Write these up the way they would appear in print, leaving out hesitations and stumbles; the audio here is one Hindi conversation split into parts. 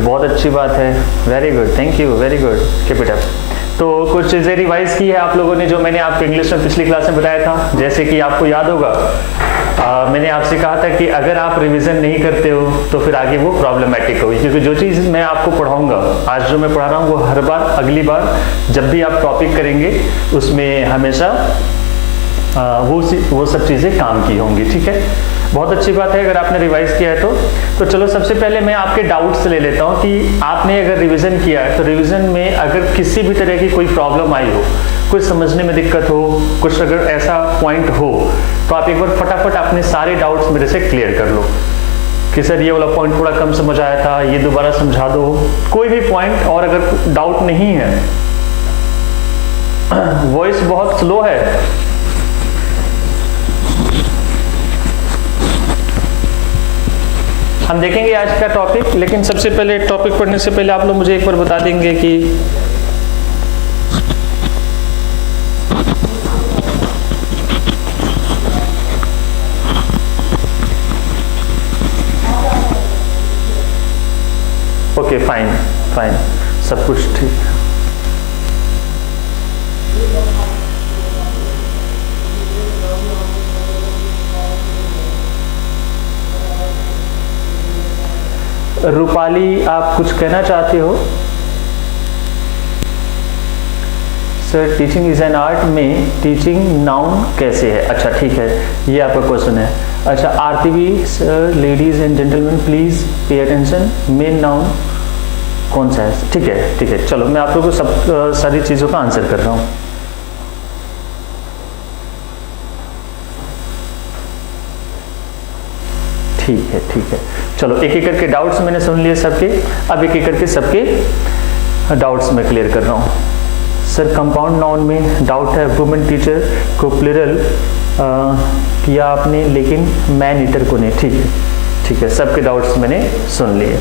बहुत अच्छी बात है, very good, thank you, very good, keep it up. तो कुछ चीज़ें रिवाइज की है आप लोगों ने जो मैंने आपको इंग्लिश में पिछली क्लास में बताया था। जैसे कि आपको याद होगा मैंने आपसे कहा था कि अगर आप रिवीजन नहीं करते हो तो फिर आगे वो प्रॉब्लमेटिक होगी, क्योंकि जो चीज़ मैं आपको पढ़ाऊंगा आज, जो मैं पढ़ा रहा हूँ, वो हर बार अगली बार जब भी आप टॉपिक करेंगे उसमें हमेशा वो सब चीज़ें काम की होंगी, ठीक है। बहुत अच्छी बात है अगर आपने रिवाइज किया है तो चलो सबसे पहले मैं आपके डाउट्स ले लेता हूँ कि आपने अगर रिवीजन किया है तो रिवीजन में अगर किसी भी तरह की कोई प्रॉब्लम आई हो, कुछ समझने में दिक्कत हो, कुछ अगर ऐसा पॉइंट हो तो आप एक बार फटाफट अपने सारे डाउट्स मेरे से क्लियर कर लो कि सर ये वाला पॉइंट थोड़ा कम समझ आया था, ये दोबारा समझा दो, कोई भी पॉइंट। और अगर डाउट नहीं है, वॉइस बहुत स्लो है, हम देखेंगे आज का टॉपिक, लेकिन सबसे पहले टॉपिक पढ़ने से पहले आप लोग मुझे एक बार बता देंगे कि ओके, फाइन फाइन, सब कुछ ठीक है। रूपाली, आप कुछ कहना चाहते हो? Sir teaching is an art में टीचिंग नाउन कैसे है? अच्छा ठीक है, ये आपका क्वेश्चन है। अच्छा Aarti, sir ladies and gentleman please pay attention, main noun कौन सा है? ठीक है ठीक है, चलो मैं आप लोगों को सब सारी चीज़ों का आंसर कर रहा हूँ। ठीक है ठीक है, चलो एक एक करके डाउट्स मैंने सुन लिए सबके, अब एक एक करके सबके डाउट्स मैं क्लियर कर रहा हूँ। सर कंपाउंड नाउन में डाउट है, वुमेन टीचर को प्लूरल किया आपने लेकिन मैन ईटर को नहीं। ठीक है, सबके डाउट्स मैंने सुन लिए।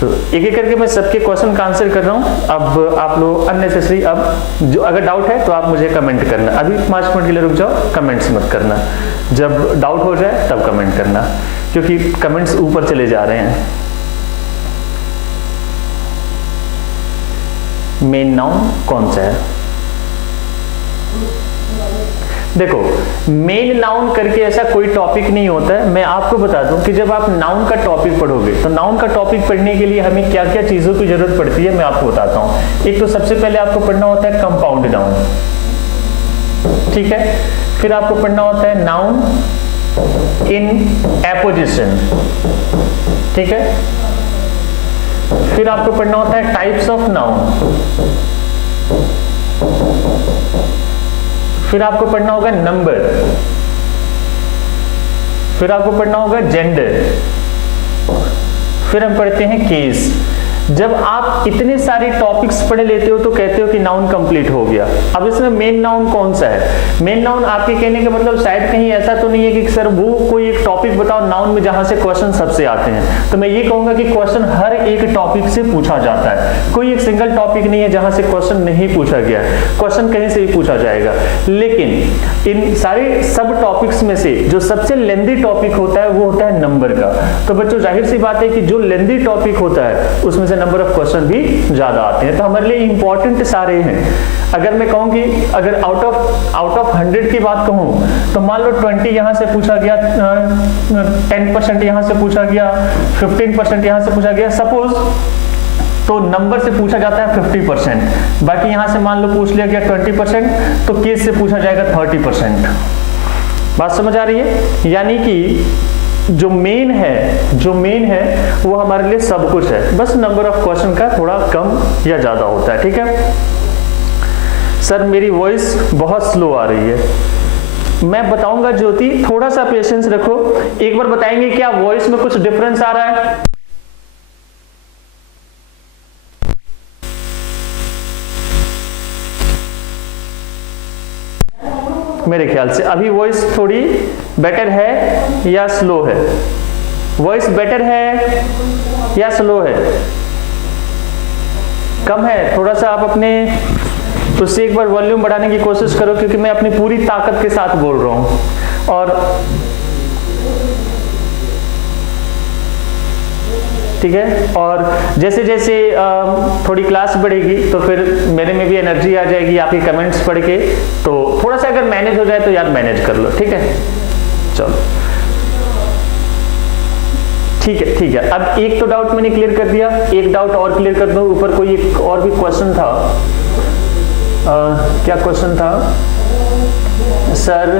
तो एक एक करके मैं सबके क्वेश्चन का आंसर कर रहा हूँ। अब आप लोग अननेसेसरी, अब जो अगर डाउट है तो आप मुझे कमेंट करना, अभी 5 मिनट के लिए रुक जाओ, कमेंट्स मत करना, जब डाउट हो जाए तब कमेंट करना, क्योंकि कमेंट्स ऊपर चले जा रहे हैं। मेन नाउन कौन सा है? देखो मेन नाउन करके ऐसा कोई टॉपिक नहीं होता है। मैं आपको बता दूं कि जब आप नाउन का टॉपिक पढ़ोगे तो नाउन का टॉपिक पढ़ने के लिए हमें क्या क्या चीजों की जरूरत पड़ती है मैं आपको बताता हूं। एक तो सबसे पहले आपको पढ़ना होता है कंपाउंड नाउन, ठीक है। फिर आपको पढ़ना होता है नाउन इन एपोजिशन, ठीक है। फिर आपको पढ़ना होता है टाइप्स ऑफ नाउन। फिर आपको पढ़ना होगा नंबर। फिर आपको पढ़ना होगा जेंडर। फिर हम पढ़ते हैं केस। जब आप इतने सारे टॉपिक्स पढ़ लेते हो तो कहते हो कि नाउन कंप्लीट हो गया। अब इसमें मेन नाउन कौन सा है? मेन नाउन आपके कहने का मतलब शायद कहीं ऐसा तो नहीं है कि सर वो कोई एक टॉपिक बताओ नाउन में जहां से क्वेश्चन सबसे आते हैं। तो मैं ये कहूंगा कि क्वेश्चन हर एक टॉपिक से पूछा जाता है, कोई एक सिंगल टॉपिक नहीं है जहां से क्वेश्चन नहीं पूछा गया। क्वेश्चन कहीं से भी पूछा जाएगा, लेकिन इन सारे सब टॉपिक्स में से जो सबसे लेंदी टॉपिक होता है वो होता है नंबर का। तो बच्चों जाहिर सी बात है कि जो लेंदी टॉपिक होता है उसमें नंबर ऑफ क्वेश्चन भी ज्यादा आते हैं, तो हमारे लिए इंपॉर्टेंट सारे हैं। अगर मैं कहूं कि अगर आउट ऑफ 100 की बात कहूं तो मान लो 20 यहां से पूछा गया, 10% यहां से पूछा गया, 15% यहां से पूछा गया, सपोज तो नंबर से पूछा जाता है 50%, बाकी यहां से मान लो पूछ लिया गया 20%, तो केस से पूछा जाएगा 30%। बात समझ आ रही है? यानी कि जो मेन है वो हमारे लिए सब कुछ है, बस नंबर ऑफ क्वेश्चन का थोड़ा कम या ज्यादा होता है, ठीक है। सर मेरी वॉइस बहुत स्लो आ रही है। मैं बताऊंगा ज्योति, थोड़ा सा पेशेंस रखो, एक बार बताएंगे क्या वॉइस में कुछ डिफरेंस आ रहा है? मेरे ख्याल से अभी वॉइस थोड़ी बेटर है या स्लो है? वॉइस बेटर है या स्लो है? कम है? थोड़ा सा आप अपने उससे एक बार वॉल्यूम बढ़ाने की कोशिश करो, क्योंकि मैं अपनी पूरी ताकत के साथ बोल रहा हूं। और ठीक है। और जैसे जैसे थोड़ी क्लास बढ़ेगी तो फिर मेरे में भी एनर्जी आ जाएगी आपके कमेंट्स पढ़ के, तो थोड़ा सा अगर मैनेज हो जाए तो यार मैनेज कर लो, ठीक है। चलो ठीक है। अब एक तो डाउट मैंने क्लियर कर दिया, एक डाउट और क्लियर कर दूं। ऊपर कोई एक और भी क्वेश्चन था, क्या क्वेश्चन था sir?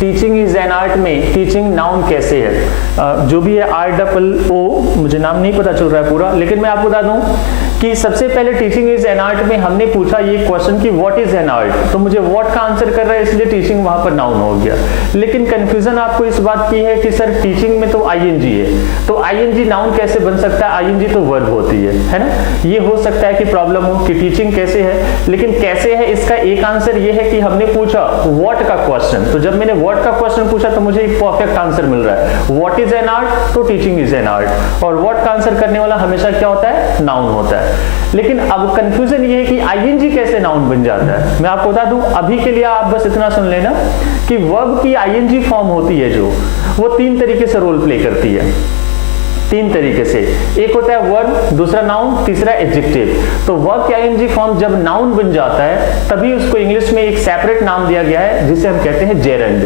Teaching is an art में टीचिंग नाउन कैसे है? जो भी है ROO, मुझे नाम नहीं पता चल रहा है पूरा, लेकिन मैं आपको बता दूं कि सबसे पहले टीचिंग इज एन आर्ट में हमने पूछा ये क्वेश्चन कि व्हाट इज एन आर्ट, तो मुझे व्हाट का आंसर कर रहा है इसलिए टीचिंग वहां पर नाउन हो गया। लेकिन कंफ्यूजन आपको इस बात की है कि सर टीचिंग में तो ING है, तो ING नाउन कैसे बन सकता है? ING तो वर्ब होती है ना। ये हो सकता है कि प्रॉब्लम हो कि टीचिंग कैसे है, लेकिन कैसे है इसका एक आंसर ये है कि हमने पूछा व्हाट का क्वेश्चन, तो जब मैंने व्हाट का क्वेश्चन पूछा तो मुझे एक परफेक्ट आंसर मिल रहा है। व्हाट इज एन आर्ट, तो टीचिंग इज एन आर्ट, और व्हाट का आंसर करने वाला हमेशा क्या होता है? नाउन होता है। लेकिन अब कंफ्यूजन ये है कि ING कैसे नाउन बन जाता है। मैं आपको बता दूं, अभी के लिए आप बस इतना सुन लेना कि वर्ब की ING फॉर्म होती है जो, वो 3 तरीके से रोल प्ले करती है। 3 तरीके से, एक होता है वर्ब, दूसरा नाउन, तीसरा एडजेक्टिव। तो वर्ब की ING फॉर्म जब नाउन बन जाता है तभी उसको इंग्लिश में एक सेपरेट नाम दिया गया है जिसे हम कहते हैं जेरंड।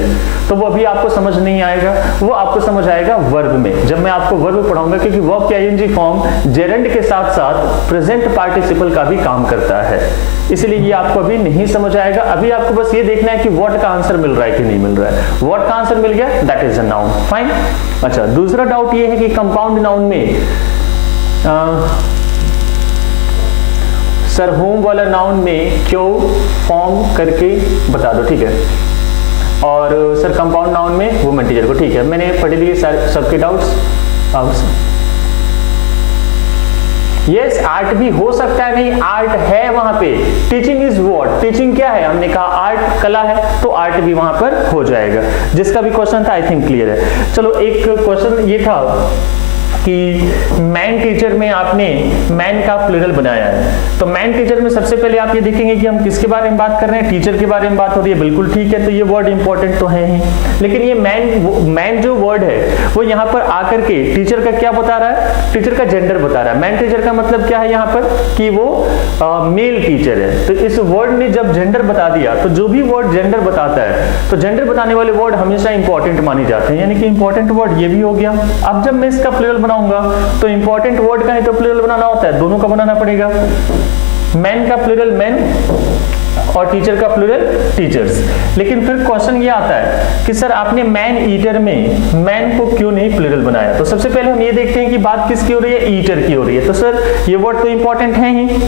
तो वो अभी आपको समझ नहीं आएगा, वो आपको समझ आएगा वर्ब में, जब मैं आपको वर्ब पढ़ाऊंगा, क्योंकि वर्ब की ING फॉर्म जेरंड के साथ साथ प्रेजेंट पार्टिसिपल का भी काम करता है, इसलिए ये आपको अभी नहीं समझ आएगा। अभी आपको बस ये देखना है कि व्हाट का आंसर मिल रहा है कि नहीं मिल रहा है। व्हाट का आंसर मिल गया, that is a noun, fine. अच्छा, दूसरा डाउट ये है कि कंपाउंड नाउन में सर होम वाला नाउन में क्यों फॉर्म करके बता दो, ठीक है। और सर कंपाउंड नाउन में वुमन टीचर को, ठीक है। मैंने पढ़ लिए सबके डाउट्स। यस, आर्ट भी हो सकता है, नहीं आर्ट है वहां पे। टीचिंग इज व्हाट, टीचिंग क्या है? हमने कहा आर्ट, कला है, तो आर्ट भी वहां पर हो जाएगा। जिसका भी क्वेश्चन था आई थिंक क्लियर है। चलो, एक क्वेश्चन ये था कि मैन टीचर में आपने मैन का प्लूरल बनाया है, तो मैन टीचर में सबसे पहले आप ये देखेंगे कि हम किसके बारे में बात कर रहे हैं? टीचर के बारे में बात हो रही है, बिल्कुल ठीक है। तो ये वर्ड इंपॉर्टेंट तो है ही, लेकिन ये मैन जो वर्ड है वो यहाँ पर आकर के टीचर का क्या बता रहा है? टीचर का जेंडर बता रहा है। मैन टीचर का मतलब क्या है यहाँ पर? कि वो मेल टीचर है। तो इस वर्ड ने जब जेंडर बता दिया, तो जो भी वर्ड जेंडर बताता है, तो जेंडर बताने वाले वर्ड हमेशा इंपॉर्टेंट माने जाते हैं, यानी कि इंपॉर्टेंट वर्ड ये भी हो गया। अब जब मैं इसका प्लूरल बनाऊंगा तो इंपॉर्टेंट वर्ड का ही तो प्लूरल बनाना होता है, दोनों का बनाना पड़ेगा। मैन का प्लूरल मैन और टीचर का प्लूरल टीचर्स। लेकिन फिर क्वेश्चन ये आता है कि सर आपने मैन ईटर में मैन को क्यों नहीं प्लूरल बनाया? तो सबसे पहले हम ये देखते हैं कि बात किसकी हो रही है? ईटर की हो रही है। तो सर ये वर्ड तो इंपॉर्टेंट है ही,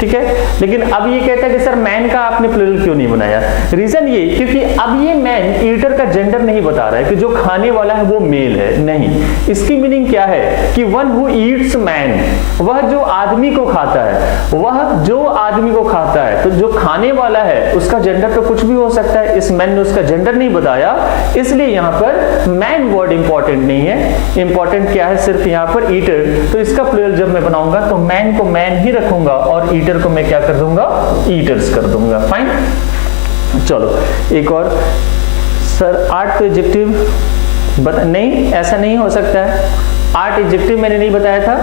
ठीक है। लेकिन अब ये कहता है कि सर मैन का आपने प्लूरल क्यों नहीं बनाया? रीजन ये, क्योंकि अब ये मैन ईटर का जेंडर नहीं बता रहा है कि जो खाने वाला है वो मेल है, नहीं। इसकी मीनिंग क्या है कि वन हु ईट्स मैन, वह जो आदमी को खाता है, वह जो आदमी को खाता है, तो जो खाने वाला है उसका जेंडर तो कुछ भी हो सकता है। इस मैन ने उसका जेंडर नहीं बताया, इसलिए यहाँ पर मैन वर्ड इंपॉर्टेंट नहीं है। इंपॉर्टेंट क्या है? सिर्फ यहाँ पर ईटर। तो इसका प्लूरल जब मैं बनाऊंगा तो मैन को मैन ही रखूंगा और ईटर को मैं क्या कर दूंगा? ईटर्स कर दूंगा, फाइन। चलो एक और, सर आर्ट तो एडजेक्टिव नहीं, ऐसा नहीं हो सकता है। आर्ट एडजेक्टिव मैंने नहीं बताया था,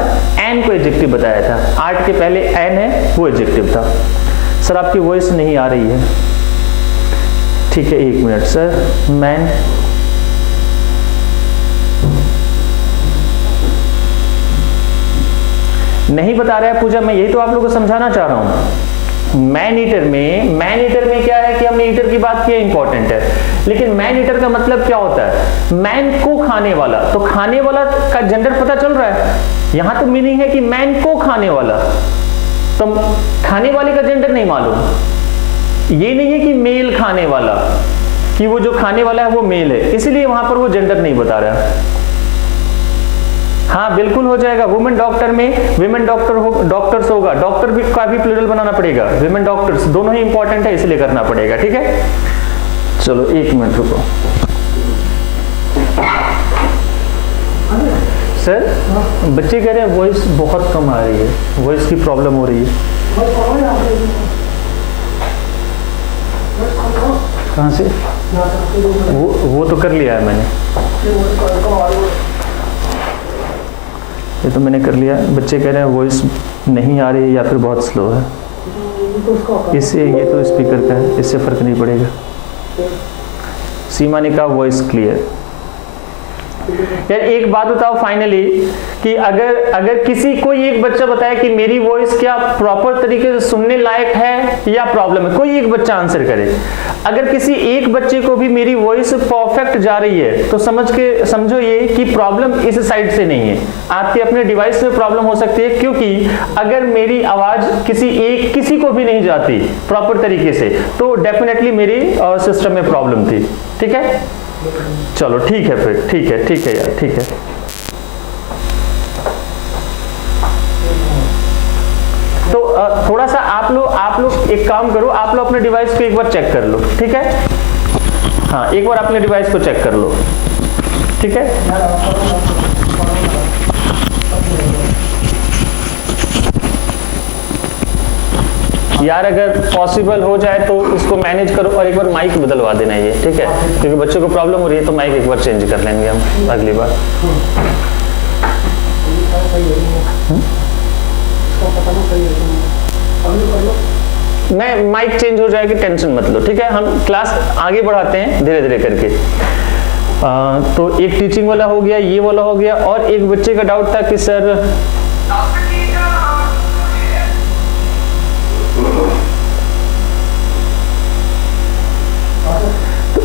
एन को एडजेक्टिव बताया था। आर्ट के पहले एन है, वो एडजेक्टिव था। सर आपकी वॉइस नहीं आ रही है, ठीक है, एक मिनट सर। मैन नहीं बता रहा है पूजा, मैं यही तो आप लोगों को समझाना चाह रहा हूं। मैन ईटर में क्या है कि हमने ईटर की बात की है, इंपॉर्टेंट है। लेकिन मैन ईटर का मतलब क्या होता है? मैन को खाने वाला। तो खाने वाला का जेंडर पता चल रहा है, यहां तो मीनिंग है कि मैन को खाने वाला, तो खाने वाले का जेंडर नहीं मालूम। ये नहीं है कि मेल खाने वाला, कि वो जो खाने वाला है वो मेल है, इसलिए वहां पर वो जेंडर नहीं बता रहा है। हाँ बिल्कुल हो जाएगा। वुमेन डॉक्टर में विमेन डॉक्टर्स होगा, डॉक्टर भी का भी प्लूरल बनाना पड़ेगा। विमेन डॉक्टर्स दोनों ही इंपॉर्टेंट है, इसलिए करना पड़ेगा, ठीक है। चलो एक मिनट रुको सर। बच्चे कह रहे हैं वॉइस बहुत कम आ रही है, वॉइस की प्रॉब्लम हो रही है। कहाँ से? वो तो कर लिया है मैंने। ये तो मैंने कर लिया। बच्चे कह रहे हैं वॉइस नहीं आ रही है या फिर बहुत स्लो है। इससे ये तो स्पीकर का है, इससे फर्क नहीं पड़ेगा। सीमा ने कहा वॉइस क्लियर। यार एक बात बताओ फाइनली कि अगर किसी कोई एक बच्चा बताए कि मेरी वॉइस क्या प्रॉपर तरीके से सुनने लायक है या प्रॉब्लम है, कोई एक बच्चा आंसर करे। अगर किसी एक बच्चे को भी मेरी वॉइस परफेक्ट जा रही है तो समझो ये कि प्रॉब्लम इस साइड से नहीं है, आपके अपने डिवाइस में प्रॉब्लम हो सकती है। क्योंकि अगर मेरी आवाज किसी को भी नहीं जाती प्रॉपर तरीके से तो डेफिनेटली मेरी सिस्टम में प्रॉब्लम थी। ठीक है, चलो ठीक है फिर, ठीक है यार, ठीक है। तो थोड़ा सा आप लोग एक काम करो, आप लोग अपने डिवाइस को एक बार चेक कर लो। ठीक है, हाँ एक बार अपने डिवाइस को चेक कर लो। ठीक है, यार अगर पॉसिबल हो जाए तो इसको मैनेज करो और एक बार माइक बदलवा देना ये। ठीक है, क्योंकि बच्चों को प्रॉब्लम हो रही है तो माइक एक बार चेंज कर लेंगे हम अगली बार। नहीं, माइक चेंज हो जाएगी, टेंशन मत लो। ठीक है, हम क्लास आगे बढ़ाते हैं धीरे धीरे करके। तो एक टीचिंग वाला हो गया, ये वाला हो गया, और एक बच्चे का डाउट था कि सर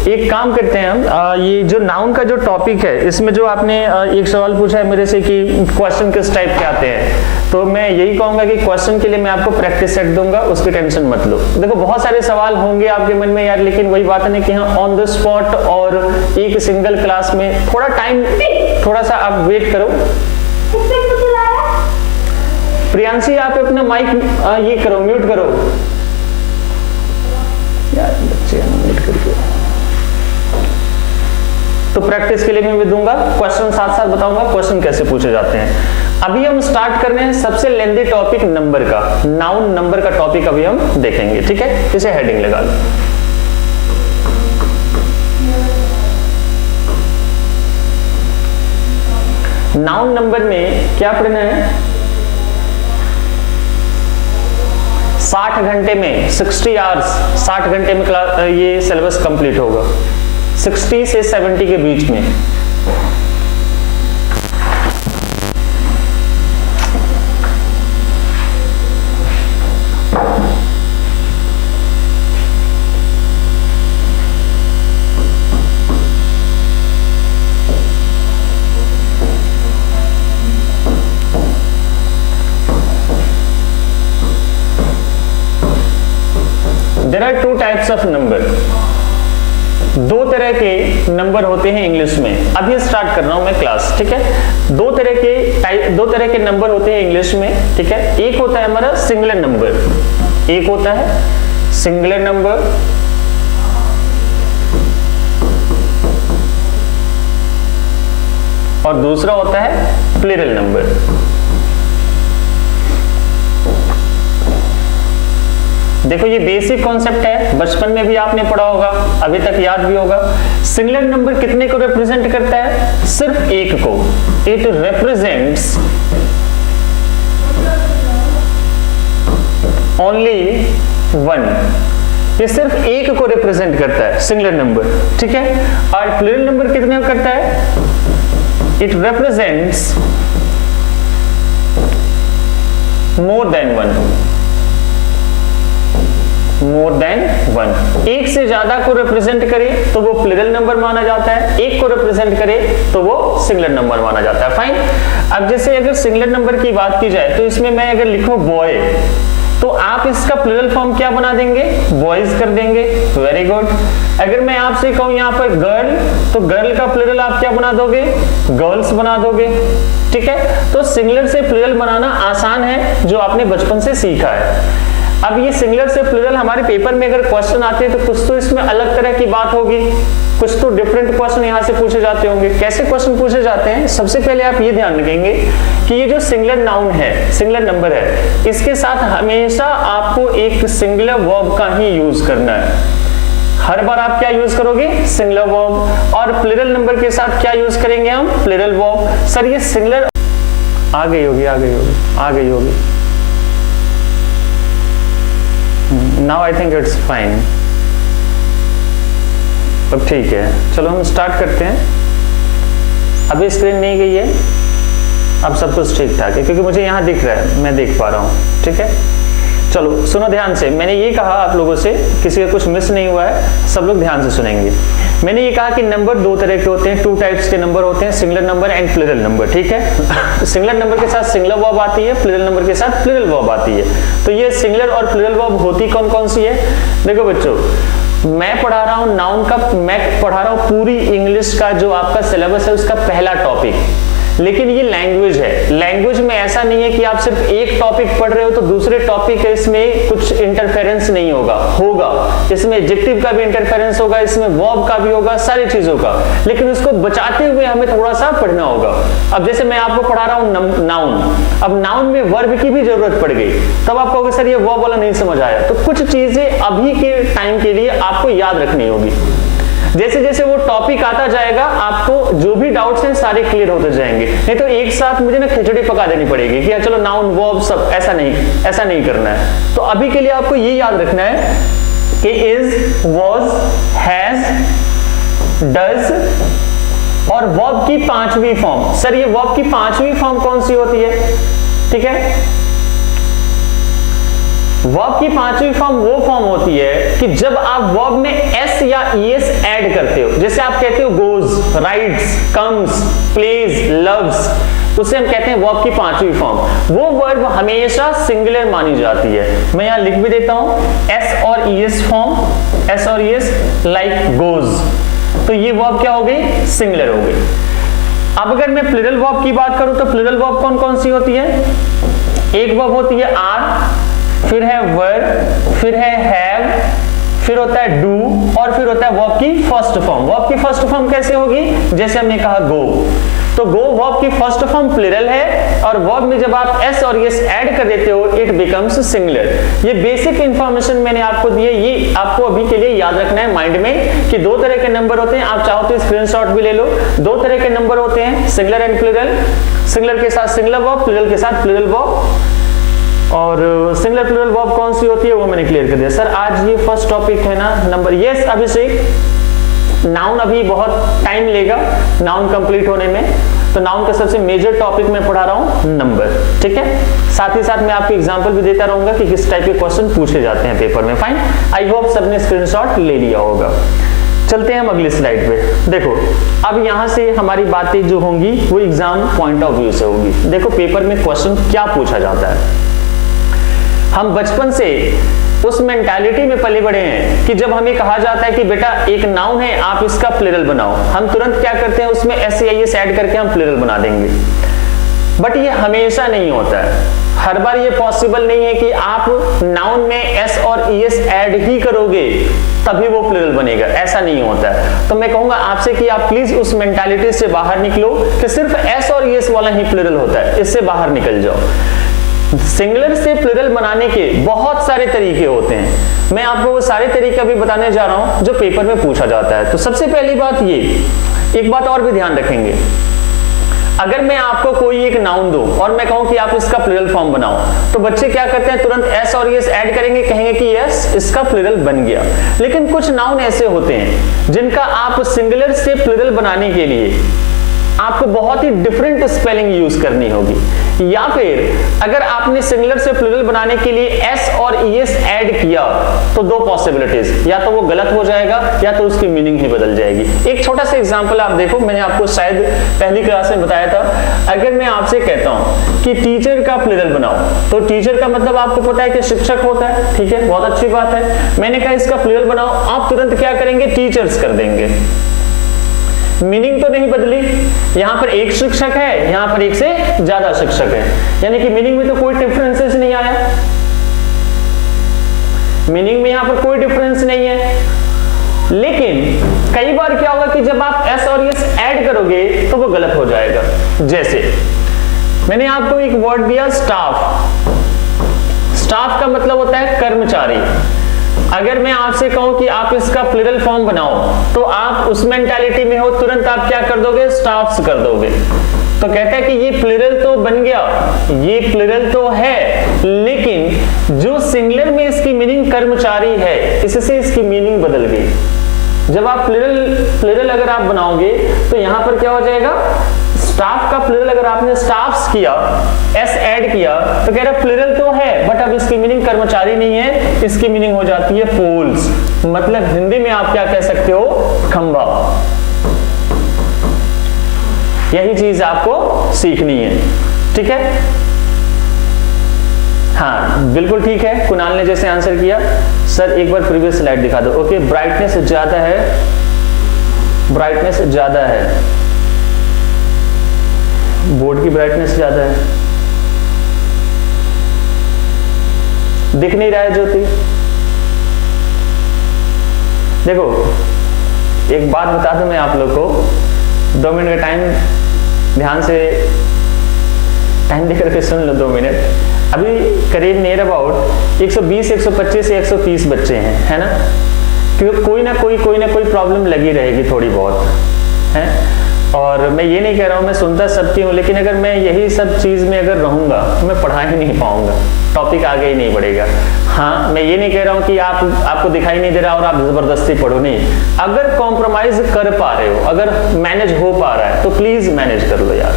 एक काम करते हैं हम, ये जो नाउन का जो टॉपिक है इसमें जो आपने एक सवाल पूछा है मेरे से कि क्वेश्चन किस टाइप के आते हैं, तो मैं यही कहूंगा कि क्वेश्चन के लिए मैं आपको प्रैक्टिस सेट दूंगा, उसकी टेंशन मत लो। देखो बहुत सारे सवाल होंगे आपके मन में यार, लेकिन वही बात है कि हाँ ऑन द स्पॉट और एक सिंगल क्लास में थोड़ा टाइम, थोड़ा सा आप वेट करो। प्रियांशी आप अपना माइक ये करो, म्यूट करो यार, बच्चे म्यूट करके। तो प्रैक्टिस के लिए मैं भी दूंगा, क्वेश्चन साथ साथ बताऊंगा क्वेश्चन कैसे पूछे जाते हैं। अभी हम स्टार्ट कर रहे हैं सबसे लेंथी टॉपिक नंबर का, नाउन नंबर का टॉपिक अभी हम देखेंगे। ठीक है, इसे हेडिंग लगा लो। नाउन नंबर में क्या पढ़ना है? 60 घंटे में 60 आवर्स, 60 घंटे में क्लास ये सिलेबस कंप्लीट होगा, 60 से 70 के बीच में। There are two types of number. दो तरह के नंबर होते हैं इंग्लिश में। अभी स्टार्ट कर रहा हूं मैं क्लास। ठीक है, दो तरह के नंबर होते हैं इंग्लिश में। ठीक है, एक होता है हमारा सिंगुलर नंबर, एक होता है सिंगुलर नंबर, और दूसरा होता है प्लूरल नंबर। देखो ये बेसिक कॉन्सेप्ट है, बचपन में भी आपने पढ़ा होगा, अभी तक याद भी होगा। सिंगुलर नंबर कितने को रिप्रेजेंट करता है? सिर्फ एक को। It represents only one. ये सिर्फ एक को रिप्रेजेंट करता है सिंगुलर नंबर। ठीक है, और प्लूरल नंबर कितने को करता है? It represents more than one. More than one, एक से ज्यादा को रिप्रेजेंट करे तो वो प्लूरल नंबर माना जाता है, एक को रिप्रेजेंट करे तो वो सिंगुलर नंबर माना जाता है। फाइन। अब जैसे अगर सिंगुलर नंबर की बात की जाए तो इसमें मैं अगर लिखूं बॉय, तो आप इसका प्लूरल फॉर्म क्या बना देंगे? बॉयज कर देंगे। Very good. अगर मैं आपसे कहूं यहाँ पर गर्ल, तो गर्ल का प्लूरल आप क्या बना दोगे? गर्ल्स बना दोगे। ठीक है, तो सिंगुलर से प्लूरल बनाना आसान है, जो आपने बचपन से सीखा है। अब ये सिंगुलर से प्लूरल हमारे पेपर में अगर क्वेश्चन आते हैं तो कुछ तो इसमें अलग तरह की बात होगी, कुछ तो डिफरेंट क्वेश्चन यहाँ से पूछे जाते होंगे। कैसे क्वेश्चन पूछे जाते हैं? सबसे पहले आप ये ध्यान रखेंगे कि ये जो सिंगुलर नाउन है, सिंगुलर नंबर है, इसके साथ हमेशा आपको एक सिंगुलर वर्ब का ही यूज करना है। हर बार आप क्या यूज करोगे? Singular verb. और प्लूरल नंबर के साथ क्या यूज करेंगे हम? Plural verb. सर ये सिंगुलर आ गई होगी, आ गई होगी, आ गई होगी। Now I think it's fine. अब ठीक है, चलो हम स्टार्ट करते हैं। अभी स्क्रीन नहीं गई है, अब सब कुछ ठीक ठाक है क्योंकि मुझे यहाँ दिख रहा है, मैं देख पा रहा हूँ। ठीक है, चलो सुनो ध्यान से। मैंने ये कहा आप लोगों से, किसी का कुछ मिस नहीं हुआ है, सब लोग ध्यान से सुनेंगे। मैंने ये कहा कि नंबर दो तरह के होते हैं, टू टाइप्स के नंबर होते हैं, singular number and plural number. ठीक है, सिंगुलर नंबर के साथ सिंगुलर वर्ब आती है, प्लूरल नंबर के साथ प्लूरल वर्ब आती है। तो ये सिंगुलर और प्लूरल वर्ब होती कौन कौन सी है? देखो बच्चों, मैं पढ़ा रहा हूँ नाउन का, मैं पढ़ा रहा हूँ पूरी इंग्लिश का जो आपका सिलेबस है उसका पहला टॉपिक, लेकिन ये लैंग्वेज है। लैंग्वेज में ऐसा नहीं है कि आप सिर्फ एक टॉपिक पढ़ रहे हो तो दूसरे टॉपिक है इसमें कुछ इंटरफेरेंस नहीं होगा, इसमें एडजेक्टिव का भी इंटरफेरेंस होगा, इसमें वर्ब का भी होगा, सारी चीजों का, लेकिन उसको बचाते हुए हमें थोड़ा सा पढ़ना होगा। अब जैसे मैं आपको पढ़ा रहा हूँ नाउन, अब नाउन में वर्ब की भी जरूरत पड़ गई, तब आप कहोगे सर ये वर्ब वाला नहीं समझ आया। तो कुछ चीजें अभी के टाइम के लिए आपको याद रखनी होगी। जैसे जैसे वो टॉपिक आता जाएगा आपको जो भी डाउट्स हैं सारे क्लियर होते जाएंगे, नहीं तो एक साथ मुझे ना खिचड़ी पका देनी पड़ेगी कि चलो नाउन वर्ब सब, ऐसा नहीं करना है। तो अभी के लिए आपको ये याद रखना है कि इज, वॉज, हैज, डज और वर्ब की पांचवी फॉर्म। सर ये वर्ब की पांचवी फॉर्म कौन सी होती है? ठीक है, वर्ब की पांचवी फॉर्म वो फॉर्म होती है कि जब आप वर्ब में एस या ईएस ऐड करते हो, जैसे आप कहते हो goes, writes, comes, plays, loves, उसे हम कहते हैं वर्ब की पांचवी फॉर्म। वो वर्ब हमेशा सिंगुलर मानी जाती है। मैं यहां लिख भी देता हूं एस और ईएस फॉर्म, एस और ईएस, लाइक गोज, तो ये वर्ब क्या हो गई? सिंगुलर हो गई। अब अगर मैं प्लूरल वर्ब की बात करूं तो प्लूरल वर्ब कौन कौन सी होती है? एक वर्ब होती है आर, फिर है वर, फिर है हैव, फिर होता है डू और फिर होता है वर्ब की फर्स्ट फॉर्म। वर्ब की फर्स्ट फॉर्म कैसे होगी? जैसे हमने कहा गो, तो गो वर्ब की फर्स्ट फॉर्म प्लूरल है और वर्ब में जब आप एस और यस ऐड कर देते हो इट बिकम्स सिंगुलर। ये बेसिक इंफॉर्मेशन मैंने आपको दी है, ये आपको अभी के लिए याद रखना है माइंड में कि दो तरह के नंबर होते हैं। आप चाहो तो स्क्रीनशॉट भी ले लो। दो तरह के नंबर होते हैं, सिंगुलर एंड प्लूरल। सिंगुलर के साथ सिंगुलर वर्ब, प्लूरल के साथ प्लूरल वर्ब। और सिंगुलर प्लूरल वर्ब कौन सी होती है वो मैंने क्लियर कर दिया। सर आज ये फर्स्ट टॉपिक है ना नंबर? यस अभिषेक, नाउन अभी बहुत टाइम लेगा नाउन कंप्लीट होने में, तो नाउन का सबसे मेजर टॉपिक मैं पढ़ा रहा हूं नंबर। ठीक है, साथ ही साथ मैं आपको एग्जांपल भी देता रहूंगा कि किस टाइप के क्वेश्चन पूछे जाते हैं पेपर में। फाइन, आई होप सबने स्क्रीनशॉट ले लिया होगा। चलते हैं हम अगली स्लाइड पे। देखो अब यहां से हमारी बातें जो होंगी वो एग्जाम पॉइंट ऑफ व्यू से होगी। देखो पेपर में क्वेश्चन क्या पूछा जाता है। हम बचपन से उस मेंटालिटी में पले बड़े हैं कि जब हमें कहा जाता है कि बेटा एक नाउन है आप इसका प्लूरल बनाओ, हम तुरंत क्या करते हैं उसमें एस या एस ऐड करके हम प्लूरल बना देंगे। बट ये हमेशा नहीं होता है, हर बार ये पॉसिबल नहीं है कि आप नाउन में एस और ईएस ऐड ही करोगे तभी वो प्लूरल बनेगा, ऐसा नहीं होता है। तो मैं कहूंगा आपसे कि आप प्लीज उस मेंटालिटी से बाहर निकलो कि सिर्फ एस और ईएस वाला ही प्लूरल होता है, इससे बाहर निकल जाओ। सिंगुलर से प्लूरल बनाने के बहुत सारे तरीके होते हैं, मैं आपको वो सारे तरीके भी बताने जा रहा हूं जो पेपर में पूछा जाता है। तो सबसे पहली बात ये, एक बात और भी ध्यान रखेंगे, अगर मैं आपको कोई एक नाउन दूं और मैं कहूं कि आप इसका प्लूरल फॉर्म बनाओ, तो बच्चे क्या करते हैं तुरंत एस और एस ऐड करेंगे, कहेंगे कि यस इसका प्लूरल बन गया। लेकिन कुछ नाउन ऐसे होते हैं जिनका आप सिंगुलर से प्लूरल बनाने के लिए आपको बहुत ही डिफरेंट स्पेलिंग यूज करनी होगी, या फिर अगर आपने सिंगुलर से प्लूरल बनाने के लिए एस और ईएस ऐड किया तो दो पॉसिबिलिटीज, या तो वो गलत हो जाएगा या तो उसकी मीनिंग ही बदल जाएगी। एक छोटा सा एग्जांपल आप देखो, मैंने आपको शायद पहली क्लास में बताया था। अगर मैं आपसे कहता हूं कि टीचर का प्लूरल बनाओ, तो टीचर का मतलब आपको पता है कि शिक्षक होता है, ठीक है, बहुत अच्छी बात है। मैंने कहा इसका प्लूरल बनाओ, आप तुरंत क्या करेंगे, टीचर्स कर देंगे। मीनिंग तो नहीं बदली, यहां पर एक शिक्षक है, यहां पर एक से ज्यादा शिक्षक है, यानी कि मीनिंग में तो कोई डिफरेंसेस नहीं आया, मीनिंग में यहां पर कोई डिफरेंस नहीं है। लेकिन कई बार क्या होगा कि जब आप एस और एस ऐड करोगे तो वो गलत हो जाएगा। जैसे मैंने आपको एक वर्ड दिया स्टाफ, स्टाफ का मतलब होता है कर्मचारी। अगर मैं आपसे कहूं कि आप इसका प्लूरल फॉर्म बनाओ, तो आप उस मेंटालिटी में हो, तुरंत आप क्या कर दोगे, स्टाफ्स कर दोगे। तो कहता है कि ये प्लूरल तो बन गया, ये प्लूरल तो है, लेकिन जो सिंगुलर में इसकी मीनिंग कर्मचारी है, इससे इसकी मीनिंग बदल गई। जब आप प्लूरल अगर आप बनाओगे तो यहां पर क्या हो जाएगा, स्टाफ का प्लूरल अगर आपने स्टाफ्स किया, एस ऐड किया, तो कह रहा प्लूरल तो है बट अब इसकी मीनिंग कर्मचारी नहीं है, इसकी मीनिंग हो जाती है पोल्स। मतलब हिंदी में आप क्या कह सकते हो, खंभा। यही चीज आपको सीखनी है, ठीक है। हाँ बिल्कुल ठीक है, कुणाल ने जैसे आंसर किया, सर एक बार प्रीवियस स्लाइड दिखा दो। ओके, ब्राइटनेस ज्यादा है, ब्राइटनेस ज्यादा है, बोर्ड की ब्राइटनेस ज्यादा है, दिख नहीं रहा है ज्योति। देखो एक बात बता दूं मैं आप लोग को, 2 मिनट का टाइम ध्यान से टाइम देकर के सुन लो 2 मिनट। अभी करीब नियर अबाउट 120, 125 या 130 बच्चे हैं, है ना, क्योंकि कोई ना कोई प्रॉब्लम लगी रहेगी थोड़ी बहुत, है। और मैं ये नहीं कह रहा हूँ मैं सुनता सबकी हूँ, लेकिन अगर मैं यही सब चीज में अगर रहूंगा मैं पढ़ा ही नहीं पाऊंगा, टॉपिक आगे ही नहीं बढ़ेगा। हाँ मैं ये नहीं कह रहा हूँ कि आपको दिखाई नहीं दे रहा और आप जबरदस्ती पढ़ो, नहीं। अगर कॉम्प्रोमाइज कर पा रहे हो, अगर मैनेज हो पा रहा है तो प्लीज मैनेज कर लो यार,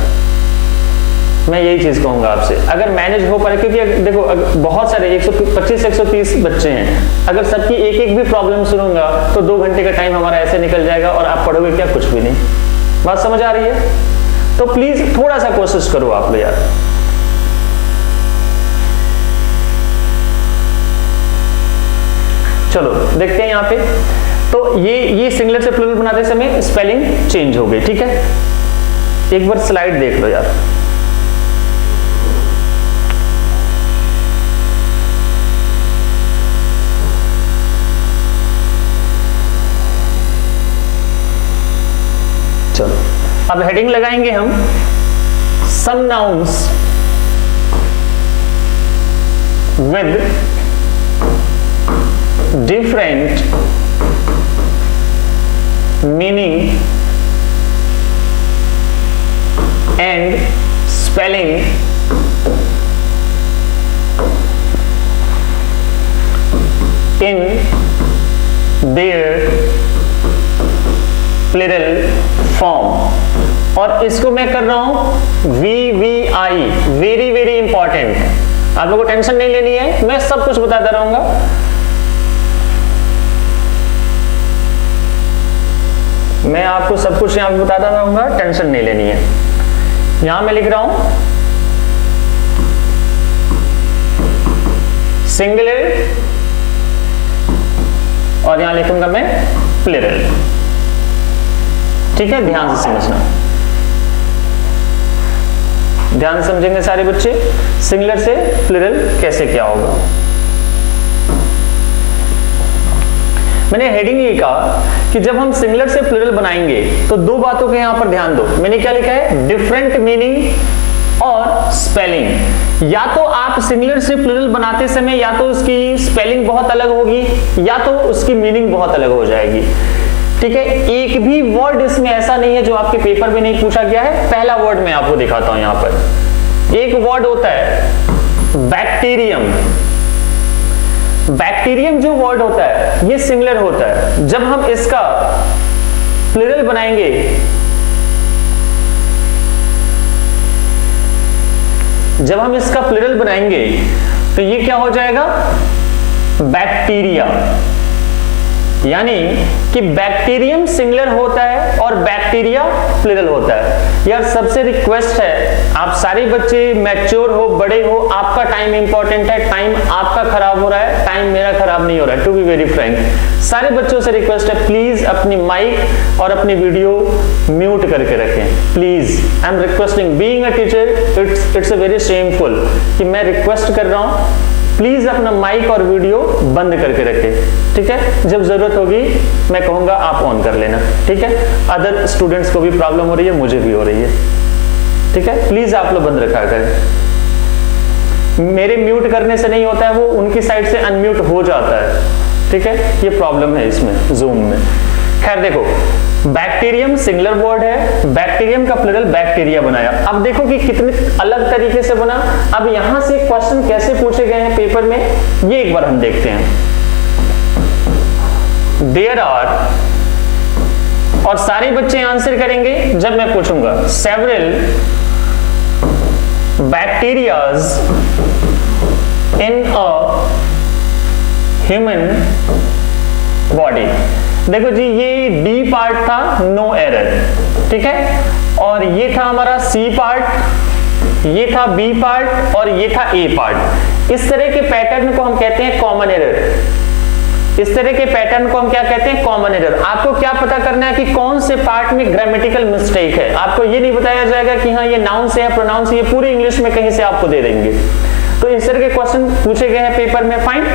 मैं यही चीज कहूंगा आपसे। अगर मैनेज हो पा रहा है, क्योंकि देखो बहुत सारे 125 130 बच्चे हैं, अगर सबकी एक एक भी प्रॉब्लम सुनूंगा तो 2 घंटे का टाइम हमारा ऐसे निकल जाएगा और आप पढ़ोगे क्या, कुछ भी नहीं। बात समझ आ रही है? तो प्लीज थोड़ा सा कोशिश करो आप लोग यार। चलो देखते हैं यहां पे, तो ये सिंगुलर से प्लूरल बनाते समय स्पेलिंग चेंज हो गई, ठीक है। एक बार स्लाइड देख लो यार। चलो अब हेडिंग लगाएंगे हम, some nouns with different meaning and spelling in their plural form. और इसको मैं कर रहा हूं VVI, वेरी वेरी इंपॉर्टेंट। आप लोगों को टेंशन नहीं लेनी है, मैं सब कुछ बताता रहूंगा। मैं आपको सब कुछ यहां पे बताता रहूंगा, टेंशन नहीं लेनी है। यहां मैं लिख रहा हूं सिंगुलर और यहां लिखूंगा मैं प्लूरल, ठीक है। ध्यान से समझना, ध्यान से समझेंगे सारे बच्चे, सिंगुलर से प्लूरल कैसे क्या होगा। मैंने हेडिंग ये कहा कि जब हम सिंगुलर से प्लूरल बनाएंगे तो 2 बातों के यहां पर ध्यान दो। मैंने क्या लिखा है, डिफरेंट मीनिंग और स्पेलिंग। या तो आप सिंगुलर से प्लूरल बनाते समय या तो उसकी स्पेलिंग बहुत अलग होगी या तो उसकी मीनिंग बहुत अलग हो जाएगी, ठीक है। एक भी वर्ड इसमें ऐसा नहीं है जो आपके पेपर में नहीं पूछा गया है। पहला वर्ड मैं आपको दिखाता हूं, यहां पर एक वर्ड होता है बैक्टीरियम। बैक्टीरियम जो वर्ड होता है ये सिंगुलर होता है। जब हम इसका प्लूरल बनाएंगे तो ये क्या हो जाएगा, बैक्टीरिया। यानी कि बैक्टीरियम सिंगुलर होता है और बैक्टीरिया प्लूरल होता है। यार सबसे रिक्वेस्ट है, आप सारे बच्चे मैच्योर हो, बड़े हो, आपका टाइम इंपॉर्टेंट है, टाइम आपका खराब हो रहा है, टाइम मेरा खराब नहीं हो रहा है, टू बी वेरी फ्रैंक। सारे बच्चों से रिक्वेस्ट है, प्लीज अपनी माइक और अपनी वीडियो म्यूट करके रखें, please. I am requesting, being a teacher it's a very shameful कि मैं रिक्वेस्ट कर रहा हूं, प्लीज अपना माइक और वीडियो बंद करके रखें, ठीक है। जब जरूरत होगी मैं कहूंगा आप ऑन कर लेना, ठीक है। अदर स्टूडेंट्स को भी प्रॉब्लम हो रही है, मुझे भी हो रही है, ठीक है। प्लीज आप लोग बंद रखा करें। मेरे म्यूट करने से नहीं होता है, वो उनकी साइड से अनम्यूट हो जाता है, ठीक है। ये प्रॉब्लम है इसमें जूम में। खैर देखो, बैक्टीरियम सिंगुलर वर्ड है, बैक्टीरियम का प्लूरल बैक्टीरिया बनाया। अब देखो कि कितने अलग तरीके से बना। अब यहां से क्वेश्चन कैसे पूछे गए हैं पेपर में, ये एक बार हम देखते हैं। देयर आर, और सारे बच्चे आंसर करेंगे जब मैं पूछूंगा, several bacterias in a human body. देखो जी, ये डी पार्ट था, नो एरर, ठीक है, और ये था हमारा सी पार्ट, ये था बी पार्ट और ये था ए पार्ट। इस तरह के पैटर्न को हम कहते हैं कॉमन एरर। इस तरह के पैटर्न को हम क्या कहते हैं, कॉमन एरर। आपको क्या पता करना है कि कौन से पार्ट में ग्रामेटिकल मिस्टेक है। आपको ये नहीं बताया जाएगा कि हाँ ये नाउन से है, प्रोनाउन से, ये पूरी इंग्लिश में कहीं से आपको दे देंगे। तो इस तरह के क्वेश्चन पूछे गए हैं पेपर में, फाइन।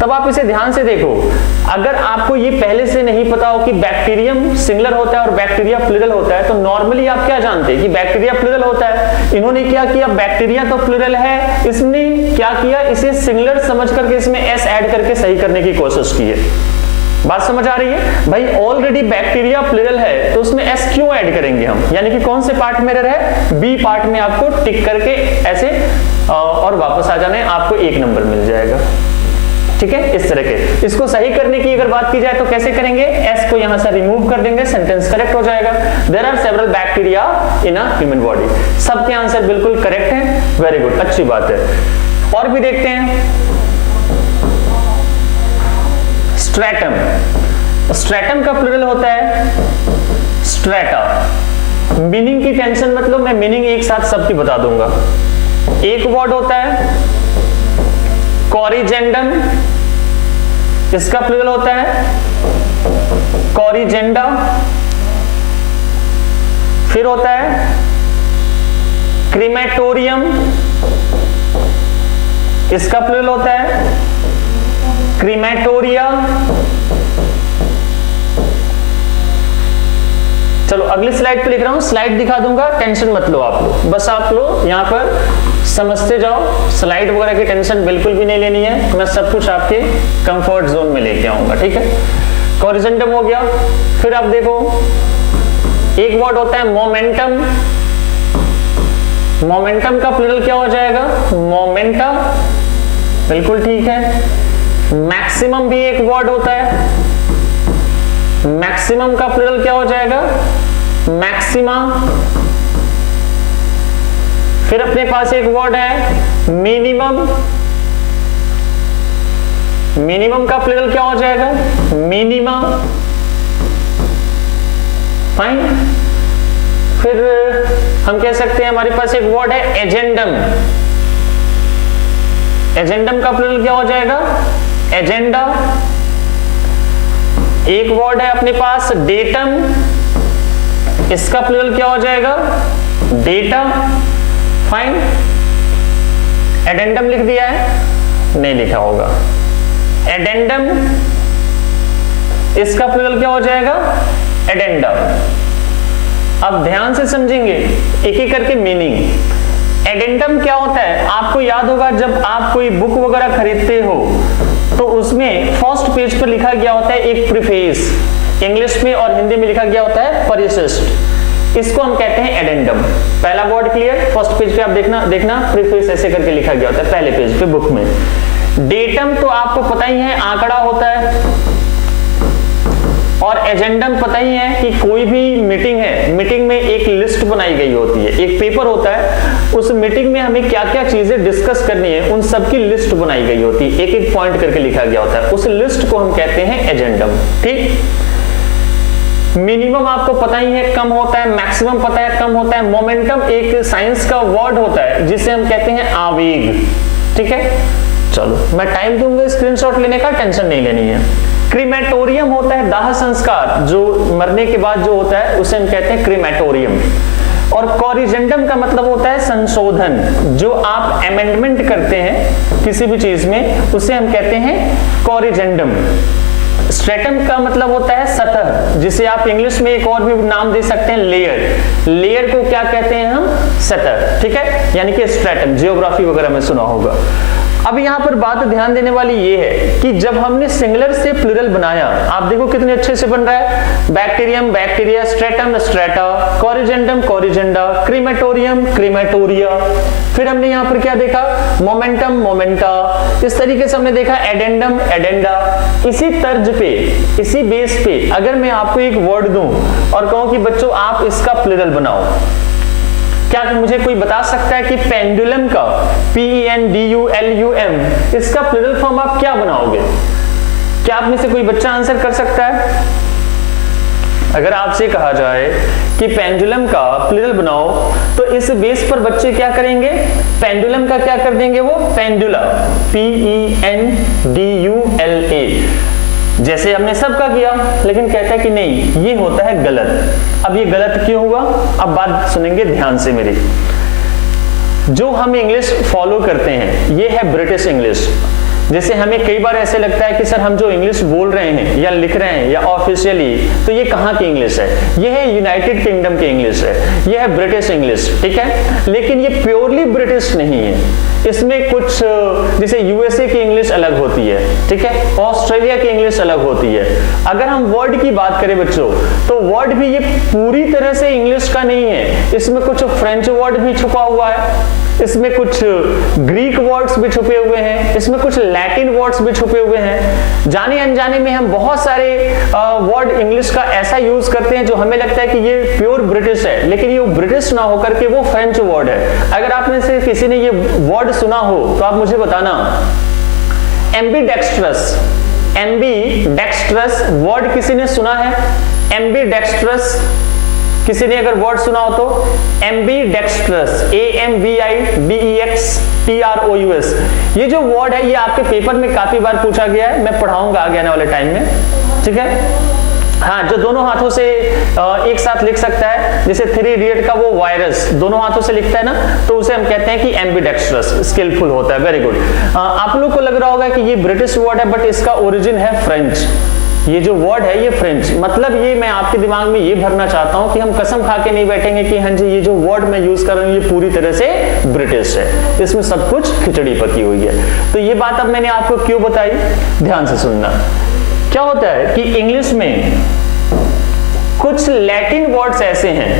तब आप इसे ध्यान से देखो। अगर आपको ये पहले से नहीं पता हो कि बैक्टीरियम सिंगुलर होता है और बैक्टीरिया प्लूरल होता है, तो नॉर्मली आप क्या जानते हैं कि बैक्टीरिया प्लूरल होता है। इन्होंने क्या किया, बैक्टीरिया तो प्लूरल है, इसने क्या किया, इसे सिंगुलर समझ करके इसमें एस ऐड करके सही करने की कोशिश की है। बात समझ आ रही है भाई? ऑलरेडी बैक्टीरिया प्लूरल है तो उसमें एस क्यों ऐड करेंगे हम, यानी कि कौन से पार्ट में एरर है, बी पार्ट में आपको टिक करके ऐसे और वापस आ जाना है, आपको 1 नंबर मिल जाएगा। ठीक है, इस तरह के। इसको सही करने की अगर बात की जाए तो कैसे करेंगे, एस को यहां से रिमूव कर देंगे, सेंटेंस करेक्ट हो जाएगा। There are several bacteria in a human body. सबके आंसर बिल्कुल करेक्ट है, वेरी गुड, अच्छी बात है। और भी देखते हैं, स्ट्रेटम। स्ट्रेटम का प्लूरल होता है स्ट्रेटा। मीनिंग की टेंशन मतलब, मैं मीनिंग एक साथ सबकी बता दूंगा। एक वर्ड होता है कॉरिजेंडम, इसका प्लूरल होता है कॉरिजेंडा। फिर होता है क्रीमेटोरियम, इसका प्लूरल होता है क्रीमेटोरिया। चलो अगली स्लाइड पे लिख रहा हूं, स्लाइड दिखा दूंगा, टेंशन मत लो आप लोग, बस आप लोग यहां पर समझते जाओ। स्लाइड वगैरह की टेंशन बिल्कुल भी नहीं लेनी है, मैं सब कुछ आपके कंफर्ट जोन में लेके आऊंगा, ठीक है। कॉरिजेंडम हो गया। फिर आप देखो, एक वर्ड होता है मोमेंटम। मोमेंटम का प्लूरल क्या हो जाएगा, मोमेंटा, बिल्कुल ठीक है। मैक्सिमम भी एक वर्ड होता है, मैक्सिमम का प्लूरल क्या हो जाएगा, मैक्सिमा। फिर अपने पास एक वर्ड है मिनिमम। मिनिमम का प्लूरल क्या हो जाएगा, मिनिमा, फाइन। फिर हम कह सकते हैं हमारे पास एक वर्ड है एजेंडम। एजेंडम का प्लूरल क्या हो जाएगा, एजेंडा। एक वर्ड है अपने पास डेटम, इसका प्लूरल क्या हो जाएगा, डेटा, फाइन। एडेंडम लिख दिया है, नहीं लिखा होगा, एडेंडम, इसका प्लूरल क्या हो जाएगा, एडेंडा। अब ध्यान से समझेंगे एक एक करके मीनिंग। एडेंडम क्या होता है, आपको याद होगा जब आप कोई बुक वगैरह खरीदते हो तो उसमें फर्स्ट पेज पर लिखा गया होता है एक प्रीफेस, इंग्लिश में और हिंदी में लिखा गया होता है परिशिष्ट। इसको हम कहते हैं एडेंडम। पहला वर्ड क्लियर, फर्स्ट पेज पे आप देखना प्रीफेस ऐसे करके लिखा गया होता है पहले पेज पे बुक में। डेटम तो आपको पता ही है आंकड़ा होता है, और एजेंडम पता ही है कि कोई भी मीटिंग है, मीटिंग में एक लिस्ट बनाई गई होती है, एक पेपर होता है, उस मीटिंग में हमें क्या क्या चीजें डिस्कस करनी है उन सब की लिस्ट बनाई गई होती है, एक एक पॉइंट करके लिखा गया होता है, उस लिस्ट को हम कहते हैं एजेंडम। ठीक, मिनिमम आपको पता ही है कम होता है, मैक्सिमम पता है कम होता है। मोमेंटम एक साइंस का वर्ड होता है जिसे हम कहते हैं आवेग। ठीक है, चलो मैं टाइम दूंगा स्क्रीनशॉट लेने का, टेंशन नहीं लेनी है। क्रीमेटोरियम होता है दाह संस्कार, जो मरने के बाद जो होता है उसे हम कहते हैं क्रीमेटोरियम। और कॉरिजेंडम का मतलब होता है संशोधन, जो आप अमेंडमेंट करते हैं किसी भी चीज में उसे हम कहते हैं कॉरिजेंडम। स्ट्रेटम का मतलब होता है सतह, जिसे आप इंग्लिश में एक और भी नाम दे सकते हैं लेयर। लेयर को क्या कहते हैं हम, सतह। ठीक है, यानी कि स्ट्रेटम, जियोग्राफी वगैरह में सुना होगा। अब यहाँ पर बात ध्यान देने वाली ये है कि जब हमने सिंगुलर से प्लूरल बनाया, आप देखो कितने अच्छे से बन रहा है। Bacterium bacteria, stratum strata, corrigendum corrigenda, crematorium crematoria. फिर हमने यहाँ पर क्या देखा, मोमेंटम मोमेंटा। इस तरीके से हमने देखा एडेंडम एडेंडा। इसी तर्ज पे, इसी बेस पे अगर मैं आपको एक वर्ड दूं और कहूं कि बच्चों आप इसका प्लूरल बनाओ, क्या मुझे कोई बता सकता है कि पेंडुलम का, PENDULUM, इसका प्लूरल फॉर्म आप क्या बनाओगे? क्या आप में से कोई बच्चा आंसर कर सकता है? अगर आपसे कहा जाए कि पेंडुलम का प्लूरल बनाओ तो इस बेस पर बच्चे क्या करेंगे? पेंडुलम का क्या कर देंगे? वो पेंडुला, PENDULA, जैसे हमने सबका किया। लेकिन कहता है कि नहीं, ये होता है गलत। अब ये गलत क्यों हुआ? अब बात सुनेंगे ध्यान से मेरी। जो हम इंग्लिश फॉलो करते हैं ये है ब्रिटिश इंग्लिश। जैसे हमें कई बार ऐसे लगता है कि सर हम जो इंग्लिश बोल रहे हैं या लिख रहे हैं या ऑफिशियली, तो ये कहाँ की इंग्लिश है? ये है यूनाइटेड किंगडम की इंग्लिश है, ये है ब्रिटिश इंग्लिश, ठीक है। लेकिन ये प्योरली ब्रिटिश नहीं है। इसमें कुछ जैसे यूएसए की इंग्लिश अलग होती है, ठीक है, ऑस्ट्रेलिया की इंग्लिश अलग होती है। अगर हम वर्ड की बात करें बच्चों, तो वर्ड भी ये पूरी तरह से इंग्लिश का नहीं है। इसमें कुछ फ्रेंच वर्ड भी छुपा हुआ है, इसमें कुछ ग्रीक वर्ड्स भी छुपे हुए हैं, इसमें कुछ लैटिन वर्ड्स भी छुपे हुए हैं। जाने अनजाने में हम बहुत सारे वर्ड इंग्लिश का ऐसा यूज करते हैं जो हमें लगता है कि ये प्योर ब्रिटिश है, लेकिन ये ब्रिटिश ना होकर के वो फ्रेंच वर्ड है। अगर आप में से किसी ने ये वर्ड सुना हो तो आप मुझे बताना। एम्बीडेक्स्ट्रस, एम्बीडेक्स्ट्रस वर्ड किसी ने सुना है? एम्बीडेक्स्ट्रस किसी ने अगर वर्ड सुना हो तो एम्बीडेक्स्ट्रस, AMBIDEXTROUS, ये जो वर्ड है ये आपके पेपर में काफी बार पूछा गया है। मैं पढ़ाऊंगा आगे आने वाले टाइम में, ठीक है। हाँ, जो दोनों हाथों से एक साथ लिख सकता है, जैसे 3 इडियट का वो वायरस दोनों हाथों से लिखता है ना, तो उसे हम कहते हैं कि एम्बीडेक्स्ट्रस, स्किलफुल होता है। Very good. आप लोग को लग रहा होगा कि ये ब्रिटिश वर्ड है, बट इसका ओरिजिन है फ्रेंच। ये जो वर्ड है ये फ्रेंच, मतलब ये मैं आपके दिमाग में ये भरना चाहता हूं कि हम कसम खा के नहीं बैठेंगे कि हाँ जी ये जो वर्ड मैं यूज कर रहा हूं ये पूरी तरह से ब्रिटिश है, इसमें सब कुछ खिचड़ी पकी हुई है। तो ये बात अब मैंने आपको क्यों बताई, ध्यान से सुनना। क्या होता है कि इंग्लिश में कुछ लैटिन वर्ड्स ऐसे हैं,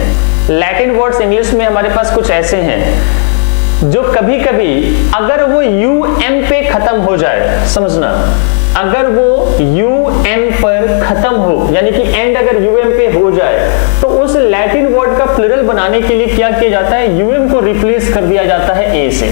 लैटिन वर्ड्स इंग्लिश में हमारे पास कुछ ऐसे हैं जो कभी कभी अगर वो UM पे खत्म हो जाए, समझना, अगर वो UM पर खत्म हो, यानी कि एंड अगर UM पे हो जाए, तो उस लैटिन वर्ड का प्लूरल बनाने के लिए क्या किया जाता है? UM को रिप्लेस कर दिया जाता है A से।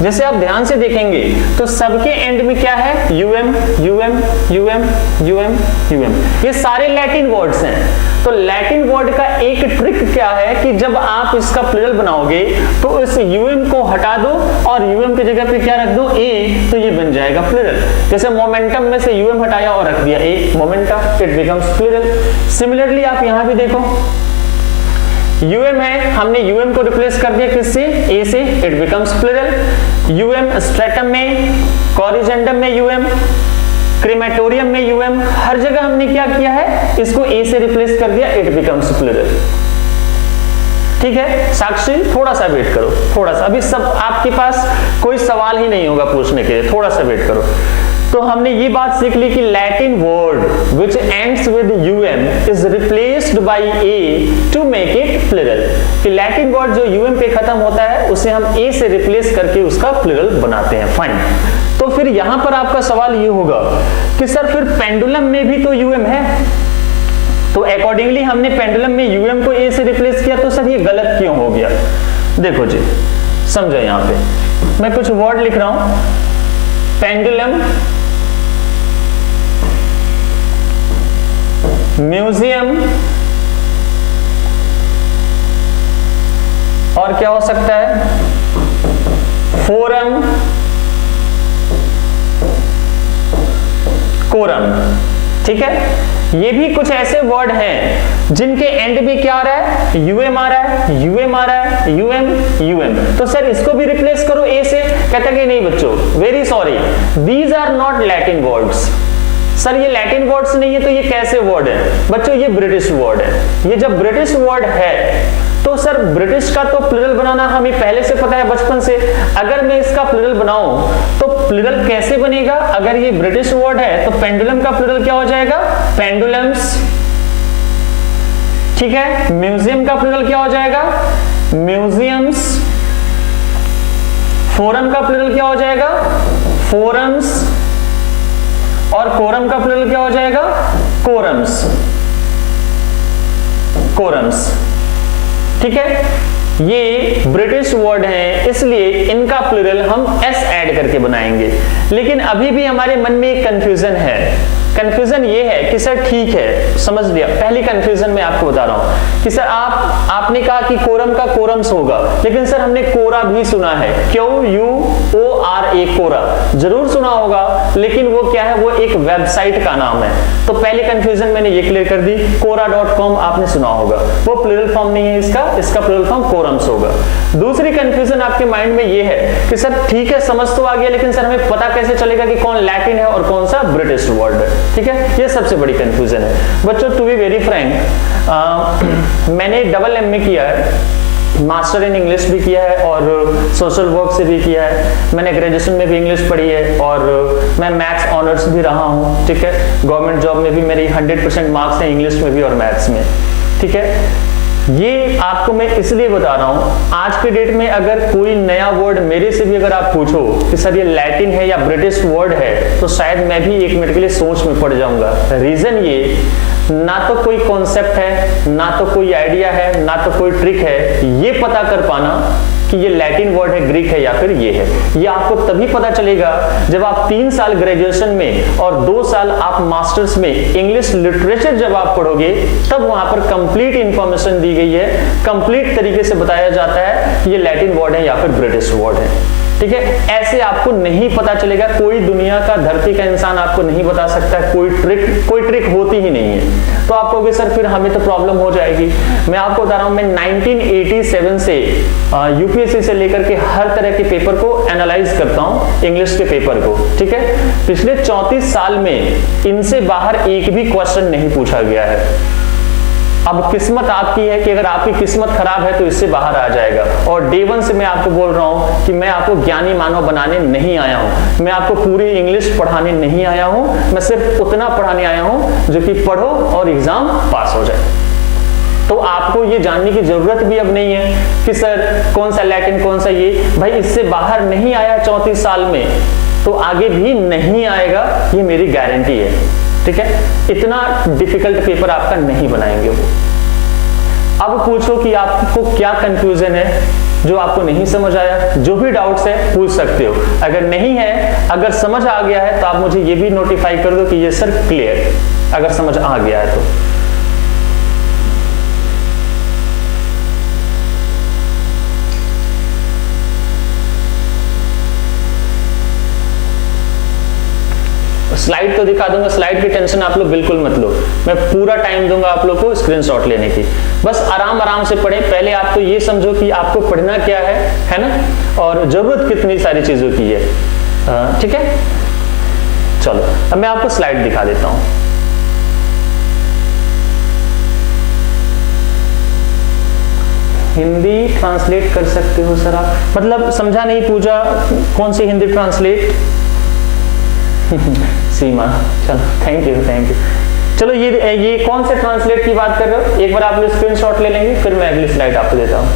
जैसे आप ध्यान से देखेंगे तो सबके एंड में क्या है? UM UM UM UM UM, ये सारे लैटिन वर्ड्स हैं। तो लैटिन वर्ड का एक ट्रिक क्या है कि जब आप इसका प्लूरल बनाओगे तो इस UM को हटा दो और UM की जगह पे क्या रख दो? A, तो ये बन जाएगा प्लूरल। जैसे मोमेंटम में से UM हटाया और रख दिया A, momenta, it becomes plural. Similarly आप यहां भी देखो, UM है, हमने UM को रिप्लेस कर दिया किससे? A से, it becomes plural. UM stratum में, कोरिजेंडम में UM, क्रीमेटोरियम में UM, हर जगह हमने क्या किया है? इसको A से रिप्लेस कर दिया, इट बिकम्स प्लूरल। ठीक है साक्षी, थोड़ा सा वेट करो, थोड़ा सा, अभी सब आपके पास कोई सवाल ही नहीं होगा पूछने के लिए, थोड़ा सा वेट करो। तो हमने ये बात सीख ली कि Latin word which ends with UM is replaced by A to make it plural, कि लैटिन वर्ड जो UM पे खत्म होता है उसे हम A से रिप्लेस करके उसका प्लूरल बनाते हैं। फाइन। तो फिर यहां पर आपका सवाल ये होगा कि सर फिर पेंडुलम में भी तो UM है, तो अकॉर्डिंगली हमने पेंडुलम में UM को A से रिप्लेस किया, तो सर ये गलत क्यों हो गया? देखो जी, समझो, यहां पे मैं कुछ वर्ड लिख रहा हूं, पेंडुलम, म्यूजियम, और क्या हो सकता है? Forum, quorum. ठीक है, ये भी कुछ ऐसे वर्ड हैं जिनके एंड में क्या आ रहा है? UM आ रहा है, UM आ रहा है, UM। तो सर इसको भी रिप्लेस करो A से। कहता कि नहीं बच्चों, very sorry, these are not Latin words. Sir ये लैटिन वर्ड्स नहीं है तो ये कैसे वर्ड है? बच्चों ये ब्रिटिश वर्ड है। ये जब ब्रिटिश वर्ड है तो तो सर ब्रिटिश का तो प्लूरल बनाना हमें पहले से पता है बचपन से। अगर मैं इसका प्लूरल बनाऊं तो प्लूरल कैसे बनेगा? अगर ये ब्रिटिश वर्ड है तो पेंडुलम का प्लूरल क्या हो जाएगा? पेंडुलम्स। ठीक है, म्यूजियम का प्लूरल क्या हो जाएगा? म्यूजियम्स। फोरम का प्लूरल क्या हो जाएगा? फोरम्स। और कोरम का प्लूरल क्या हो जाएगा? कोरम्स। कोरम्स। ठीक है, ये ब्रिटिश वर्ड हैं इसलिए इनका प्लूरल हम एस ऐड करके बनाएंगे। लेकिन अभी भी हमारे मन में एक कंफ्यूजन है। कंफ्यूजन ये है कि सर ठीक है, समझ लिया। पहली कंफ्यूजन मैं आपको बता रहा हूं कि सर आपने कहा कि कोरम का कोरम्स होगा, लेकिन सर हमने कोरा भी सुना है, QUORA, कोरा जरूर सुना होगा, लेकिन वो क्या है? वो एक वेबसाइट का नाम है। तो पहले कंफ्यूजन मैंने ये क्लियर कर दी। कोरा.com आपने सुना होगा, वो प्लूरल फॉर्म नहीं है इसका प्लूरल फॉर्म कोरम्स होगा। दूसरी कंफ्यूजन आपके माइंड में ये है कि सर ठीक है, समझ तो आ गया, लेकिन सर हमें पता कैसे चलेगा कि कौन लैटिन है और कौन सा ब्रिटिश वर्ड है? ठीक है, ये सबसे बड़ी कंफ्यूजन है बच्चों। टू बी वेरी फ्रैंक, मैंने डबल MA किया है, मास्टर इन इंग्लिश भी किया है और सोशल वर्क से भी किया है। मैंने ग्रेजुएशन में भी इंग्लिश पढ़ी है और मैं मैथ्स ऑनर्स भी रहा हूँ। ठीक है, गवर्नमेंट जॉब में भी मेरी 100% मार्क्स हैं इंग्लिश में भी और मैथ्स में। ठीक है, ये आपको मैं इसलिए बता रहा हूं, आज के डेट में अगर कोई नया वर्ड मेरे से भी अगर आप पूछो कि सर ये लैटिन है या ब्रिटिश वर्ड है, तो शायद मैं भी 1 मिनट के लिए सोच में पड़ जाऊंगा। रीजन ये, ना तो कोई कॉन्सेप्ट है, ना तो कोई आइडिया है, ना तो कोई ट्रिक है ये पता कर पाना कि ये लैटिन वर्ड है, ग्रीक है या फिर ये है। ये आपको तभी पता चलेगा जब आप 3 साल ग्रेजुएशन में और 2 साल आप मास्टर्स में इंग्लिश लिटरेचर जब आप पढ़ोगे, तब वहां पर कंप्लीट इंफॉर्मेशन दी गई है, कंप्लीट तरीके से बताया जाता है कि ये लैटिन वर्ड है या फिर ब्रिटिश वर्ड है। ठीक है, ऐसे आपको नहीं पता चलेगा। कोई दुनिया का, धरती का इंसान आपको नहीं बता सकता, कोई ट्रिक होती ही नहीं है। तो आप कहोगे सर फिर हमें तो प्रॉब्लम हो जाएगी। मैं आपको बता रहा हूं, मैं 1987 से यूपीएससी से लेकर के हर तरह के पेपर को एनालाइज करता हूं, इंग्लिश के पेपर को। ठीक है, पिछले 34 साल में इनसे बाहर एक भी क्वेश्चन नहीं पूछा गया है। अब किस्मत आपकी है कि अगर आपकी किस्मत खराब है तो इससे बाहर आ जाएगा। और डे 1 से मैं आपको बोल रहा हूं कि मैं आपको ज्ञानी मानव बनाने नहीं आया हूं, मैं आपको पूरी इंग्लिश पढ़ाने नहीं आया हूं, मैं सिर्फ उतना पढ़ाने आया हूं जो कि पढ़ो और एग्जाम पास हो जाए। तो आपको ये जानने की जरूरत भी अब नहीं है कि सर कौन सा लैटिन, कौन सा ये। भाई इससे बाहर नहीं आया 34 साल में, तो आगे भी नहीं आएगा, ये मेरी गारंटी है। ठीक है, इतना डिफिकल्ट पेपर आपका नहीं बनाएंगे वो। अब पूछो कि आपको क्या कंफ्यूजन है, जो आपको नहीं समझ आया। जो भी डाउट्स है पूछ सकते हो। अगर नहीं है, अगर समझ आ गया है तो आप मुझे ये भी नोटिफाई कर दो कि ये सर क्लियर, अगर समझ आ गया है तो। स्लाइड तो दिखा दूंगा, स्लाइड की टेंशन आप लोग बिल्कुल मत लो, मैं पूरा टाइम दूंगा आप लोग को स्क्रीनशॉट लेने की। बस आराम आराम से पढ़ें। पहले आप तो ये समझो कि आपको पढ़ना क्या है ना, और जरूरत कितनी सारी चीजों की है। ठीक है, चलो अब मैं आपको स्लाइड दिखा देता हूं। हिंदी ट्रांसलेट कर सकते हो सर आप? मतलब समझा नहीं, पूजा कौन सी हिंदी ट्रांसलेट? सीमा, चलो थैंक यू। चलो ये कौन से ट्रांसलेट की बात कर रहे हो? एक बार आप लोग स्क्रीनशॉट ले लेंगे, फिर मैं अगली स्लाइड आपको देता हूं।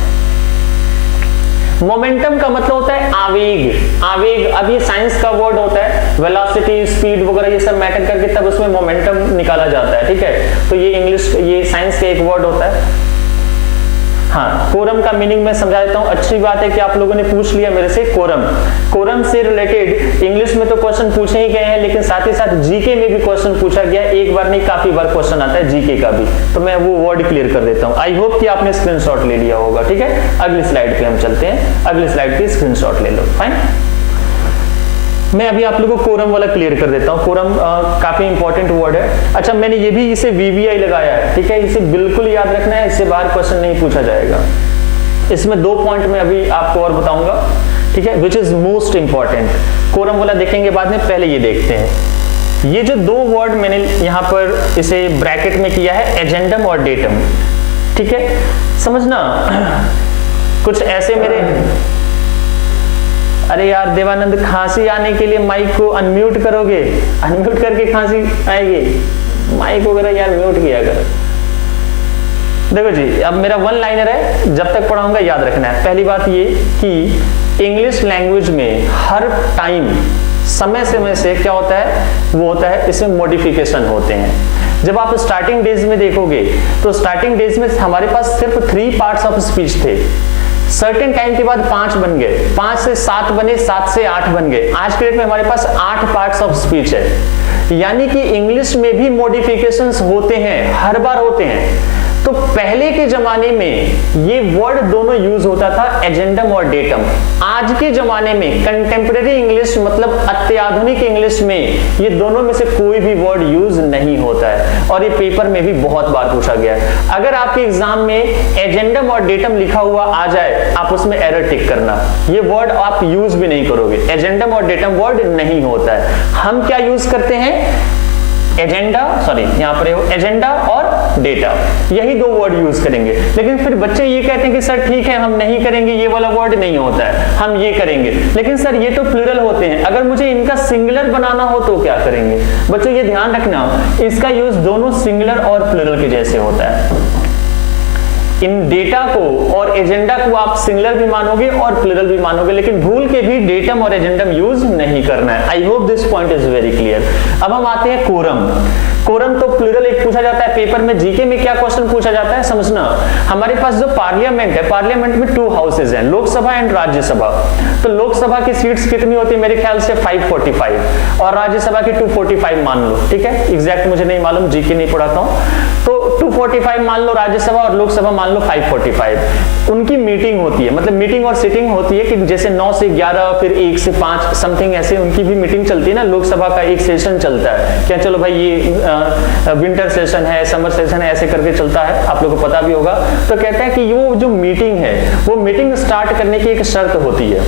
मोमेंटम का मतलब होता है आवेग। आवेग, अब ये साइंस का वर्ड होता है, वेलोसिटी, स्पीड वगैरह ये सब मैटर करके तब उसमें मोमेंटम निकाला जाता है। ठीक है, तो ये इंग्लिश, ये साइंस का एक वर्ड होता है। हाँ, कोरम का मीनिंग मैं समझा देता हूँ। अच्छी बात है कि आप लोगों ने पूछ लिया मेरे से कोरम से रिलेटेड। इंग्लिश में तो क्वेश्चन पूछे ही गए हैं, लेकिन साथ ही साथ जीके में भी क्वेश्चन पूछा गया। एक बार नहीं, काफी बार क्वेश्चन आता है जीके का भी, तो मैं वो वर्ड क्लियर कर देता हूँ। आई होप कि आपने स्क्रीनशॉट ले लिया होगा। ठीक है, अगली स्लाइड पे हम चलते हैं। अगली स्लाइड पे स्क्रीनशॉट ले लो। फाइन, मैं अभी आप लोगों को कोरम वाला क्लियर कर देता हूँ। कोरम काफी इंपॉर्टेंट वर्ड है। अच्छा, मैंने ये भी इसे VVI लगाया है। ठीक है, इसे बिल्कुल याद रखना है, इससे बाहर क्वेश्चन नहीं पूछा जाएगा। इसमें 2 पॉइंट में अभी आपको और बताऊंगा। ठीक है, which is most important. Quorum वाला देखेंगे बाद में, पहले ये देखते हैं। ये जो 2 वर्ड मैंने यहाँ पर इसे ब्रैकेट में किया है, एजेंडम और डेटम। ठीक है, समझना। कुछ ऐसे मेरे, अरे यार देवानंद, खांसी आने के लिए माइक को अनम्यूट करोगे? अनम्यूट करके खांसी आएगी? माइक वगैरह यार म्यूट किया कर। देखो जी, अब मेरा वन लाइनर है, जब तक पढ़ाऊंगा याद रखना है। पहली बात ये कि इंग्लिश लैंग्वेज में हर टाइम समय समय से क्या होता है, वो होता है इसमें मॉडिफिकेशन होते हैं। जब आप स्टार्टिंग डेज में देखोगे तो स्टार्टिंग डेज में हमारे पास सिर्फ 3 पार्ट्स ऑफ स्पीच थे। सर्टेन टाइम के बाद 5 बन गए, 5 से 7 बने, 7 से 8 बन गए। आज के डेट में हमारे पास 8 पार्ट्स ऑफ स्पीच है। यानी कि इंग्लिश में भी मॉडिफिकेशंस होते हैं, हर बार होते हैं। तो पहले के जमाने में ये वर्ड दोनों यूज होता था, एजेंडम और डेटम। आज के जमाने में कंटेम्परेरी इंग्लिश मतलब अत्याधुनिक इंग्लिश में ये दोनों में से कोई भी वर्ड यूज नहीं होता है, और ये पेपर में भी बहुत बार पूछा गया है। अगर आपके एग्जाम में एजेंडम और डेटम लिखा हुआ आ जाए, आप उसमें एरर टिक करना, ये वर्ड आप यूज भी नहीं करोगे। एजेंडम और डेटम वर्ड नहीं होता है। हम क्या यूज करते हैं? एजेंडा, सॉरी यहाँ पर एजेंडा और डेटा, यही 2 वर्ड यूज करेंगे। लेकिन फिर बच्चे ये कहते हैं कि सर ठीक है हम नहीं करेंगे, ये वाला वर्ड नहीं होता है, हम ये करेंगे। लेकिन सर ये तो प्लूरल होते हैं, अगर मुझे इनका सिंगुलर बनाना हो तो क्या करेंगे? बच्चों ये ध्यान रखना, इसका यूज दोनों सिंगुलर और प्लूरल के जैसे होता है। इन डेटा को और एजेंडा को आप सिंगुलर भी मानोगे और प्लूरल भी मानोगे, लेकिन भूल के भी डेटम और एजेंडम यूज नहीं करना है। I hope this point is very clear. अब हम आते हैं कोरम। कोरम तो प्लूरल एक पूछा जाता है पेपर में। जीके में क्या क्वेश्चन पूछा जाता है समझना। हमारे पास जो पार्लियामेंट है, पार्लियामेंट में 2 हाउसेज हैं, लोकसभा एंड राज्यसभा। तो लोकसभा की सीट्स कितनी होती है? मेरे ख्याल से 545 और राज्यसभा की 245 मान लो, ठीक है, एग्जैक्ट मुझे नहीं मालूम, जीके नहीं पढ़ाता हूं। तो 245 मान लो राज्यसभा और लोकसभा मान लो 545। उनकी मीटिंग होती है, मतलब मीटिंग और सिटिंग होती है कि जैसे 9 से 11 फिर 1 से 5 समथिंग ऐसे उनकी भी मीटिंग चलती है ना। लोकसभा का एक सेशन चलता है, क्या चलो भाई ये विंटर सेशन है, समर सेशन है, ऐसे करके चलता है, आप लोगों को पता भी होगा। तो कहते हैं कि वो जो मीटिंग है, वो मीटिंग स्टार्ट करने की एक शर्त होती है।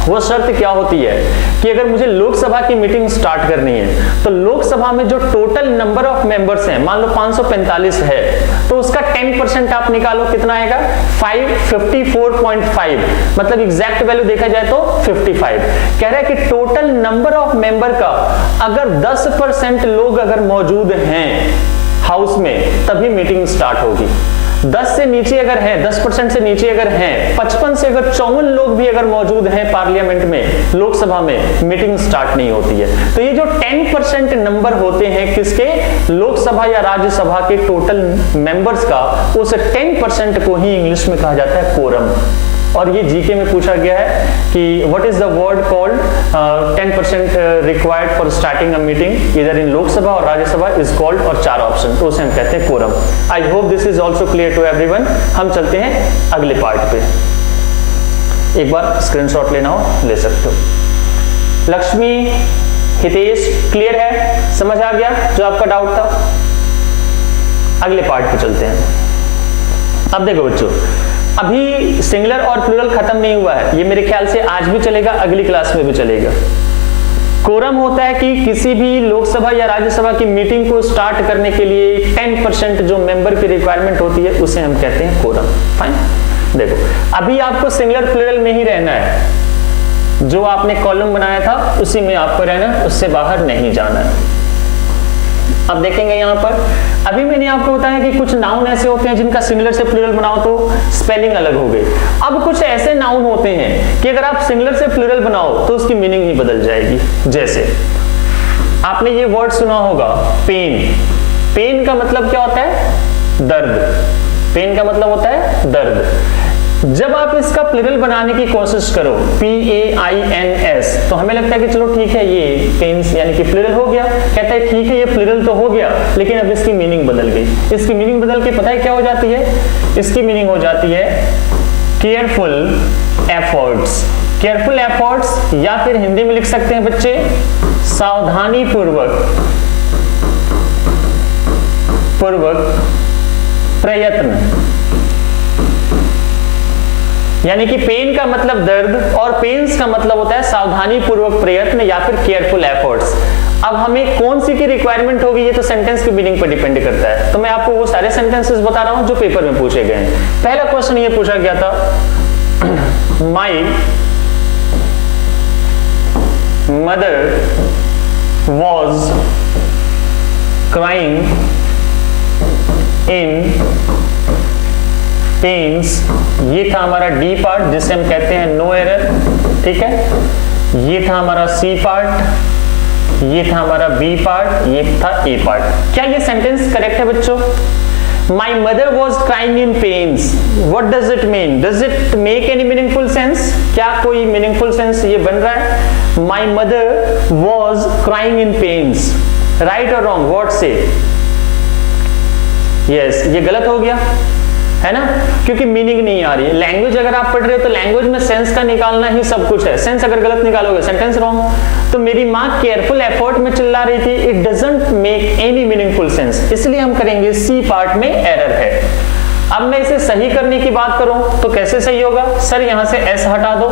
वो शर्त क्या होती है कि अगर मुझे लोकसभा की मीटिंग स्टार्ट करनी है तो लोकसभा में जो टोटल नंबर ऑफ मेंबर्स हैं, मान लो 545 है, तो उसका 10% आप निकालो, कितना आएगा? 554.5, मतलब एग्जैक्ट वैल्यू देखा जाए तो 55। कह रहा है कि टोटल नंबर ऑफ मेंबर का अगर 10% लोग अगर मौजूद हैं हाउस में तभी मीटिंग स्टार्ट होगी। 10 से नीचे अगर है, 10% से नीचे अगर हैं, 55 से अगर 54 लोग भी अगर मौजूद हैं पार्लियामेंट में, लोकसभा में, मीटिंग स्टार्ट नहीं होती है। तो ये जो 10% नंबर होते हैं किसके? लोकसभा या राज्यसभा के टोटल मेंबर्स का, उस 10% को ही इंग्लिश में कहा जाता है कोरम। और ये जीके में पूछा गया है कि what is the word called 10% required for starting a meeting इधर इन लोकसभा और राज्यसभा इज कॉल्ड, और 4 ऑप्शन, तो उसे हम कहते हैं quorum. I hope this is also clear to everyone. हम चलते हैं अगले पार्ट पे। एक बार स्क्रीनशॉट लेना हो ले सकते हो। लक्ष्मी, हितेश, क्लियर है? समझ आ गया जो आपका डाउट था? अगले पार्ट पे चलते हैं। अब देखो बच्चों, अभी सिंगुलर और प्लूरल खत्म नहीं हुआ है, ये मेरे ख्याल से आज भी चलेगा, अगली क्लास में भी चलेगा। कोरम होता है कि किसी भी लोकसभा या राज्यसभा की मीटिंग को स्टार्ट करने के लिए 10% जो मेंबर की रिक्वायरमेंट होती है उसे हम कहते हैं कोरम। फाइन। देखो अभी आपको सिंगुलर प्लूरल में ही रहना है, जो आपने कॉलम बनाया था उसी में आपको रहना है, उससे बाहर नहीं जाना है। अब देखेंगे यहाँ पर, अभी मैंने आपको बताया कि कुछ नाउन ऐसे होते हैं जिनका सिंगुलर से प्लूरल बनाओ तो स्पेलिंग अलग हो गई। अब कुछ ऐसे नाउन होते हैं कि अगर आप सिंगुलर से प्लूरल बनाओ तो उसकी मीनिंग ही बदल जाएगी। जैसे आपने ये वर्ड सुना होगा पेन। पेन का मतलब क्या होता है? दर्द। पेन का मतलब होता है दर्द। जब आप इसका प्लूरल बनाने की कोशिश करो, PAINS, तो हमें लगता है कि चलो ठीक है ये पेन्स यानी कि प्लूरल हो गया। कहता है ठीक है ये प्लूरल तो हो गया, लेकिन अब इसकी मीनिंग बदल गई। इसकी मीनिंग बदल के पता है क्या हो जाती है? इसकी मीनिंग हो जाती है केयरफुल एफर्ट्स। केयरफुल एफर्ट्स, या फिर हिंदी में लिख सकते हैं बच्चे सावधानी पूर्वक प्रयत्न। यानी कि पेन का मतलब दर्द और पेन्स का मतलब होता है सावधानी पूर्वक प्रयत्न या फिर केयरफुल एफर्ट्स। अब हमें कौन सी की रिक्वायरमेंट होगी ये तो सेंटेंस की मीनिंग पर डिपेंड करता है। तो मैं आपको वो सारे सेंटेंसेस बता रहा हूं जो पेपर में पूछे गए हैं। पहला क्वेश्चन ये पूछा गया था, my mother was crying in pains. ये था हमारा डी पार्ट जिसे हम कहते हैं नो एरर, ठीक है। ये था हमारा सी पार्ट, ये था हमारा बी पार्ट, ये था ए पार्ट। क्या ये सेंटेंस करेक्ट है बच्चों? My mother was crying in pains. What does it mean? Does it make any meaningful sense? क्या कोई meaningful sense ये बन रहा है? My mother was crying in pains. Right or wrong? What say? Yes, ये गलत हो गया है ना, क्योंकि मीनिंग नहीं आ रही है। लैंग्वेज अगर आप पढ़ रहे हो तो लैंग्वेज में सेंस का निकालना ही सब कुछ है। सेंस अगर गलत निकालोगे सेंटेंस रॉन्ग। तो मेरी माँ केयरफुल एफर्ट में चिल्ला रही थी, it doesn't make any meaningful sense, इसलिए हम करेंगे सी पार्ट में एरर है। अब मैं इसे सही करने की बात करूं तो कैसे सही होगा? सर यहां से एस हटा दो।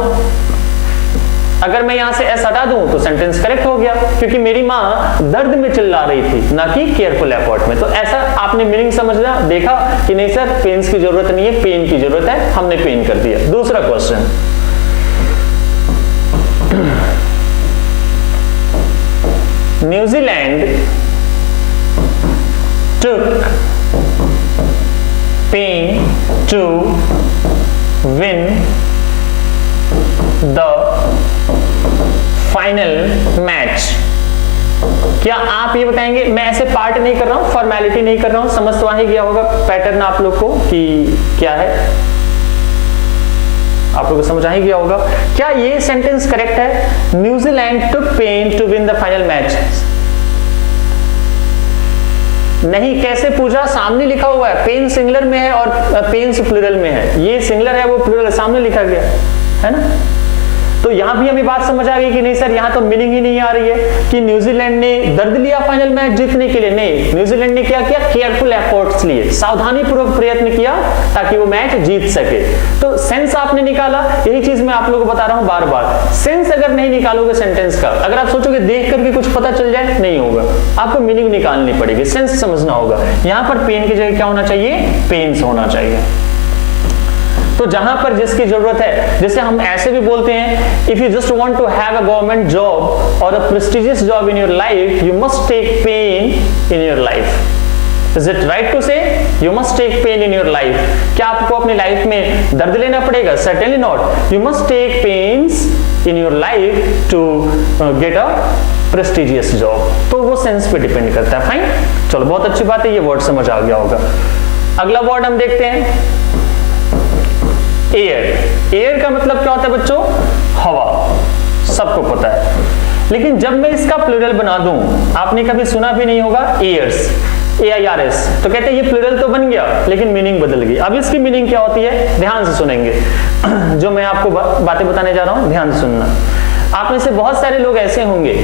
अगर मैं यहां से एस हटा दूं तो सेंटेंस करेक्ट हो गया, क्योंकि मेरी माँ दर्द में चिल्ला रही थी ना कि केयरफुल एफर्ट में। तो ऐसा आपने मीनिंग समझना, देखा कि नहीं सर पेन्स की जरूरत नहीं है, पेन की जरूरत है, हमने पेन कर दिया। दूसरा question, New Zealand took pain to win the final match. क्या आप ये बताएंगे? मैं ऐसे पार्ट नहीं कर रहा हूं, फॉर्मेलिटी नहीं कर रहा हूं, समझ तो आ ही गया होगा पैटर्न आप लोग को कि क्या है, आप लोगों को समझ आ ही गया होगा। क्या ये सेंटेंस करेक्ट है? New Zealand took pain to win the final match. नहीं, कैसे पूछा? सामने लिखा हुआ है, पेन सिंगुलर में है और पेन्स प्लूरल में है। ये सिंगुलर है, वो प्लूरल सामने लिखा गया है ना। तो यहां भी हमें बात समझ आ गई कि नहीं सर यहां तो मीनिंग ही नहीं आ रही है कि न्यूजीलैंड ने दर्द लिया फाइनल मैच जीतने के लिए। नहीं, न्यूजीलैंड ने क्या किया? केयरफुल एफर्ट्स लिए, सावधानी पूर्वक प्रयत्न किया ताकि वो मैच जीत सके। तो सेंस आपने निकाला, यही चीज मैं आप लोगों को बता रहा हूं बार बार। सेंस अगर नहीं निकालोगे सेंटेंस का, अगर आप सोचोगे देख करके कुछ पता चल जाए, नहीं होगा, आपको मीनिंग निकालनी पड़ेगी, सेंस समझना होगा। यहां पर पेन की जगह क्या होना चाहिए? पेन्स होना चाहिए। तो जहां पर जिसकी जरूरत है, जैसे हम ऐसे भी बोलते हैं, if you just want to have a government job or a prestigious job in your life, you must take pain in your life. Is it right to say you must take pain in your life? क्या आपको अपनी लाइफ में दर्द लेना पड़ेगा? Certainly not. You must take pains in your life to get a prestigious job. तो वो सेंस पे डिपेंड करता है। फाइन, चलो बहुत अच्छी बात है, ये वर्ड समझ आ गया होगा। अगला वर्ड हम देखते हैं, एयर। एयर का मतलब क्या होता है बच्चों? हवा, सबको पता है। लेकिन जब मैं इसका प्लूरल बना दूं, आपने कभी सुना भी नहीं होगा एयर्स, AIRS, तो कहते हैं ये प्लूरल तो बन गया लेकिन मीनिंग बदल गई। अब इसकी मीनिंग क्या होती है? ध्यान से सुनेंगे जो मैं आपको बातें बताने जा रहा हूं, ध्यान से सुनना। आप में से बहुत सारे लोग ऐसे होंगे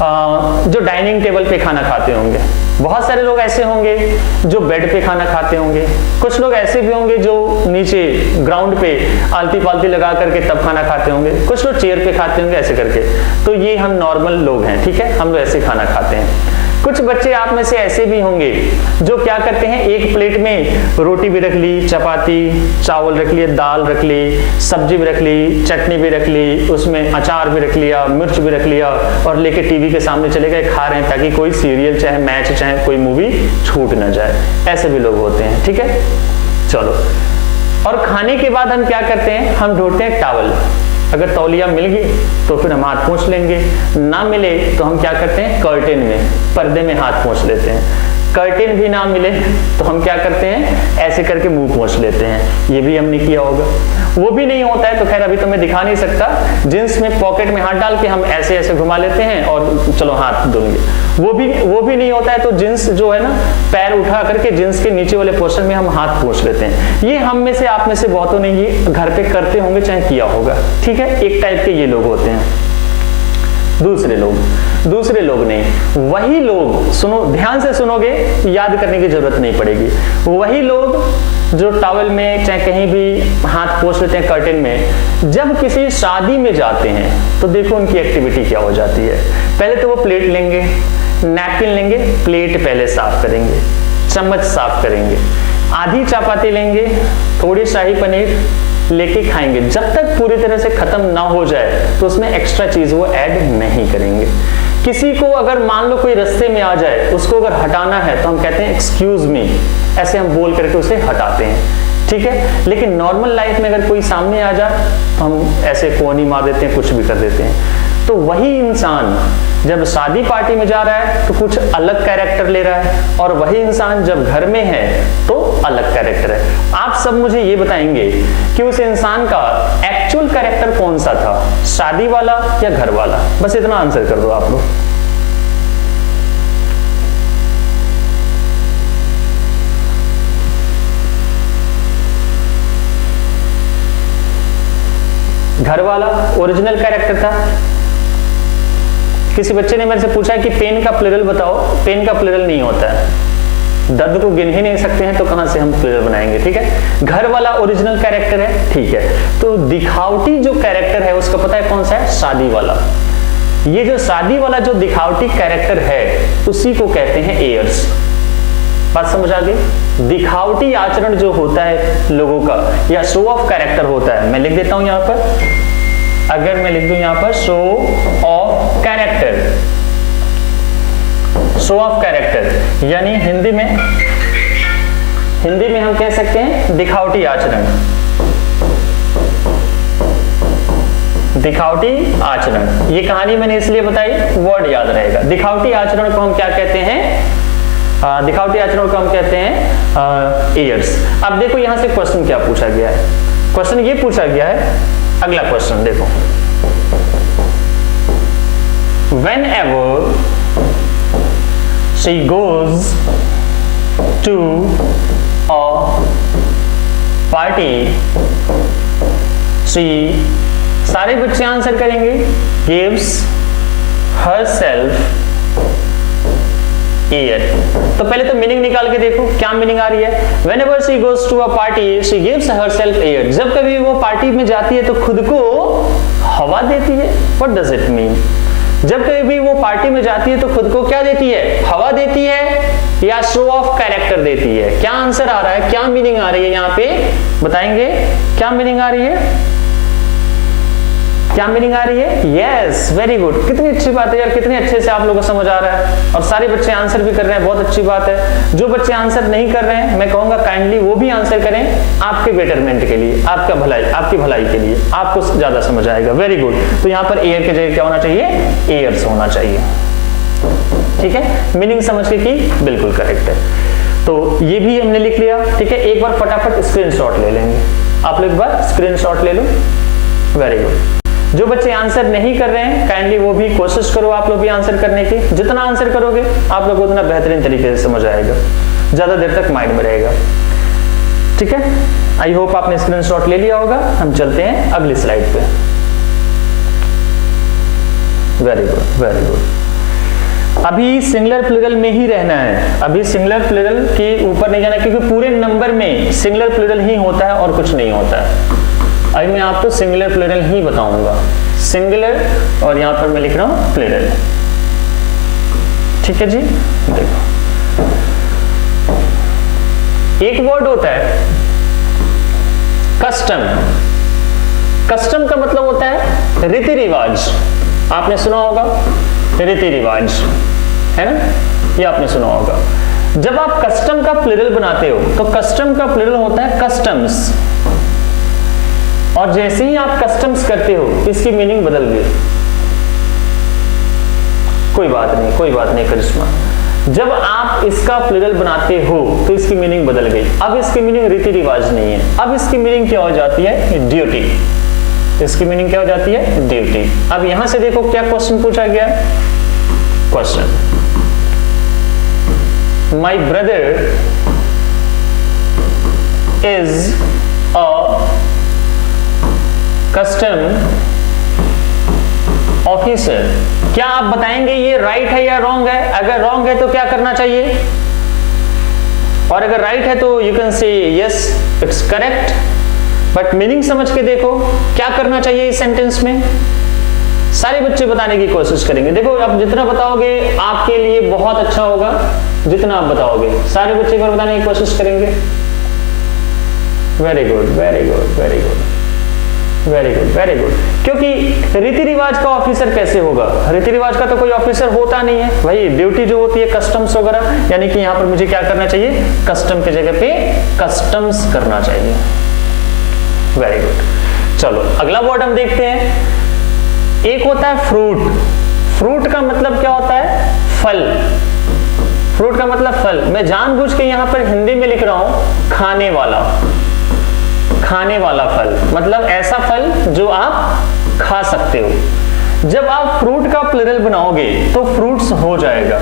जो डाइनिंग टेबल पे खाना खाते होंगे, बहुत सारे लोग ऐसे होंगे जो बेड पे खाना खाते होंगे, कुछ लोग ऐसे भी होंगे जो नीचे ग्राउंड पे आलती पालती लगा करके तब खाना खाते होंगे, कुछ लोग चेयर पे खाते होंगे ऐसे करके। तो ये हम नॉर्मल लोग हैं, ठीक है, हम लोग ऐसे खाना खाते हैं। कुछ बच्चे आप में से ऐसे भी होंगे जो क्या करते हैं, एक प्लेट में रोटी भी रख ली, चपाती, चावल रख लिए, दाल रख ली, सब्जी भी रख ली, चटनी भी रख ली, उसमें अचार भी रख लिया, मिर्च भी रख लिया और लेके टीवी के सामने चले गए, खा रहे हैं ताकि कोई सीरियल चाहे मैच चाहे कोई मूवी छूट ना जाए। ऐसे भी लोग होते हैं, ठीक है। चलो, और खाने के बाद हम क्या करते हैं? हम ढूंढते हैं टॉवल। अगर तौलिया मिल गई तो फिर हम हाथ पोंछ लेंगे, ना मिले तो हम क्या करते हैं? कर्टेन में, पर्दे में हाथ पोंछ लेते हैं। कर्टेन भी ना मिले तो हम क्या करते हैं? ऐसे करके मुंह पोंछ लेते हैं। ये भी हमने किया होगा। वो भी नहीं होता है तो खैर अभी तो मैं दिखा नहीं सकता, जींस में पॉकेट में हाथ डाल के हम ऐसे ऐसे घुमा लेते हैं और चलो हाथ धोएंगे। वो भी नहीं होता है तो जींस जो है ना, पैर उठा करके जींस के नीचे वाले पोर्शन में हम हाथ पोंछ लेते हैं। ये हम में से, आप में से बहुतों ने ये घर पे करते होंगे चाहे किया होगा, ठीक है। एक टाइप के ये लोग होते हैं। दूसरे लोग नहीं, वही लोग, सुनो ध्यान से सुनोगे, याद करने की जरूरत नहीं पड़ेगी। वही लोग जो टॉवल में चाहे कहीं भी हाथ पोंछ लेते हैं कर्टेन में, जब किसी शादी में जाते हैं तो देखो उनकी एक्टिविटी क्या हो जाती है। पहले तो वो प्लेट लेंगे, नैपकिन लेंगे, प्लेट पहले साफ करेंगे, चम्मच साफ करेंगे, आधी चपाती लेंगे, थोड़ी शाही पनीर लेके खाएंगे। जब तक पूरी तरह से खत्म ना हो जाए तो उसमें एक्स्ट्रा चीज वो ऐड नहीं करेंगे। किसी को अगर मान लो कोई रास्ते में आ जाए, उसको अगर हटाना है तो हम कहते हैं एक्सक्यूज मी, ऐसे हम बोल करके उसे हटाते हैं, ठीक है। लेकिन नॉर्मल लाइफ में अगर कोई सामने आ जाए तो हम ऐसे कोनी मार देते हैं, कुछ भी कर देते हैं। तो वही इंसान जब शादी पार्टी में जा रहा है तो कुछ अलग कैरेक्टर ले रहा है, और वही इंसान जब घर में है तो अलग कैरेक्टर है। आप सब मुझे ये बताएंगे कि उस इंसान का एक्चुअल कैरेक्टर कौन सा था, शादी वाला या घर वाला? बस इतना आंसर कर दो आप लोग। घर वाला ओरिजिनल कैरेक्टर था। किसी बच्चे ने मेरे से पूछा है कि पेन का प्लुरल बताओ, पेन का प्लुरल नहीं होता है, दर्द को गिन ही नहीं सकते हैं तो कहां से हम प्लुरल बनाएंगे, ठीक है। घर वाला ओरिजिनल कैरेक्टर है, ठीक है। तो दिखावटी जो कैरेक्टर है उसका पता है कौन सा है? शादी वाला। ये जो शादी वाला जो दिखावटी कैरेक्टर है उसी को कहते हैं एयर्स। बात समझ आ गई? दिखावटी आचरण जो होता है लोगों का, या शो ऑफ कैरेक्टर होता है, मैं लिख देता हूं यहां पर, अगर मैं लिख दूं यहां पर show off character, show off character यानी हिंदी में हम कह सकते हैं दिखावटी आचरण, दिखावटी आचरण। ये कहानी मैंने इसलिए बताई, वर्ड याद रहेगा। दिखावटी आचरण को हम क्या कहते हैं? दिखावटी आचरण को हम कहते हैं एयर्स। अब देखो यहां से क्वेश्चन क्या पूछा गया है। क्वेश्चन ये पूछा गया है, अगला क्वेश्चन देखो, whenever she goes to a party, she, सारे बच्चे आंसर करेंगे, gives herself ear। तो पहले तो मीनिंग निकाल के देखो क्या मीनिंग आ रही है। Whenever she goes to a party, she gives herself air। जब कभी वो पार्टी में जाती है तो खुद को हवा देती है। What does it mean? जब कभी वो पार्टी में जाती है तो खुद को क्या देती है? हवा देती है या शो ऑफ कैरेक्टर देती है? क्या आंसर आ रहा है, क्या मीनिंग आ रही है यहाँ पे बताएंगे? क्या मीनिंग आ रही है? क्या मीनिंग आ रही है? Yes, very good. कितनी अच्छी बात है यार, कितने अच्छे से आप लोगों को समझ आ रहा है, और सारे बच्चे आंसर भी कर रहे हैं, बहुत अच्छी बात है। जो बच्चे आंसर नहीं कर रहे हैं मैं कहूंगा काइंडली वो भी आंसर करें, आपके बेटरमेंट के लिए, आपका भलाई, आपकी भलाई के लिए, आपको ज्यादा समझ आएगा। Very good. तो यहाँ पर एयर के जगह क्या होना चाहिए? एयर्स होना चाहिए, ठीक है। मीनिंग समझ के की बिल्कुल करेक्ट है। तो ये भी हमने लिख लिया, ठीक है। एक बार फटाफट स्क्रीनशॉट ले लेंगे, आप लोग एक बार स्क्रीनशॉट ले लो। Very good. जो बच्चे आंसर नहीं कर रहे हैं काइंडली वो भी कोशिश करो आप लोग भी आंसर करने की। जितना आंसर करोगे आप लोग उतना बेहतरीन तरीके से समझ आएगा, ज्यादा देर तक माइंड में रहेगा, ठीक है। आई होप आपने स्क्रीनशॉट ले लिया होगा। हम चलते हैं अगली स्लाइड पे। Very good, very good. अभी सिंगुलर प्लुरल में ही रहना है, अभी सिंगुलर प्लुरल के ऊपर नहीं जाना, क्योंकि पूरे नंबर में सिंगुलर प्लुरल ही होता है और कुछ नहीं होता है। अभी मैं आपको सिंगुलर प्लुरल ही बताऊंगा, सिंगुलर, और यहां पर मैं लिख रहा हूं प्लुरल, ठीक है जी। देखो एक वर्ड होता है कस्टम। कस्टम का मतलब होता है रीति रिवाज। आपने सुना होगा रीति रिवाज, है ना, ये आपने सुना होगा। जब आप कस्टम का प्लुरल बनाते हो तो कस्टम का प्लुरल होता है कस्टम्स, और जैसे ही आप कस्टम्स करते हो इसकी मीनिंग बदल गई। कोई बात नहीं, कोई बात नहीं करिश्मा। जब आप इसका प्लुरल बनाते हो तो इसकी मीनिंग बदल गई। अब इसकी मीनिंग रीति रिवाज नहीं है, अब इसकी मीनिंग क्या हो जाती है? ड्यूटी। इसकी मीनिंग क्या हो जाती है? ड्यूटी। अब यहां से देखो क्या क्वेश्चन पूछा गया। Question, my brother is a custom officer. क्या आप बताएंगे ये राइट है या रॉन्ग है? अगर रॉन्ग है तो क्या करना चाहिए, और अगर राइट है तो you can say yes it's correct. But meaning समझ के देखो क्या करना चाहिए इस सेंटेंस में। सारे बच्चे बताने की कोशिश करेंगे। देखो आप जितना बताओगे आपके लिए बहुत अच्छा होगा, जितना आप बताओगे। सारे बच्चे एक बार बताने की कोशिश करेंगे। Very good very good very good very good very good. क्योंकि रीति रिवाज का ऑफिसर कैसे होगा? रीति रिवाज का तो कोई ऑफिसर होता नहीं है भाई। ड्यूटी जो होती है कस्टम्स वगैरह, यानी कि यहां पर मुझे क्या करना चाहिए, कस्टम की जगह पे कस्टम्स करना चाहिए। Very good. चलो अगला वर्ड हम देखते हैं। एक होता है फ्रूट। फ्रूट का मतलब क्या होता है, फल। फ्रूट का मतलब फल। मैं जानबूझ के यहां पर हिंदी में लिख रहा हूं खाने वाला। खाने वाला फल मतलब ऐसा फल जो आप खा सकते हो। जब आप फ्रूट का प्लुरल बनाओगे तो फ्रूट्स हो जाएगा,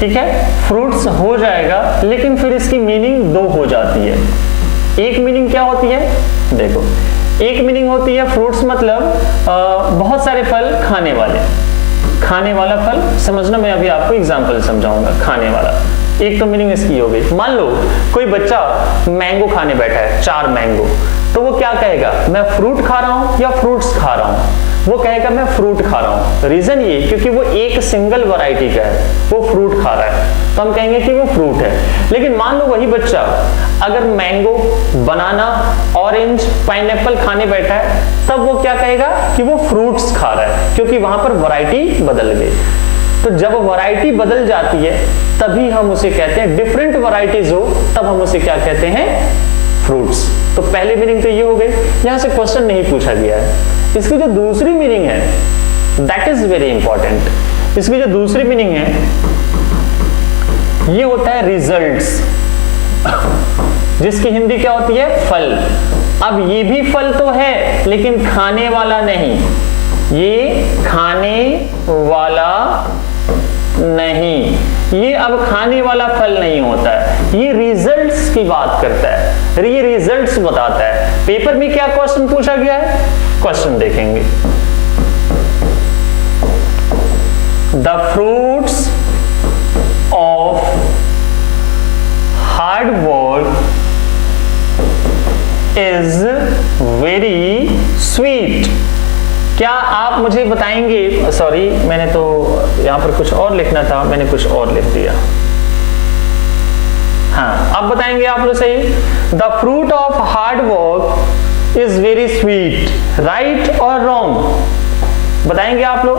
ठीक है, फ्रूट्स हो जाएगा। लेकिन फिर इसकी मीनिंग दो हो जाती है। एक मीनिंग क्या होती है, देखो एक मीनिंग होती है फ्रूट्स मतलब बहुत सारे फल खाने वाले। खाने वाला फल समझना, मैं अभी आपको एग्जांपल समझाऊंगा। खाने वाला एक तो मीनिंग इसकी हो गई। मान लो कोई बच्चा मैंगो खाने बैठा है, 4 मैंगो, तो वो क्या कहेगा, मैं फ्रूट खा रहा हूं या फ्रूट्स खा रहा हूं? वो कहेगा मैं फ्रूट खा रहा हूं। रीजन ये क्योंकि वो एक सिंगल वैरायटी का है, वो फ्रूट खा रहा है, तो हम कहेंगे कि वो फ्रूट है। लेकिन मान लो वही बच्चा अगर मैंगो, बनाना, ऑरेंज, पाइनएप्पल खाने बैठा है, तब वो क्या कहेगा कि वो फ्रूट्स खा रहा है, क्योंकि वहां पर वैरायटी बदल गई। तो जब वैरायटी बदल जाती है तभी हम उसे कहते हैं, डिफरेंट वैरायटीज हो तब हम उसे क्या कहते हैं, फ्रूट्स। तो पहली मीनिंग तो ये हो गई। यहां से क्वेश्चन नहीं पूछा गया है। इसकी जो दूसरी मीनिंग है दैट इज वेरी इंपॉर्टेंट। इसकी जो दूसरी मीनिंग है ये होता है रिजल्ट्स, जिसकी हिंदी क्या होती है, फल। अब ये भी फल तो है लेकिन खाने वाला नहीं, ये खाने वाला नहीं, ये अब खाने वाला फल नहीं होता है, ये रिजल्ट्स की बात करता है, ये रिजल्ट्स बताता है। पेपर में क्या क्वेश्चन पूछा गया है, क्वेश्चन देखेंगे। The fruits of hard work is very sweet. क्या आप मुझे बताएंगे, सॉरी मैंने तो यहां पर कुछ और लिखना था, मैंने कुछ और लिख दिया। हाँ, अब बताएंगे आप लोग सही। The fruit of hard work is very sweet, right or wrong? बताएंगे आप लोग।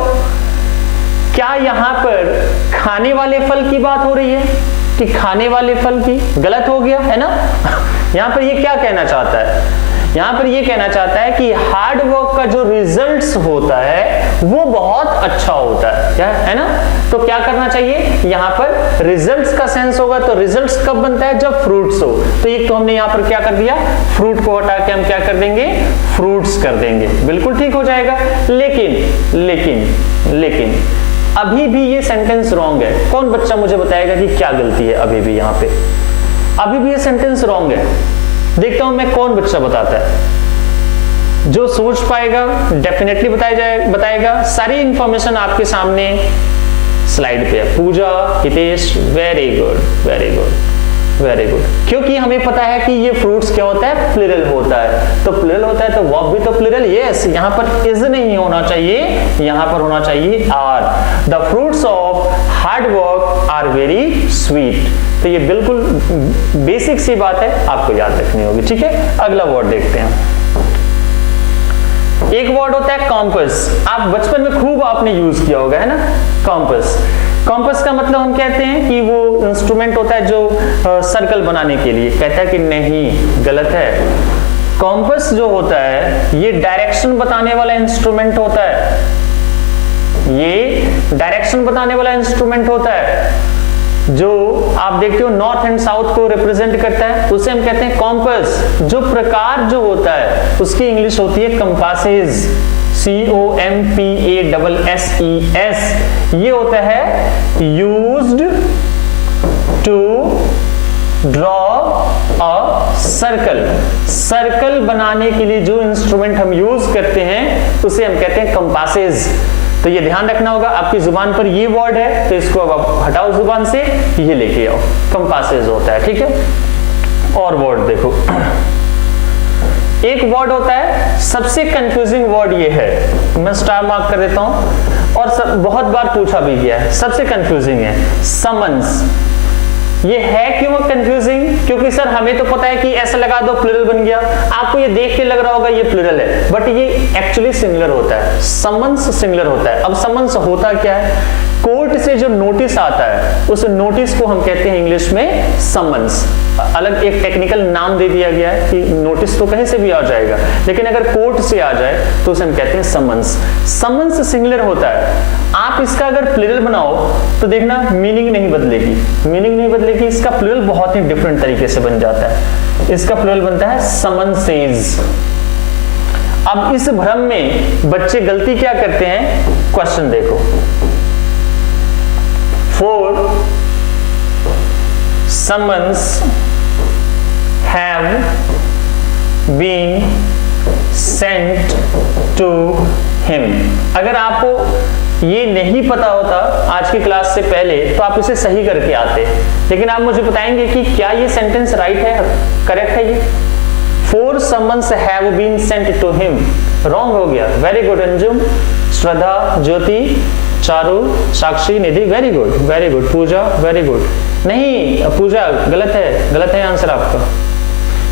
क्या यहां पर खाने वाले फल की बात हो रही है कि खाने वाले फल की? गलत हो गया है ना। यहां पर ये क्या कहना चाहता है, यहां पर ये कहना चाहता है कि हार्ड वर्क का जो रिजल्ट्स होता है वो बहुत अच्छा होता है, क्या है ना। तो क्या करना चाहिए, यहां पर रिजल्ट्स का सेंस होगा। तो रिजल्ट्स कब बनता है, जब फ्रूट्स हो। तो एक तो हमने यहां पर क्या कर दिया, फ्रूट को हटा के हम क्या कर देंगे, फ्रूट्स कर देंगे, बिल्कुल ठीक हो जाएगा। लेकिन लेकिन लेकिन अभी भी ये सेंटेंस रॉन्ग है। कौन बच्चा मुझे बताएगा कि क्या गलती है अभी भी यहां पे? अभी भी ये सेंटेंस रॉन्ग है। देखता हूं मैं कौन बच्चा बताता है। जो सोच पाएगा डेफिनेटली बताएगा। सारी इंफॉर्मेशन आपके सामने स्लाइड पे है। Pooja, Hitesh, very good very good very good. क्योंकि हमें पता है कि ये फ्रूट्स क्या होता है, प्लुरल होता है। तो प्लुरल होता है तो वर्ब भी तो प्लुरल। यस, यहां पर इज नहीं होना चाहिए, यहां पर होना चाहिए are. The fruits of hard work are very sweet. तो ये बिल्कुल बेसिक सी बात है, आपको याद रखनी होगी, ठीक है। अगला वर्ड देखते हैं। एक वर्ड होता है कॉम्पस। आप बचपन में खूब आपने यूज किया होगा, है ना, कॉम्पस। कॉम्पस का मतलब हम कहते हैं कि वो इंस्ट्रूमेंट होता है जो सर्कल बनाने के लिए। कहता है कि नहीं, गलत है। कॉम्पस जो होता है ये डायरेक्शन बताने वाला इंस्ट्रूमेंट होता है। ये डायरेक्शन बताने वाला इंस्ट्रूमेंट होता है जो आप देखते हो नॉर्थ एंड साउथ को रिप्रेजेंट करता है, उसे हम कहते हैं कॉम्पस। जो प्रकार जो होता है उसकी इंग्लिश होती है कंपासेस, COMPASSES। ये होता है used to draw a circle. Circle बनाने के लिए जो इंस्ट्रूमेंट हम यूज करते हैं उसे हम कहते हैं कंपासेस। तो ये ध्यान रखना होगा, आपकी जुबान पर ये वर्ड है तो इसको अब आप हटाओ जुबान से, ये लेके आओ, कंपासेस होता है, ठीक है। और वर्ड देखो, एक वर्ड होता है सबसे कंफ्यूजिंग वर्ड ये है, मैं स्टार मार्क कर देता हूं, और बहुत बार पूछा भी गया है, सबसे कंफ्यूजिंग है समन्स। ये है क्यों कंफ्यूजिंग? क्योंकि सर हमें तो पता है कि ऐसा लगा दो प्लूरल बन गया, आपको ये देख के लग रहा होगा ये प्लूरल है, बट ये एक्चुअली सिंगुलर होता है, समन्स सिंगुलर होता है। अब समन्स होता क्या है? कोर्ट से जो नोटिस आता है उस नोटिस को हम कहते हैं इंग्लिश में समन्स। अलग एक टेक्निकल नाम दे दिया गया है कि नोटिस तो कहीं से भी आ जाएगा, लेकिन अगर कोर्ट से आ जाए तो उसे हम कहते हैं समन्स। समन्स सिंगुलर होता है, आप इसका अगर प्लूरल बनाओ तो देखना मीनिंग नहीं बदलेगी, मीनिंग नहीं बदलेगी, इसका प्लूरल बहुत ही डिफरेंट तरीके से बन जाता है। इसका प्लूरल बनता है समन्सेस। अब इस भ्रम में बच्चे गलती क्या करते हैं? क्वेश्चन देखो, 4 summons have been sent to him। अगर आपको ये नहीं पता होता आज की क्लास से पहले तो आप इसे सही करके आते, लेकिन आप मुझे बताएंगे कि क्या ये सेंटेंस राइट है, करेक्ट है ये? 4 summons have been sent to him, wrong हो गया। वेरी गुड अंजुम, श्रद्धा, ज्योति, चारू, साक्षी, निधि, वेरी गुड वेरी गुड। पूजा, वेरी गुड। नहीं पूजा गलत है आंसर आपका।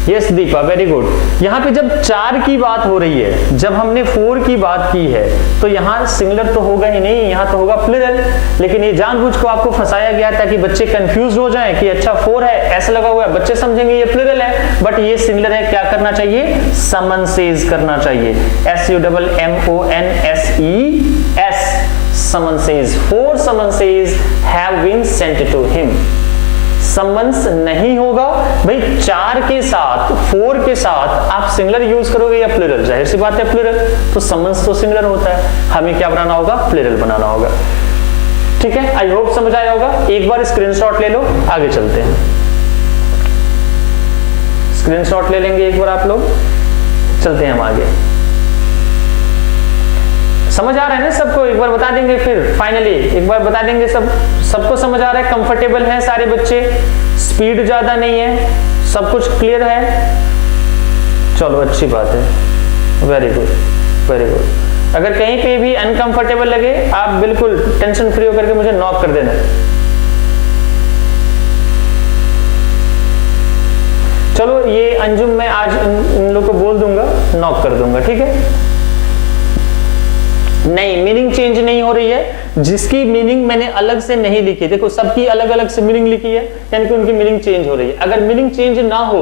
Yes Deepa, very good. यहाँ पे जब 4 की बात हो रही है, जब हमने 4 की बात की है तो यहाँ सिंगुलर तो होगा ही नहीं, यहाँ तो होगा प्लूरल, लेकिन ये जानबूझ को आपको फंसाया गया ताकि बच्चे कंफ्यूज हो जाएं कि अच्छा 4 है ऐसा लगा हुआ है, बच्चे समझेंगे ये प्लूरल है बट ये सिंगुलर है। क्या करना चाहिए? समन्सेस करना चाहिए, SUMMONSES, summonses. 4 summonses have been sent to him. Summons नहीं होगा भाई, 4 के साथ 4 के साथ आप सिंगुलर यूज करोगे या प्लूरल? जाहिर सी बात है प्लूरल, तो समन्स तो सिंगुलर होता है, हमें क्या बनाना होगा? प्लूरल बनाना होगा। ठीक है, आई होप समझ आया होगा। एक बार स्क्रीनशॉट ले लो, आगे चलते हैं। स्क्रीनशॉट ले लेंगे एक बार आप लोग, चलते हैं हम आगे। समझ आ रहा है ना सबको? एक बार बता देंगे, फिर फाइनली एक बार बता देंगे सबको समझ आ रहा है? कंफर्टेबल हैं सारे बच्चे? स्पीड ज्यादा नहीं है, सब कुछ क्लियर है? चलो अच्छी बात है, वेरी गुड वेरी गुड। अगर कहीं पे भी अनकंफर्टेबल लगे आप बिल्कुल टेंशन फ्री होकर के मुझे नॉक कर देना। चलो ये अंजुम मैं आज इन लोग को बोल दूंगा, नॉक कर दूंगा, ठीक है? नहीं, मीनिंग चेंज नहीं हो रही है। जिसकी मीनिंग मैंने अलग से नहीं लिखी, देखो सबकी अलग अलग से मीनिंग लिखी है, यानी कि उनकी मीनिंग चेंज हो रही है। अगर मीनिंग चेंज ना हो,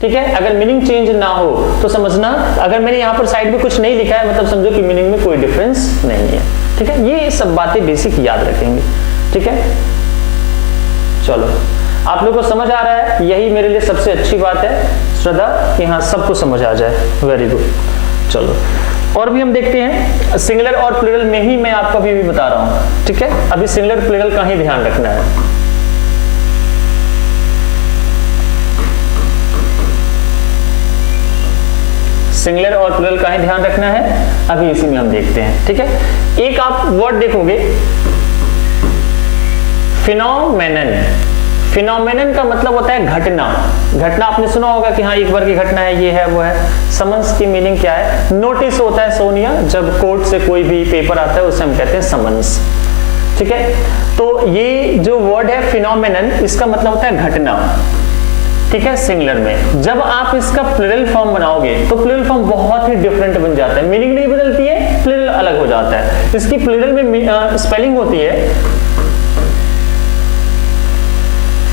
ठीक है, अगर मीनिंग चेंज ना हो तो समझना, अगर मैंने यहाँ पर साइड में कुछ नहीं लिखा है मतलब समझो कि मीनिंग में कोई डिफरेंस नहीं है। ठीक है, ये सब बातें बेसिक याद रखेंगे। ठीक है, चलो आप लोगों को समझ आ रहा है, यही मेरे लिए सबसे अच्छी बात है श्रद्धा, कि हाँ सबको समझ आ जाए। Very good. चलो और भी हम देखते हैं, सिंगुलर और प्लूरल में ही मैं आपको अभी भी बता रहा हूं। ठीक है, अभी सिंगुलर प्लूरल का ही ध्यान रखना है। सिंगुलर और प्लूरल का ही ध्यान रखना है, अभी इसी में हम देखते हैं। ठीक है, एक आप वर्ड देखोगे फिनोमेनन। फिनोमेनन का मतलब होता है घटना। घटना आपने सुना होगा कि हाँ एक बार की घटना है, ये है वो है। समन्स की मीनिंग क्या है? नोटिस होता है सोनिया, जब कोर्ट से कोई भी पेपर आता है उसे हम कहते हैं समन्स। ठीक है, तो ये जो वर्ड है फिनोमेनन, इसका मतलब होता है घटना। ठीक है, सिंगुलर में जब आप इसका प्लूरल फॉर्म बनाओगे तो प्लूरल फॉर्म बहुत ही डिफरेंट बन जाता है, मीनिंग नहीं बदलती है, प्लूरल अलग हो जाता है। इसकी प्लूरल में स्पेलिंग होती है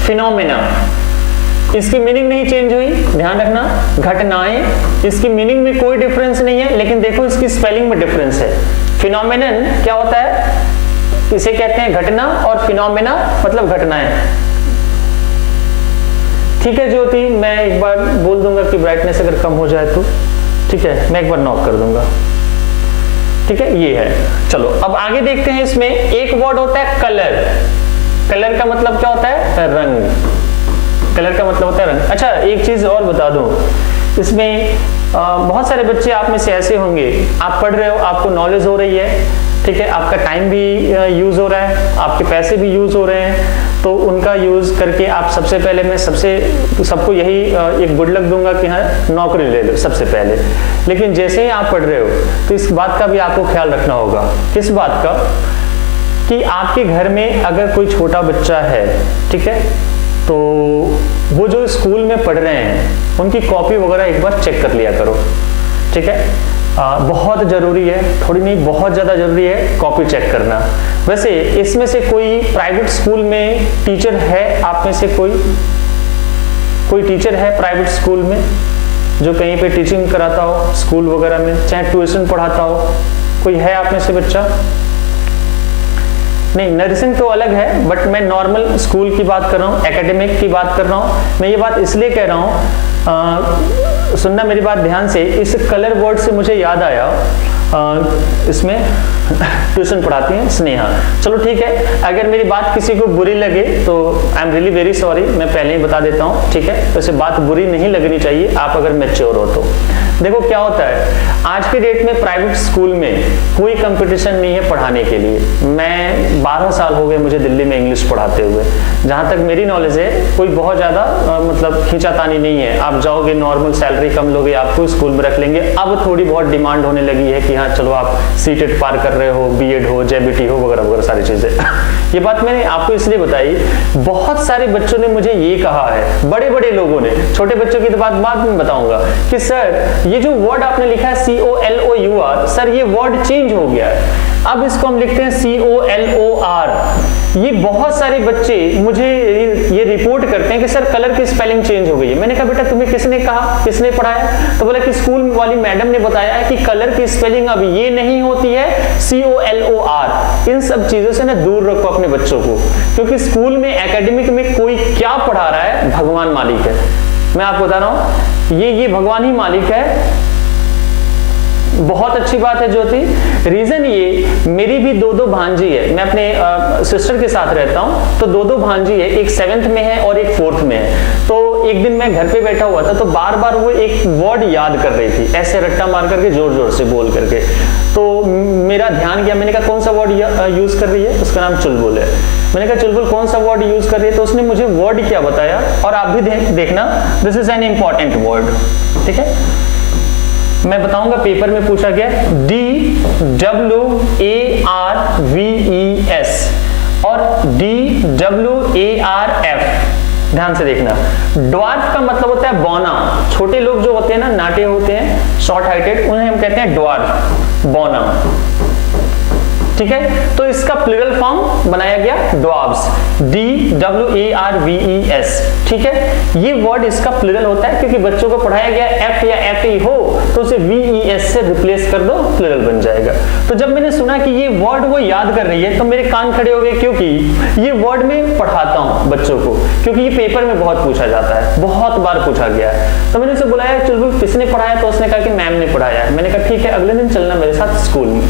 फिनोमेना, इसकी मीनिंग नहीं चेंज हुई, ध्यान रखना, घटनाएं, इसकी मीनिंग में कोई डिफरेंस नहीं है, लेकिन देखो इसकी स्पेलिंग में डिफरेंस है। फिनोमेनन क्या होता है? इसे कहते हैं घटना, और फिनोमेना मतलब घटनाएं। ठीक है ज्योति, मैं एक बार बोल दूंगा कि ब्राइटनेस अगर कम हो जाए तो, ठीक है, मैं एक बार नॉक कर दूंगा। ठीक है, ये है। चलो अब आगे देखते हैं। इसमें एक वर्ड होता है कलर। कलर का मतलब क्या होता है? रंग। कलर का मतलब होता है रंग। अच्छा एक चीज और बता दूं, इसमें बहुत सारे बच्चे आप में से ऐसे होंगे, आप पढ़ रहे हो, आपको नॉलेज हो रही है, ठीक है, आपका टाइम भी यूज हो रहा है, आपके पैसे भी यूज हो रहे हैं, तो उनका यूज करके आप सबसे पहले मैं सबको यही एक गुड लक दूंगा कि हाँ नौकरी ले लो सबसे पहले। लेकिन जैसे ही आप पढ़ रहे हो तो इस बात का भी आपको ख्याल रखना होगा। किस बात का? कि आपके घर में अगर कोई छोटा बच्चा है, ठीक है, तो वो जो स्कूल में पढ़ रहे हैं उनकी कॉपी वगैरह एक बार चेक कर लिया करो, ठीक है। बहुत ज़रूरी है, थोड़ी नहीं बहुत ज़्यादा ज़रूरी है कॉपी चेक करना। वैसे इसमें से कोई प्राइवेट स्कूल में टीचर है? आप में से कोई टीचर है प्राइवेट स्कूल में जो कहीं पे टीचिंग कराता हो, स्कूल वगैरह में, चाहे ट्यूशन पढ़ाता हो? कोई है आप में से बच्चा? नहीं, नर्सिंग तो अलग है, बट मैं नॉर्मल स्कूल की बात कर रहा हूँ, एकेडमिक की बाट कर रहा हूँ। मैं ये बात इसलिए कह रहा हूँ, सुनना मेरी बात ध्यान से। इस कलर वर्ड से मुझे याद आया, इसमें ट्यूशन पढ़ाती हैं स्नेहा। चलो ठीक है, अगर मेरी बात किसी को बुरी लगे तो I am really very sorry, मैं पहले ही बता देता हूँ, ठीक है। वैसे बात बुरी नहीं लगनी चाहिए, आप अगर मैच्योर हो तो। देखो क्या होता है, आज के डेट में प्राइवेट स्कूल में कोई कंपटीशन नहीं है पढ़ाने के लिए। मैं 12 साल हो गए मुझे दिल्ली में इंग्लिश पढ़ाते हुए। जहाँ तक मेरी नॉलेज है, कोई बहुत ज़्यादा मतलब खींचातानी नहीं है। आप जाओगे, नॉर्मल सैलरी कम लोगे, आपको स्कूल में रख लेंगे। अब थोड़ी बहुत डिमांड होने लगी है कि हाँ चलो आप सीटेट पार कर रहे हो, बीएड हो, जेबीटी हो, वगैरह वगैरह सारी चीज़ें। ये बात मैंने आपको इसलिए बताई, बहुत सारे बच्चों ने मुझे ये कहा है, बड़े बड़े लोगों ने, छोटे बच्चों की तो बात बाद में बताऊंगा, कि सर ये जो वर्ड आपने लिखा है COLOUR, सर ये वर्ड चेंज हो गया है, अब इसको हम लिखते हैं COLOR। ये बहुत सारे बच्चे मुझे ये रिपोर्ट करते हैं कि सर कलर की स्पेलिंग चेंज हो गई है। मैंने कहा बेटा तुम्हें किसने कहा, किसने पढ़ाया? तो बोला कि स्कूल वाली मैडम ने बताया है कि कलर की स्पेलिंग अब ये नहीं होती है, COLOR। इन सब चीजों से ना दूर रखो अपने बच्चों को, क्योंकि स्कूल में एकेडमिक में कोई क्या पढ़ा रहा है, भगवान मालिक है। मैं आपको बता रहा हूं, ये भगवान ही मालिक है। बहुत अच्छी बात है ज्योति। रीजन ये, मेरी भी दो भांजी है, मैं अपने सिस्टर के साथ रहता हूं, तो दो भांजी है, एक 7th में है और एक 4th में है। तो एक दिन मैं घर पे बैठा हुआ था, तो बार बार वो एक वर्ड याद कर रही थी, ऐसे रट्टा मार करके, जोर जोर से बोल करके। तो मेरा ध्यान गया, मैंने कहा कौन सा वर्ड यूज कर रही है? उसका नाम चुलबुल है। मैंने कहा चुलबुल कौन सा वर्ड यूज कर रही है? तो उसने मुझे वर्ड क्या बताया, और आप भी देखना, this is an important word, ठीक है। मैं बताऊंगा, पेपर में पूछा गया DWARVES और DWARF। ध्यान से देखना, ड्वार्फ का मतलब होता है बौना। छोटे लोग जो होते हैं ना, नाटे होते हैं, शॉर्ट हाइटेड, उन्हें हम कहते हैं ड्वार्फ, बौना, ठीक है। तो इसका प्लूरल फॉर्म बनाया गया ड्वार्फ्स, DWARVES, ठीक है। ये वर्ड इसका प्लूरल होता है, क्योंकि बच्चों को पढ़ाया गया F या FE हो तो उसे VES से रिप्लेस कर दो, प्लूरल बन जाएगा। तो जब मैंने सुना कि ये वर्ड वो याद कर रही है, तो मेरे कान खड़े हो गए, क्योंकि ये वर्ड मैं पढ़ाता हूँ बच्चों को, क्योंकि ये पेपर में बहुत पूछा जाता है, बहुत बार पूछा गया है। तो मैंने उसे बुलाया, चुलबुल किसने पढ़ाया? तो उसने कहा कि मैम ने पढ़ाया है। मैंने कहा ठीक है, अगले दिन चलना मेरे साथ स्कूल में।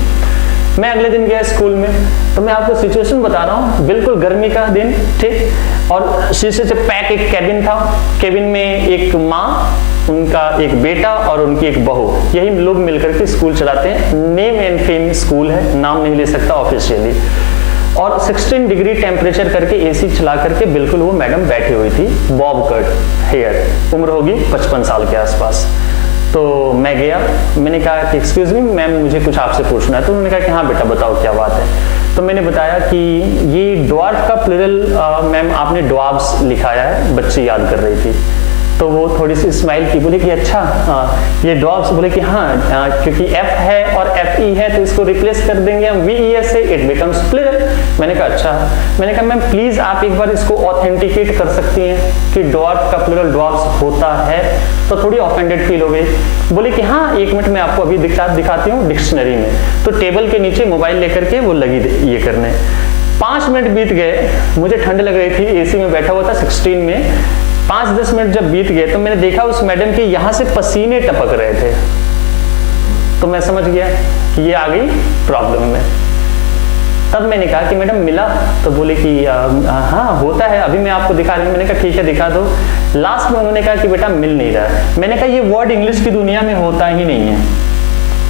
मैं अगले दिन गया स्कूल में, तो मैं आपको सिचुएशन बता रहा हूँ, बिल्कुल गर्मी का दिन, ठीक, और शीशे से पैक एक कैबिन था। कैबिन में एक माँ, उनका एक बेटा और उनकी एक बहू, यही लोग मिलकर के स्कूल चलाते हैं। नेम एंड फेम स्कूल है, नाम नहीं ले सकता ऑफिशियली। और 16 डिग्री टेम्परेचर करके एसी चला करके बिल्कुल वो मैडम बैठी हुई थी, बॉब कट हेयर, उम्र होगी 55 साल के आसपास। तो मैं गया, मैंने कहा कि एक्सक्यूज मी मैम, मुझे कुछ आपसे पूछना है। तो उन्होंने कहा कि हाँ बेटा बताओ क्या बात है। तो मैंने बताया कि ये ड्वार्फ का प्लूरल मैम आपने ड्वार्फ्स लिखाया है, बच्ची याद कर रही थी। तो वो थोड़ी सी स्माइल की, बोले कि अच्छा ये ड्वार्फ्स, बोले कि हाँ क्योंकि F है और FE है तो इसको रिप्लेस कर देंगे हम VES से, इट बिकम्स प्लूरल। मैंने कहा अच्छा। मैंने कहा मैम प्लीज आप एक बार इसको ऑथेंटिकेट कर सकती हैं कि ड्वार्फ का प्लूरल ड्वार्फ्स होता है? तो थोड़ी ऑफेंडेड फील हो गई। बोले कि हाँ 1 मिनट में आपको अभी दिखाती हूँ डिक्शनरी में। तो टेबल के नीचे मोबाइल लेकर के वो लगी ये करने। 5 मिनट बीत गए, मुझे ठंड लग रही थी, AC में बैठा हुआ था 16 में। 5-10 मिनट जब बीत गए तो मैंने देखा उस मैडम के यहाँ से पसीने टपक रहे थे। तो मैं समझ गया कि ये आ गई प्रॉब्लम में। तब मैंने कहा कि मैडम मिला? तो बोले कि हाँ होता है, अभी मैं आपको दिखा रही हूँ। मैंने कहा ठीक है दिखा दो। लास्ट में उन्होंने कहा कि बेटा मिल नहीं रहा है। मैंने कहा ये वर्ड इंग्लिश की दुनिया में होता ही नहीं है।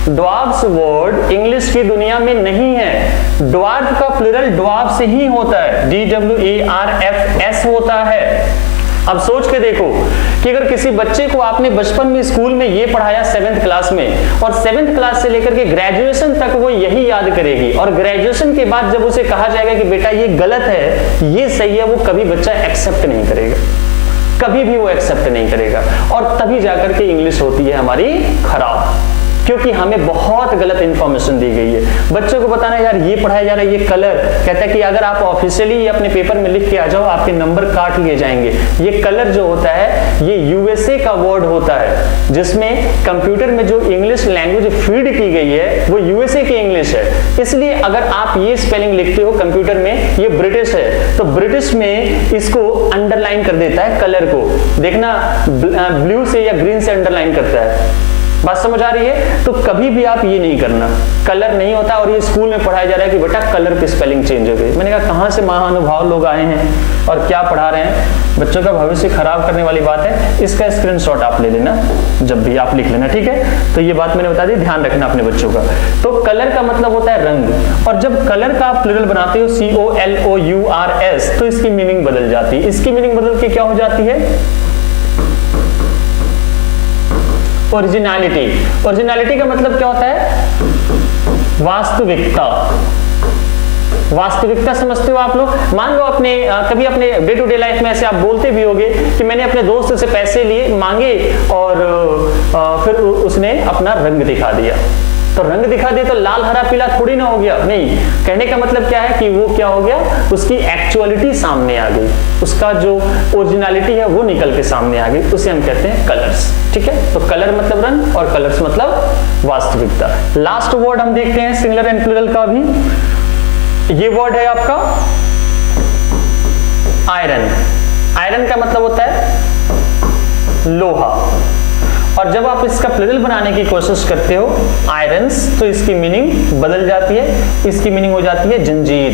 ड्वार्फ्स वर्ड इंग्लिश की दुनिया में नहीं है। ड्वार्फ का प्लूरल ड्वार्फ से ही होता है, DWARFS होता है। अब सोच के देखो कि अगर किसी बच्चे को आपने बचपन में स्कूल में ये पढ़ाया 7th क्लास में, और 7th क्लास से लेकर के ग्रेजुएशन तक वो यही याद करेगी, और ग्रेजुएशन के बाद जब उसे कहा जाएगा कि बेटा ये गलत है ये सही है, वो कभी बच्चा एक्सेप्ट नहीं करेगा, कभी भी वो एक्सेप्ट नहीं करेगा। और तभी जाकर के इंग्लिश होती है हमारी खराब, क्योंकि हमें बहुत गलत इंफॉर्मेशन दी गई है। बच्चों को बताना यार ये पढ़ाया जा रहा है, ये कलर कहता है कि अगर आप ऑफिशियली अपने पेपर में लिख के आ जाओ आपके नंबर काट लिए जाएंगे। ये कलर जो होता है ये यूएसए का वर्ड होता है, जिसमें कंप्यूटर में जो इंग्लिश लैंग्वेज फीड की गई है वो यूएसए की इंग्लिश है। इसलिए अगर आप ये स्पेलिंग लिखते हो कंप्यूटर में ये ब्रिटिश है, तो ब्रिटिश में इसको अंडरलाइन कर देता है कलर को। देखना ब्लू से या ग्रीन से अंडरलाइन करता है। बात समझ आ रही है? तो कभी भी आप ये नहीं करना, कलर नहीं होता। और ये स्कूल में पढ़ाया जा रहा है कि बेटा कलर पे स्पेलिंग चेंज हो गई। मैंने कहा कहां से महानुभाव लोग आए हैं और क्या पढ़ा रहे हैं, बच्चों का भविष्य खराब करने वाली बात है। इसका स्क्रीनशॉट आप ले लेना, जब भी आप लिख लेना, ठीक है। तो ये बात मैंने बता दी, ध्यान रखना अपने बच्चों का। तो कलर का मतलब होता है रंग, और जब कलर का आप प्लूरल बनाते हो COLOURS तो इसकी मीनिंग बदल जाती है। इसकी मीनिंग बदल के क्या हो जाती है? ओरिजिनलिटी। ओरिजिनलिटी का मतलब क्या होता है? वास्तविकता। वास्तविकता समझते हो आप लोग? मान लो अपने कभी अपने डे टू डे लाइफ में ऐसे आप बोलते भी होगे कि मैंने अपने दोस्त से पैसे लिए मांगे और फिर उसने अपना रंग दिखा दिया। तो रंग दिखा दिया तो लाल हरा पीला थोड़ी ना हो गया, नहीं। कहने का मतलब क्या है कि वो क्या हो गया, उसकी एक्चुअलिटी सामने आ गई, उसका जो ओरिजिनलिटी है वो निकल के सामने आ गई। उसे हम कहते हैं कलर्स, ठीक है। तो कलर मतलब रंग और कलर्स मतलब वास्तविकता। लास्ट वर्ड हम देखते हैं सिंगुलर एंड प्लूरल का भी। ये वर्ड है आपका आयरन। आयरन का मतलब होता है लोहा, और जब आप इसका प्लूरल बनाने की कोशिश करते हो आयरन्स, तो इसकी मीनिंग बदल जाती है। इसकी मीनिंग हो जाती है जंजीर।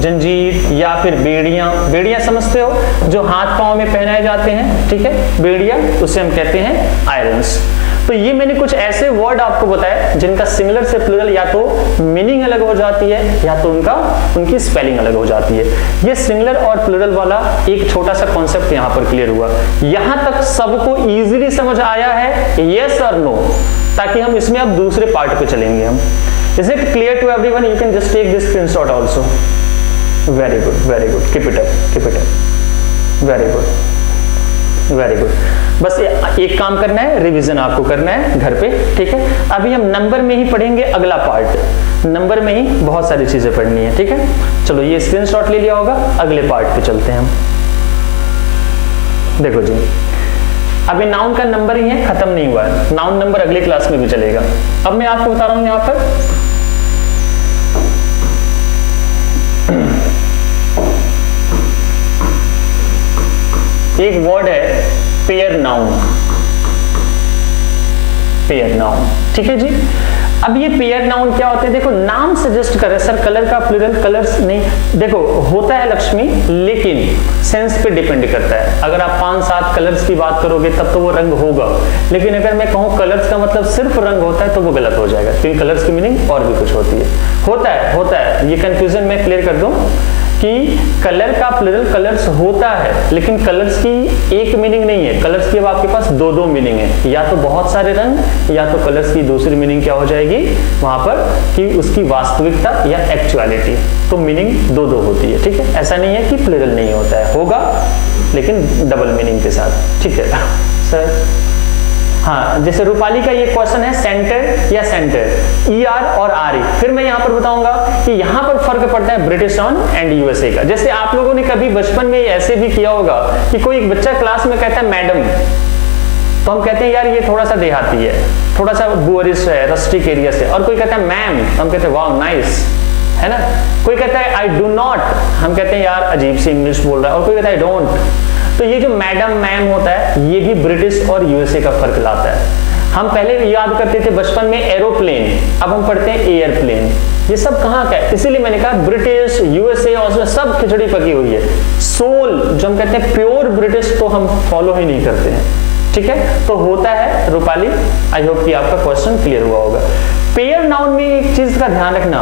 जंजीर या फिर बेड़ियां। बेड़ियां समझते हो, जो हाथ पांव में पहनाए जाते हैं, ठीक है, बेड़ियां, उसे हम कहते हैं आयरन्स। तो ये मैंने कुछ ऐसे वर्ड आपको बताए जिनका सिंगुलर से प्लूरल या तो मीनिंग अलग हो जाती है या तो उनकी स्पेलिंग अलग हो जाती है। ये सिंगुलर और प्लूरल वाला एक छोटा सा कॉन्सेप्ट यहाँ पर क्लियर हुआ। यहां तक सबको इजीली समझ आया है, यस और नो? ताकि हम इसमें अब दूसरे पार्ट पे चलेंगे हम। Is it clear to everyone? You can just take this screenshot also. Very good, very good, keep it up, keep it up, very good, very good. बस एक काम करना है, रिवीजन आपको करना है घर पे, ठीक है। अभी हम नंबर में ही पढ़ेंगे अगला पार्ट, नंबर में ही बहुत सारी चीजें पढ़नी है, ठीक है। चलो ये स्क्रीनशॉट ले लिया होगा, अगले पार्ट पे चलते हैं हम। देखो जी, अभी नाउन का नंबर ही है, खत्म नहीं हुआ है। नाउन नंबर अगले क्लास में भी चलेगा। अब मैं आपको बता रहा हूं यहां पर एक वर्ड है पेयर नाउन। पेयर नाउन, ठीक है जी। अब ये पेयर नाउन क्या होते हैं? देखो नाम सजेस्ट कर रहे हैं, सर कलर का प्लूरल कलर्स नहीं। देखो होता है लक्ष्मी, लेकिन सेंस पे डिपेंड करता है। अगर आप 5-7 कलर्स की बात करोगे तब तो वो रंग होगा, लेकिन अगर मैं कहूँ कलर्स का मतलब सिर्फ रंग होता है तो वो गलत हो जाएगा, क्योंकि कलर्स की मीनिंग और भी कुछ होती है। होता है। ये कंफ्यूजन मैं क्लियर कर दूं कि कलर का प्लूरल कलर्स होता है, लेकिन कलर्स की एक मीनिंग नहीं है। कलर्स की अब आपके पास 2 मीनिंग है, या तो बहुत सारे रंग, या तो कलर्स की दूसरी मीनिंग क्या हो जाएगी वहां पर कि उसकी वास्तविकता या एक्चुअलिटी। तो मीनिंग 2 होती है, ठीक है। ऐसा नहीं है कि प्लूरल नहीं होता है, होगा लेकिन डबल मीनिंग के साथ, ठीक है सर। हाँ, जैसे रूपाली का ये क्वेश्चन है सेंटर या सेंटर, ER और RE। फिर मैं यहाँ पर बताऊंगा कि यहाँ पर फर्क पड़ता है ब्रिटिश ऑन एंड यूएसए का। जैसे आप लोगों ने कभी बचपन में ऐसे भी किया होगा कि कोई एक बच्चा क्लास में कहता है मैडम, तो हम कहते हैं यार ये थोड़ा सा देहाती है, थोड़ा सा बुअरिश है, रस्टिक एरिया से। और कोई कहता है मैम, तो हम कहते हैं वाओ नाइस, है ना। कोई कहता है आई डू नॉट, हम कहते हैं यार अजीब सी इंग्लिश बोल रहा है। और कोई कहता है आई डोंट। तो ये जो मैडम मैम होता है ये भी ब्रिटिश और यूएसए का फर्क लाता है। हम पहले याद करते थे बचपन में एरोप्लेन, अब हम पढ़ते हैं एयरप्लेन। ये सब कहाँ का है? इसीलिए मैंने कहा ब्रिटिश, यूएसए, और सब खिचड़ी पकी हुई है। सोल जो हम कहते हैं प्योर ब्रिटिश तो हम फॉलो ही नहीं करते हैं। ठीक है, तो होता है रूपाली। आई होप कि आपका क्वेश्चन क्लियर हुआ होगा। पेयर नाउन में एक चीज का ध्यान रखना,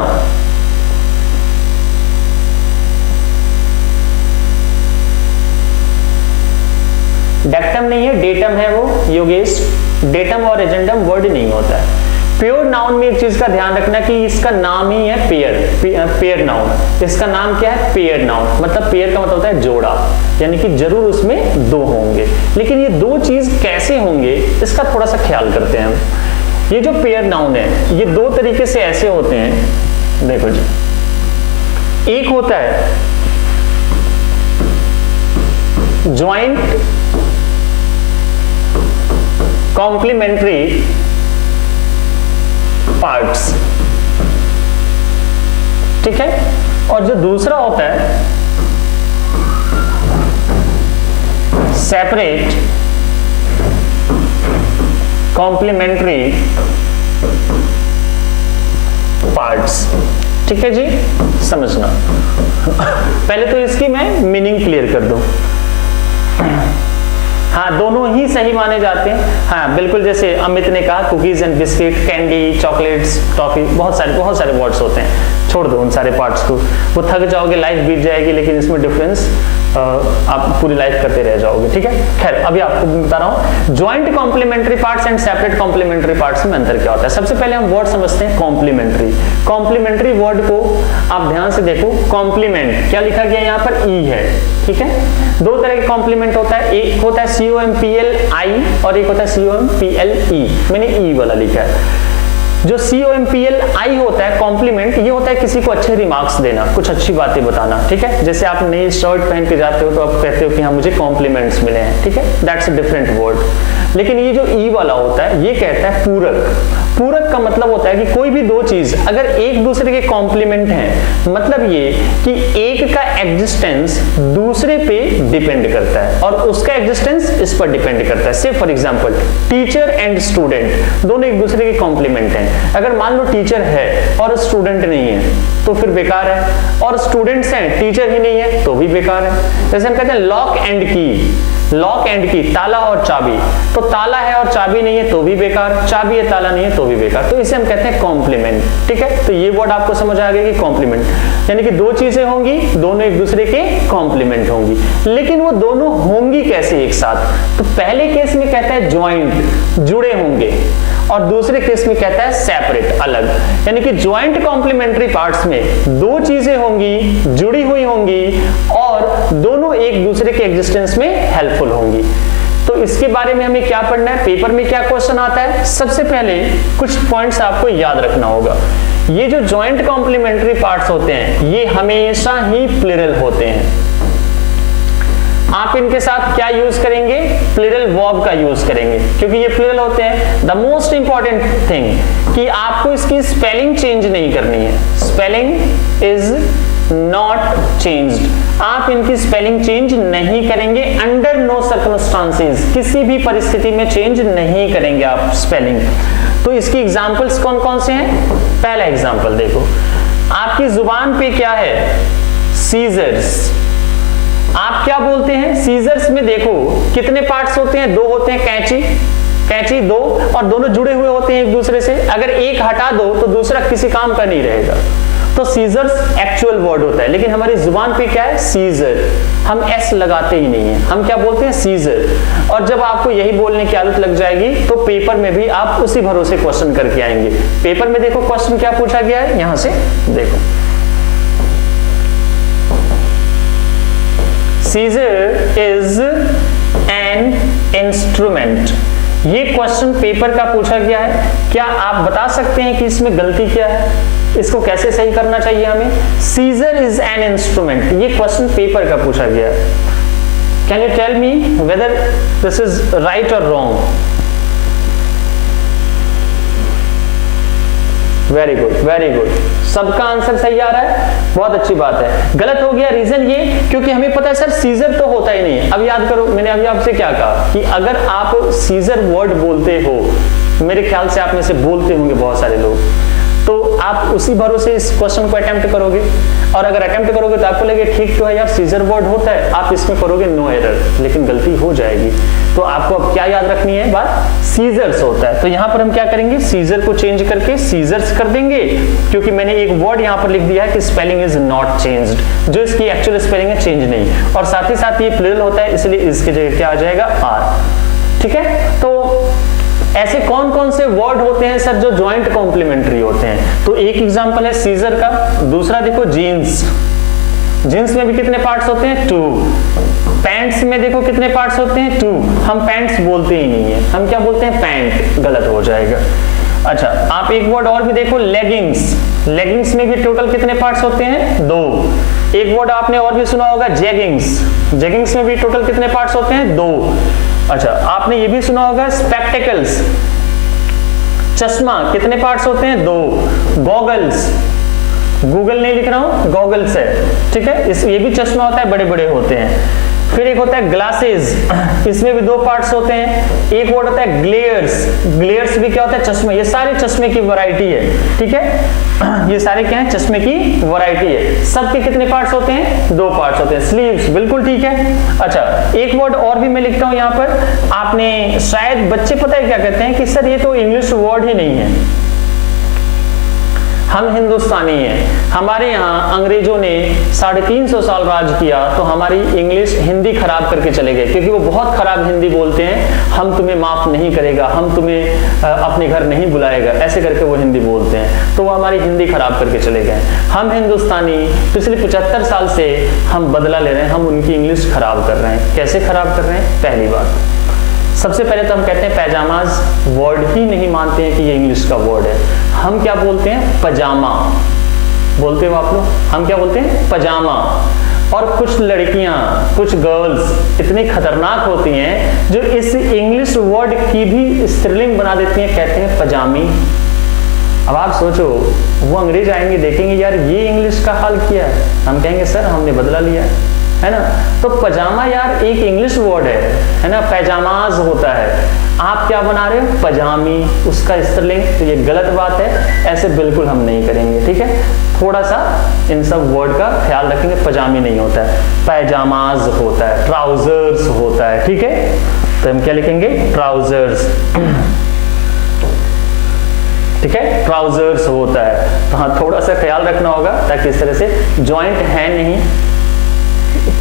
डेक्टम नहीं है, डेटम है वो योगेश। डेटम और एजेंडम वर्ड नहीं होता है। प्योर नाउन में एक चीज का ध्यान रखना कि इसका नाम ही है पेयर, पेयर नाउन। इसका नाम क्या है? Pair noun. मतलब पेयर का मतलब होता है जोड़ा, यानी कि जरूर उसमें दो होंगे। लेकिन ये दो चीज कैसे होंगे इसका थोड़ा सा ख्याल करते हैं हम। ये जो पेयर नाउन है ये दो तरीके से ऐसे होते हैं, देखो जी। एक होता है ज्वाइंट कॉम्प्लीमेंट्री पार्ट्स, ठीक है। और जो दूसरा होता है सेपरेट कॉम्प्लीमेंट्री पार्ट्स, ठीक है जी, समझना। पहले तो इसकी मैं मीनिंग क्लियर कर दूं। हाँ, दोनों ही सही माने जाते हैं। हाँ बिल्कुल, जैसे अमित ने कहा cookies and biscuit, candy, chocolates, toffee, बहुत सारे वर्ड्स होते हैं। छोड़ दो उन सारे पार्ट्स को, वो थक जाओगे, लाइफ बीत जाएगी, लेकिन इसमें डिफरेंस आप पूरी लाइफ करते रह जाओगे, ठीक है। खैर अभी आपको बता रहा हूँ joint complementary parts and separate complementary parts में अंतर क्या होता है। सबसे पहले हम वर्ड समझते हैं कॉम्प्लीमेंट्री। कॉम्प्लीमेंट्री वर्ड को आप ध्यान से देखो, कॉम्प्लीमेंट क्या लिखा गया यहाँ पर? ई है, ठीक है। दो तरह के कॉम्प्लीमेंट होता है, एक होता है COMPLI और एक होता है COMPLE। मैंने ई वाला लिखा है। जो COMPLI होता है कॉम्प्लीमेंट, ये होता है किसी को अच्छे रिमार्क्स देना, कुछ अच्छी बातें बताना, ठीक है। जैसे आप नई शर्ट पहन के जाते हो तो आप कहते हो कि हाँ मुझे कॉम्प्लीमेंट्स मिले हैं, ठीक है, दैट्स अ डिफरेंट वर्ड। लेकिन ये जो ई वाला होता है ये कहता है पूरक। पूरक का मतलब होता है कि कोई भी दो चीज अगर एक दूसरे के कॉम्प्लीमेंट हैं, मतलब ये कि एक का एग्जिस्टेंस दूसरे पे डिपेंड करता है और उसका एग्जिस्टेंस इस पर डिपेंड करता है। से for example teacher and student दोनों एक दूसरे के कॉम्प्लीमेंट हैं। अगर मान लो टीचर है और स्टूडेंट नहीं है तो फिर बेकार है, और स्टूडेंट्स हैं टीचर ही नहीं है तो भी बेकार है। जैसे हम कहते हैं लॉक एंड की, लॉक एंड की, ताला और चाबी, तो ताला है और चाबी नहीं है तो भी बेकार, चाबी है ताला नहीं है तो भी बेकार। तो इसे हम कहते हैं कॉम्प्लीमेंट, ठीक है। तो ये वर्ड आपको समझ आ गया कि कॉम्प्लीमेंट यानी कि दो चीजें होंगी, दोनों एक दूसरे के कॉम्प्लीमेंट होंगी, लेकिन वो दोनों होंगी कैसे एक साथ? तो पहले केस में कहता है ज्वाइंट, जुड़े होंगे, और दूसरे केस में कहता है सेपरेट, अलग। यानी कि ज्वाइंट कॉम्प्लीमेंट्री पार्ट्स में दो चीजें होंगी, जुड़ी हुई होंगी और दोनों एक दूसरे के एग्जिस्टेंस में हेल्पफुल होंगी। तो इसके बारे में हमें क्या पढ़ना है, पेपर में क्या क्वेश्चन आता है? सबसे पहले कुछ पॉइंट्स आपको याद रखना होगा। ये जो ज्वाइंट कॉम्प्लीमेंट्री पार्ट्स होते हैं ये हमेशा ही प्लूरल होते हैं। आप इनके साथ क्या यूज करेंगे? प्लूरल वर्ब का यूज करेंगे, क्योंकि ये प्लूरल होते हैं। द मोस्ट इंपॉर्टेंट थिंग कि आपको इसकी स्पेलिंग चेंज नहीं करनी है। स्पेलिंग इज नॉट चेंज्ड, आप इनकी स्पेलिंग चेंज नहीं करेंगे, अंडर नो सर्कमस्टांसेस, किसी भी परिस्थिति में चेंज नहीं करेंगे आप स्पेलिंग। तो इसकी एग्जांपल्स कौन कौन से हैं? पहला एग्जांपल देखो, आपकी जुबान पे क्या है? सीजर्स। आप क्या बोलते हैं? सीजर्स में देखो कितने पार्ट्स होते हैं? दो होते हैं। कैंची, कैंची दो, और दोनों जुड़े हुए होते हैं एक दूसरे से। अगर एक हटा दो तो दूसरा किसी काम का नहीं रहेगा। तो सीजर्स एक्चुअल वर्ड होता है, लेकिन हमारी जुबान पे क्या है? सीजर। हम एस लगाते ही नहीं है, हम क्या बोलते हैं? सीजर। और जब आपको यही बोलने की आदत लग जाएगी तो पेपर में भी आप उसी भरोसे क्वेश्चन करके आएंगे। पेपर में देखो क्वेश्चन क्या पूछा गया है, यहां से देखो, सीजर इज एन इंस्ट्रूमेंट। ये क्वेश्चन पेपर का पूछा गया है। क्या आप बता सकते हैं कि इसमें गलती क्या है? इसको कैसे सही करना चाहिए हमें? सीजर इज एन इंस्ट्रूमेंट, ये क्वेश्चन पेपर का पूछा गया है। Can you tell me whether this is right or wrong? Very good, very good, सबका आंसर सही आ रहा है, बहुत अच्छी बात है। गलत हो गया, रीजन ये क्योंकि हमें पता है सर सीजर तो होता ही नहीं है। अब याद करो, मैंने अभी आपसे क्या कहा कि अगर आप सीजर वर्ड बोलते हो, मेरे ख्याल से आप में से बोलते होंगे बहुत सारे लोग, तो आप उसी भरोसे इस क्वेश्चन को अटेम्प्ट करोगे, और अगर अटेम्प्ट करोगे तो आपको लगे ठीक तो है यार, सीजर वर्ड होता है, आप इसमें करोगे नो एरर, लेकिन गलती हो जाएगी। तो आपको अब क्या याद रखनी है बात, सीजर्स होता है। तो यहां पर हम क्या करेंगे, सीजर को चेंज करके सीजर्स कर देंगे, क्योंकि मैंने एक वर्ड यहां पर लिख दिया है कि स्पेलिंग इज नॉट चेंज्ड, जो इसकी एक्चुअल स्पेलिंग है चेंज नहीं, और साथ ही साथ ये प्लूरल होता है, इसलिए इसकी जगह क्या आ जाएगा, आर। ठीक है, तो ऐसे कौन कौन से वर्ड होते हैं सर जो ज्वाइंट कॉम्प्लीमेंट्री होते हैं? तो एक एग्जांपल है सीजर का, दूसरा देखो जीन्स, जीन्स में भी कितने पार्ट्स होते हैं, 2। पैंट्स में देखो कितने पार्ट्स होते हैं, 2। हम पैंट्स बोलते ही नहीं है, हम क्या बोलते हैं, पैंट, गलत हो जाएगा। अच्छा, आप एक वर्ड और भी देखो, लेगिंग्स, लेगिंग्स में भी टोटल कितने पार्ट्स होते हैं, 2। एक वर्ड आपने और भी सुना होगा, जेगिंग्स, जेगिंग्स में भी टोटल कितने पार्ट्स होते हैं, 2। अच्छा, आपने ये भी सुना होगा स्पेक्टेकल्स, चश्मा, कितने पार्ट्स होते हैं, 2। गॉगल्स, गूगल नहीं लिख रहा हूं, गॉगल्स है, ठीक है, ये भी चश्मा होता है, बड़े बड़े होते हैं। फिर एक होता है ग्लासेस, इसमें भी 2 पार्ट्स होते हैं। एक वर्ड होता है ग्लेयर्स, ग्लेयर्स भी क्या होता है, चश्मे, ये सारे चश्मे की वैरायटी है, ठीक है, ये सारे क्या है, चश्मे की वैरायटी है। सबके कितने पार्ट्स होते हैं, 2 पार्ट्स होते हैं। स्लीव्स, बिल्कुल ठीक है। अच्छा, एक वर्ड और भी मैं लिखता हूं यहां पर, आपने शायद बच्चे पता है क्या कहते हैं कि सर ये तो इंग्लिश वर्ड ही नहीं है, हम हिंदुस्तानी हैं, हमारे यहाँ अंग्रेजों ने 350 साल राज किया, तो हमारी इंग्लिश हिंदी खराब करके चले गए, क्योंकि वो बहुत खराब हिंदी बोलते हैं, हम तुम्हें माफ नहीं करेगा, हम तुम्हें अपने घर नहीं बुलाएगा, ऐसे करके वो हिंदी बोलते हैं, तो वो हमारी हिंदी खराब करके चले गए। हम हिंदुस्तानी पिछले 75 साल से हम बदला ले रहे हैं, हम उनकी इंग्लिश खराब कर रहे हैं। कैसे खराब कर रहे हैं? पहली बात, सबसे पहले तो हम कहते हैं पैजामाज वर्ड ही नहीं मानते हैं कि ये इंग्लिश का वर्ड है, हम क्या बोलते हैं, पजामा बोलते हो आप लोग, हम क्या बोलते हैं, पजामा। और कुछ लड़कियां, कुछ गर्ल्स इतनी खतरनाक होती हैं जो इस इंग्लिश वर्ड की भी स्त्रीलिंग बना देती हैं, कहते हैं पजामी। अब आप सोचो, वो अंग्रेज आएंगे, देखेंगे यार ये इंग्लिश का हाल किया है, हम कहेंगे सर हमने बदला लिया है ना। तो पजामा यार एक इंग्लिश वर्ड है ना, पैजामाज होता है, आप क्या बना रहे हो, पजामी, उसका स्त्रीलिंग, तो ये गलत बात है, ऐसे बिल्कुल हम नहीं करेंगे, ठीक है। थोड़ा सा इन सब वर्ड का ख्याल रखेंगे, पजामी नहीं होता है, पैजामाज होता है, ट्राउजर्स होता है, ठीक है। तो हम क्या लिखेंगे, ट्राउजर्स, ठीक है, ट्राउजर्स होता है। तो हाँ, थोड़ा सा ख्याल रखना होगा, ताकि इस तरह से ज्वाइंट है नहीं,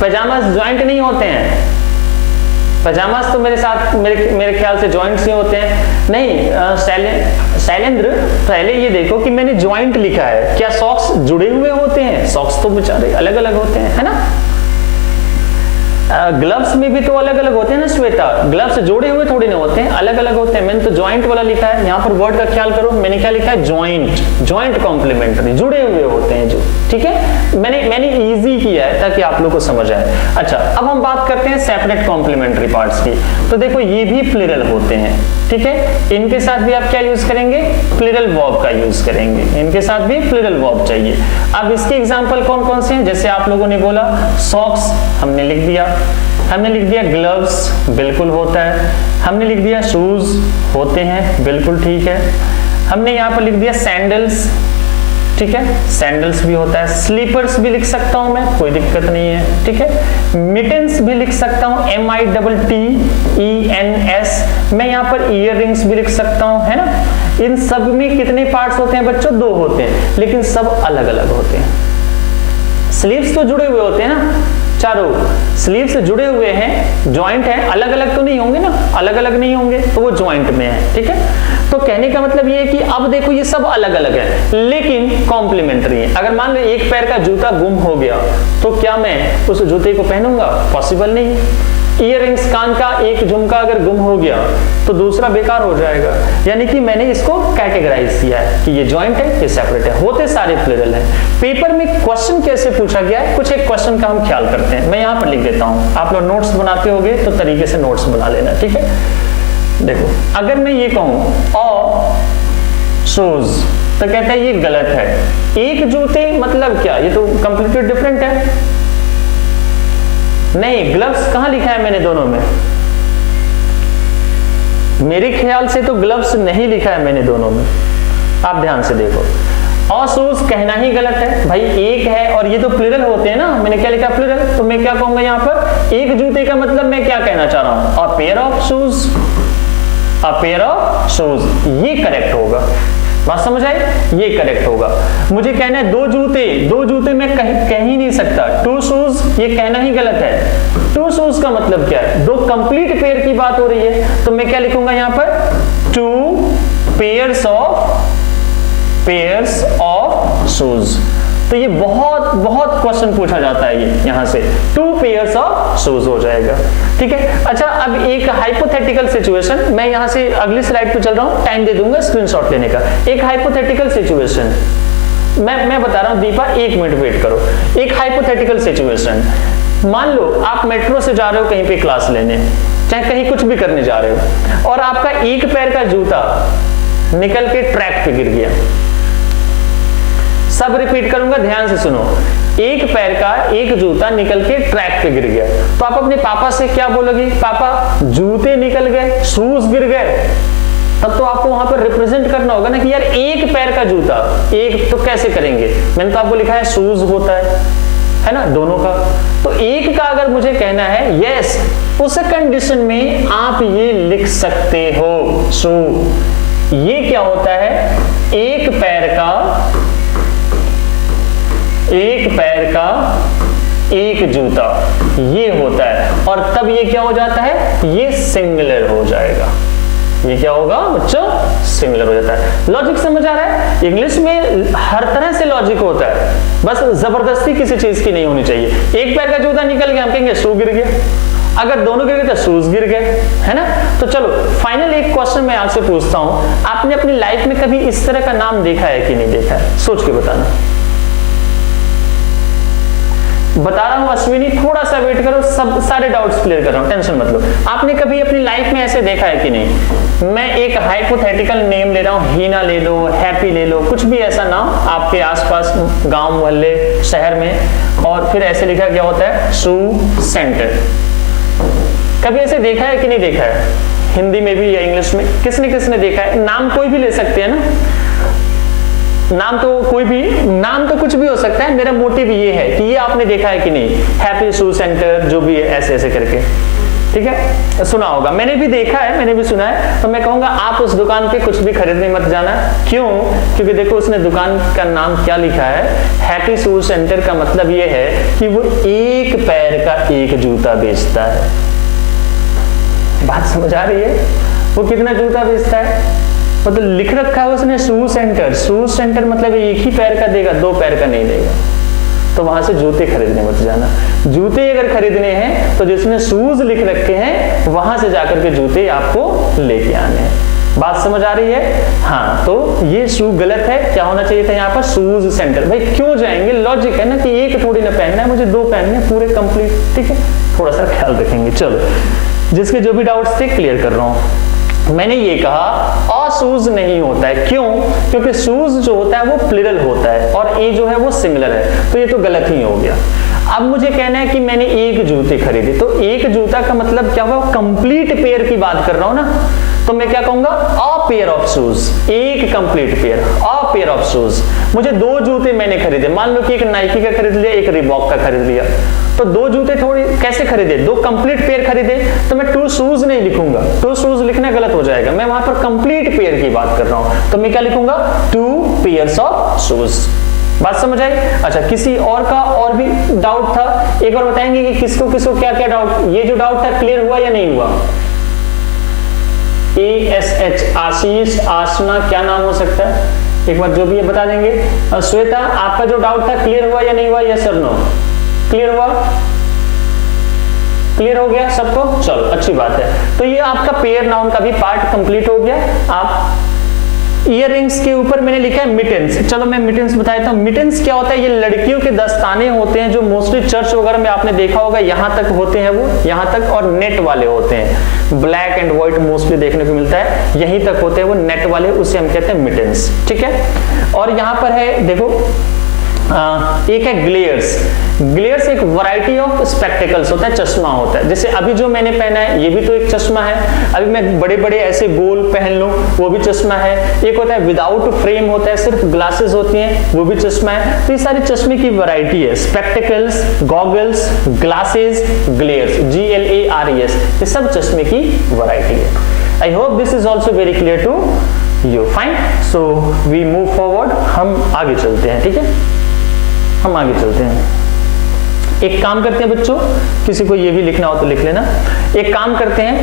पजामास ज्वाइंट नहीं होते हैं, पजामास तो मेरे ख्याल से ज्वाइंट्स ही होते हैं। नहीं शैलेंद्र, पहले ये देखो कि मैंने ज्वाइंट लिखा है, क्या सॉक्स जुड़े हुए होते हैं? सॉक्स तो बेचारे अलग अलग होते हैं, है ना। ग्लव्स में भी तो अलग अलग होते हैं ना श्वेता, ग्लव्स जोड़े हुए थोड़ी ना होते हैं, अलग अलग होते हैं। मैंने तो ज्वाइंट वाला लिखा है, यहाँ पर वर्ड का ख्याल करो, मैंने क्या लिखा है, ज्वाइंट, ज्वाइंट कॉम्प्लीमेंट्री, जुड़े हुए होते हैं जो, ठीक है। मैंने इजी किया है ताकि आप लोग को समझ आए। अच्छा, अब हम बात करते हैं सेपरेट कॉम्प्लीमेंट्री पार्ट्स की। तो देखो ये भी प्लूरल होते हैं, ठीक है, इनके साथ भी आप क्या यूज करेंगे, प्लूरल वर्ब का यूज करेंगे, इनके साथ भी प्लूरल वर्ब चाहिए। अब इसके एग्जांपल कौन कौन से हैं? जैसे आप लोगों ने बोला सॉक्स, हमने लिख दिया, हमने लिख दिया ग्लव्स, बिल्कुल होता है, हमने लिख दिया शूज, होते हैं, बिल्कुल ठीक है, हमने यहाँ पर लिख दिया सैंडल्स, ठीक है, सैंडल्स भी होता है, स्लीपर्स भी लिख सकता हूं मैं, कोई दिक्कत नहीं है, ठीक है, मिटन्स भी लिख सकता हूं, MITTENS, मैं यहाँ पर ईयररिंग्स भी लिख सकता हूं, है ना। इन सब में कितने पार्ट्स होते हैं बच्चों? 2 होते हैं, लेकिन सब अलग अलग होते हैं। स्लीव्स तो जुड़े हुए होते हैं ना, चारों स्लीव्स जुड़े हुए हैं, ज्वाइंट है, अलग अलग तो नहीं होंगे ना, अलग अलग नहीं होंगे तो वो ज्वाइंट में है, ठीक है। तो कहने का मतलब ये है कि अब देखो ये सब अलग अलग है, लेकिन कॉम्प्लीमेंट्री है। अगर मान लो एक पैर का जूता गुम हो गया, तो क्या मैं उस जूते को पहनूंगा? पॉसिबल नहीं है। ईयररिंग्स, कान का एक झुमका अगर गुम हो गया तो दूसरा बेकार हो जाएगा। यानी कि मैंने इसको कैटेगराइज किया है कि ये ज्वाइंट है, ये सेपरेट है, होते सारे प्लूरल है। पेपर में क्वेश्चन कैसे पूछा गया है, कुछ एक क्वेश्चन का हम ख्याल करते हैं, मैं यहाँ पर लिख देता हूँ, आप लोग नोट्स बनाते होगे तो तरीके से नोट्स बना लेना, ठीक है। देखो, अगर मैं ये कहूँ शूज, तो कहता है ये गलत है। एक जूते मतलब क्या, ये तो कंप्लीटली डिफरेंट है। नहीं, ग्लव्स कहां लिखा है मैंने दोनों में? मेरे ख्याल से तो ग्लव्स नहीं लिखा है मैंने दोनों में, आप ध्यान से देखो। और शूज कहना ही गलत है भाई, एक है और ये तो प्लूरल होते हैं ना, मैंने क्या लिखा प्लूरल, तो मैं क्या कहूंगा यहाँ पर एक जूते का मतलब मैं क्या कहना चाह रहा हूं, a pair of shoes, a pair of shoes, ये करेक्ट होगा। बात समझ आई, ये करेक्ट होगा। मुझे कहना है दो जूते मैं कह ही नहीं सकता, टू शूज ये कहना ही गलत है। टू शूज का मतलब क्या है, दो कंप्लीट पेयर की बात हो रही है, तो मैं क्या लिखूंगा यहाँ पर टू पेयर्स ऑफ शूज। तो ये बहुत बहुत क्वेश्चन पूछा जाता है ये यहाँ से, टू पेयर्स ऑफ शूज हो जाएगा। ठीक है, अच्छा अब एक हाइपोथेटिकल सिचुएशन, मैं यहाँ से अगली स्लाइड पे चल रहा हूँ, टाइम दे दूंगा स्क्रीनशॉट लेने का। एक हाइपोथेटिकल सिचुएशन मैं बता रहा हूँ, दीपा 1 मिनट वेट करो। एक हाइपोथेटिकल सिचुएशन, मान लो आप मेट्रो से जा रहे हो कहीं पे क्लास लेने, चाहे कहीं कुछ भी करने जा रहे हो, और आपका एक पैर का जूता निकल के ट्रैक पे गिर गया। सब रिपीट करूंगा, ध्यान से सुनो। एक पैर का एक जूता निकल के ट्रैक पे गिर गया, तो आप अपने पापा से क्या बोलोगे, पापा जूते निकल गए, शूज गिर गए। तब तो आपको वहां पर रिप्रेजेंट करना होगा ना कि यार एक पैर का जूता, एक तो कैसे करेंगे, मैंने तो आपको लिखा है शूज होता है ना, दोनों का। तो एक का अगर मुझे कहना है यस, उस कंडीशन में आप ये लिख सकते हो शू। ये क्या होता है, एक पैर का एक जूता, ये होता है। और तब ये क्या हो जाता है, ये सिंगुलर हो जाएगा। ये क्या होगा बच्चों, सिंगुलर हो जाता है। लॉजिक समझ आ रहा है, इंग्लिश में हर तरह से लॉजिक होता है, बस जबरदस्ती किसी चीज की नहीं होनी चाहिए। एक पैर का जूता निकल गया, हम कहेंगे शू गिर गया, अगर दोनों गिर गए तो शूज गिर गए, है ना। तो चलो फाइनल एक क्वेश्चन मैं आपसे पूछता हूं, आपने अपनी लाइफ में कभी इस तरह का नाम देखा है कि नहीं देखा है, सोच के बताना। बता रहा हूं अश्विनी, थोड़ा सा वेट करो, सब सारे डाउट्स क्लियर कर रहा हूं, टेंशन मत लो। आपने कभी अपनी लाइफ में ऐसे देखा है कि नहीं, मैं एक हाइपोथेटिकल नेम ले रहा हूं, हीना ले लो, हैप्पी ले लो, कुछ भी ऐसा नाम आपके आसपास गांव मोहल्ले शहर में, और फिर ऐसे लिखा क्या होता है, शू सेंटर। कभी ऐसे देखा है कि नहीं देखा है, हिंदी में भी या इंग्लिश में, किसने किसने देखा है। नाम कोई भी ले सकते हैं ना, नाम तो कोई भी, नाम तो कुछ भी हो सकता है। मेरा मोटिव ये है कि ये आपने देखा है कि नहीं, हैप्पी शू सेंटर, जो भी है ऐसे ऐसे करके, ठीक है, सुना होगा। मैंने भी देखा है, मैंने भी सुना है। तो मैं कहूंगा आप उस दुकान पे कुछ भी खरीदने मत जाना। क्यों, क्योंकि देखो उसने दुकान का नाम क्या लिखा है, हैप्पी शू सेंटर का मतलब ये है कि वो एक पैर का एक जूता बेचता है। बात समझ आ रही है, वो कितना जूता बेचता है, मतलब लिख रखा है उसने शू सेंटर। शू सेंटर मतलब एक ही पैर का देगा, दो पैर का नहीं देगा। तो वहां से जूते खरीदने मत जाना। जूते अगर खरीदने हैं तो जिसमें शूज लिख रखे हैं वहां से जाकर के जूते आपको लेके आने हैं। बात समझ आ रही है, हाँ। तो ये शू गलत है, क्या होना चाहिए था यहाँ पर, शूज सेंटर। भाई क्यों जाएंगे, लॉजिक है ना कि एक थोड़ी ना पहनना है, मुझे दो पहनने पूरे कंप्लीट, ठीक है, थोड़ा सा ख्याल रखेंगे। चलो, जिसके जो भी डाउट्स थे क्लियर कर रहा हूं। मैंने ये कहा और शूज नहीं होता है, क्यों, क्योंकि शूज जो होता है वो प्लूरल होता है और ए जो है वो सिंगुलर है, तो ये तो गलत ही हो गया। अब मुझे कहना है कि मैंने एक जूते खरीदे, तो एक जूता का मतलब क्या होगा, कंप्लीट पेयर की बात कर रहा हूं ना, तो मैं क्या कहूंगा, अ पेयर ऑफ शूज, एक complete pair, a pair of shoes. मुझे दो जूते मैंने खरीदे, मान लो कि एक नाइकी का खरीद लिया, एक रिबॉक का खरीद लिया, तो दो जूते थोड़ी कैसे खरीदे, दो कंप्लीट पेयर खरीदे, तो मैं टू शूज नहीं लिखूंगा, टू शूज लिखना गलत हो जाएगा, मैं वहां पर कंप्लीट पेयर की बात कर रहा हूं, तो मैं क्या लिखूंगा, टू पेयर्स ऑफ शूज। बात समझ आई। अच्छा, किसी और का और भी डाउट था, एक बार बताएंगे कि किसको किसको क्या क्या डाउट, ये जो डाउट था क्लियर हुआ या नहीं हुआ। ASH, आशीष, आसना, क्या नाम हो सकता है, एक बार जो भी है बता देंगे। श्वेता, आपका जो डाउट था क्लियर हुआ या नहीं हुआ, यस और नो, क्लियर हुआ, क्लियर हो गया सबको, चलो अच्छी बात है। तो ये आपका पेयर नाउन का भी पार्ट कंप्लीट हो गया। आप इयररिंग्स के ऊपर मैंने लिखा है मिटेंस, चलो मैं मिटेंस बताता हूँ। मिटेंस क्या होता है, ये लड़कियों के दस्ताने होते हैं जो मोस्टली चर्च वगैरह में आपने देखा होगा, यहाँ तक होते हैं, वो यहाँ तक, और नेट वाले होते हैं, ब्लैक एंड व्हाइट मोस्टली देखने को मिलता है, यहीं तक होते हैं वो नेट वाले, उसे हम कहते हैं मिटेंस, ठीक है। और यहाँ पर है देखो, एक है ग्लेयर्स। ग्लेयर्स एक वैरायटी ऑफ स्पेक्टिकल्स होता है, चश्मा होता है। जैसे अभी जो मैंने पहना है ये भी तो एक चश्मा है, अभी मैं बड़े बड़े ऐसे गोल पहन लूं वो भी चश्मा है। एक होता है विदाउट फ्रेम होता है, सिर्फ ग्लासेस होती हैं, वो भी चश्मा है। तो ये सारे चश्मे की वैरायटी है, spectacles, goggles, glasses, glares, GLARES, ये सब चश्मे की वैरायटी है। I hope this is also very clear to you. Fine, so we move forward, हम आगे चलते हैं। ठीक है, हम आगे चलते हैं। एक काम करते हैं बच्चों, किसी को ये भी लिखना हो तो लिख लेना। एक काम करते हैं,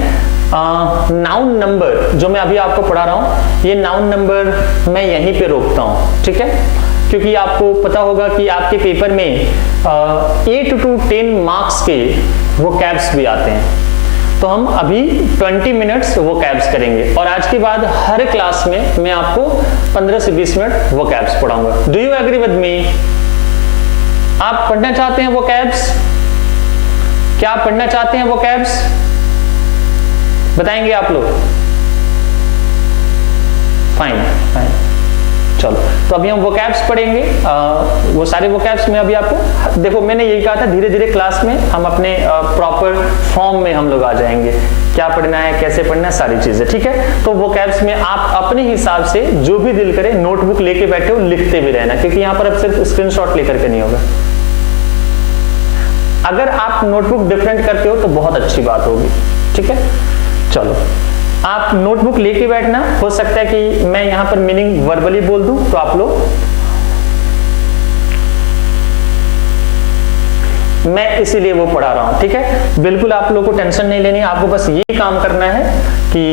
नाउन नंबर जो मैं अभी आपको पढ़ा रहा हूं, ये नाउन नंबर मैं यहीं पे रोकता हूं। ठीक है, क्योंकि आपको पता होगा कि आपके पेपर में 8 to 10 मार्क्स के वोकैब्स भी आते हैं। तो हम अभी 20 मिनट्स वोकैब्स करेंगे और आज के बाद हर क्लास में मैं आपको 15 से 20 मिनट वोकैब्स पढ़ाऊंगा। Do you agree with me? आप पढ़ना चाहते हैं वोकैब्स? क्या आप पढ़ना चाहते हैं वोकैब्स? बताएंगे आप लोग? फाइन फाइन, चलो तो अभी हम वोकैब्स पढ़ेंगे। वो सारे वोकैब्स में अभी आपको, देखो मैंने यही कहा था धीरे धीरे क्लास में हम अपने प्रॉपर फॉर्म में हम लोग आ जाएंगे, क्या पढ़ना है, कैसे पढ़ना है, सारी चीजें। ठीक है, तो वोकैब्स में आप अपने हिसाब से जो भी दिल करे नोटबुक लेके बैठे हो, लिखते भी रहना, क्योंकि यहाँ पर अब सिर्फ स्क्रीनशॉट लेकर के नहीं होगा। अगर आप नोटबुक डिफरेंट करते हो तो बहुत अच्छी बात होगी। ठीक है, चलो आप नोटबुक लेके बैठना। हो सकता है कि मैं यहां पर मीनिंग वर्बली बोल दूं तो आप लोग, मैं इसीलिए वो पढ़ा रहा हूं। ठीक है, बिल्कुल आप लोगों को टेंशन नहीं लेनी, आपको बस ये काम करना है कि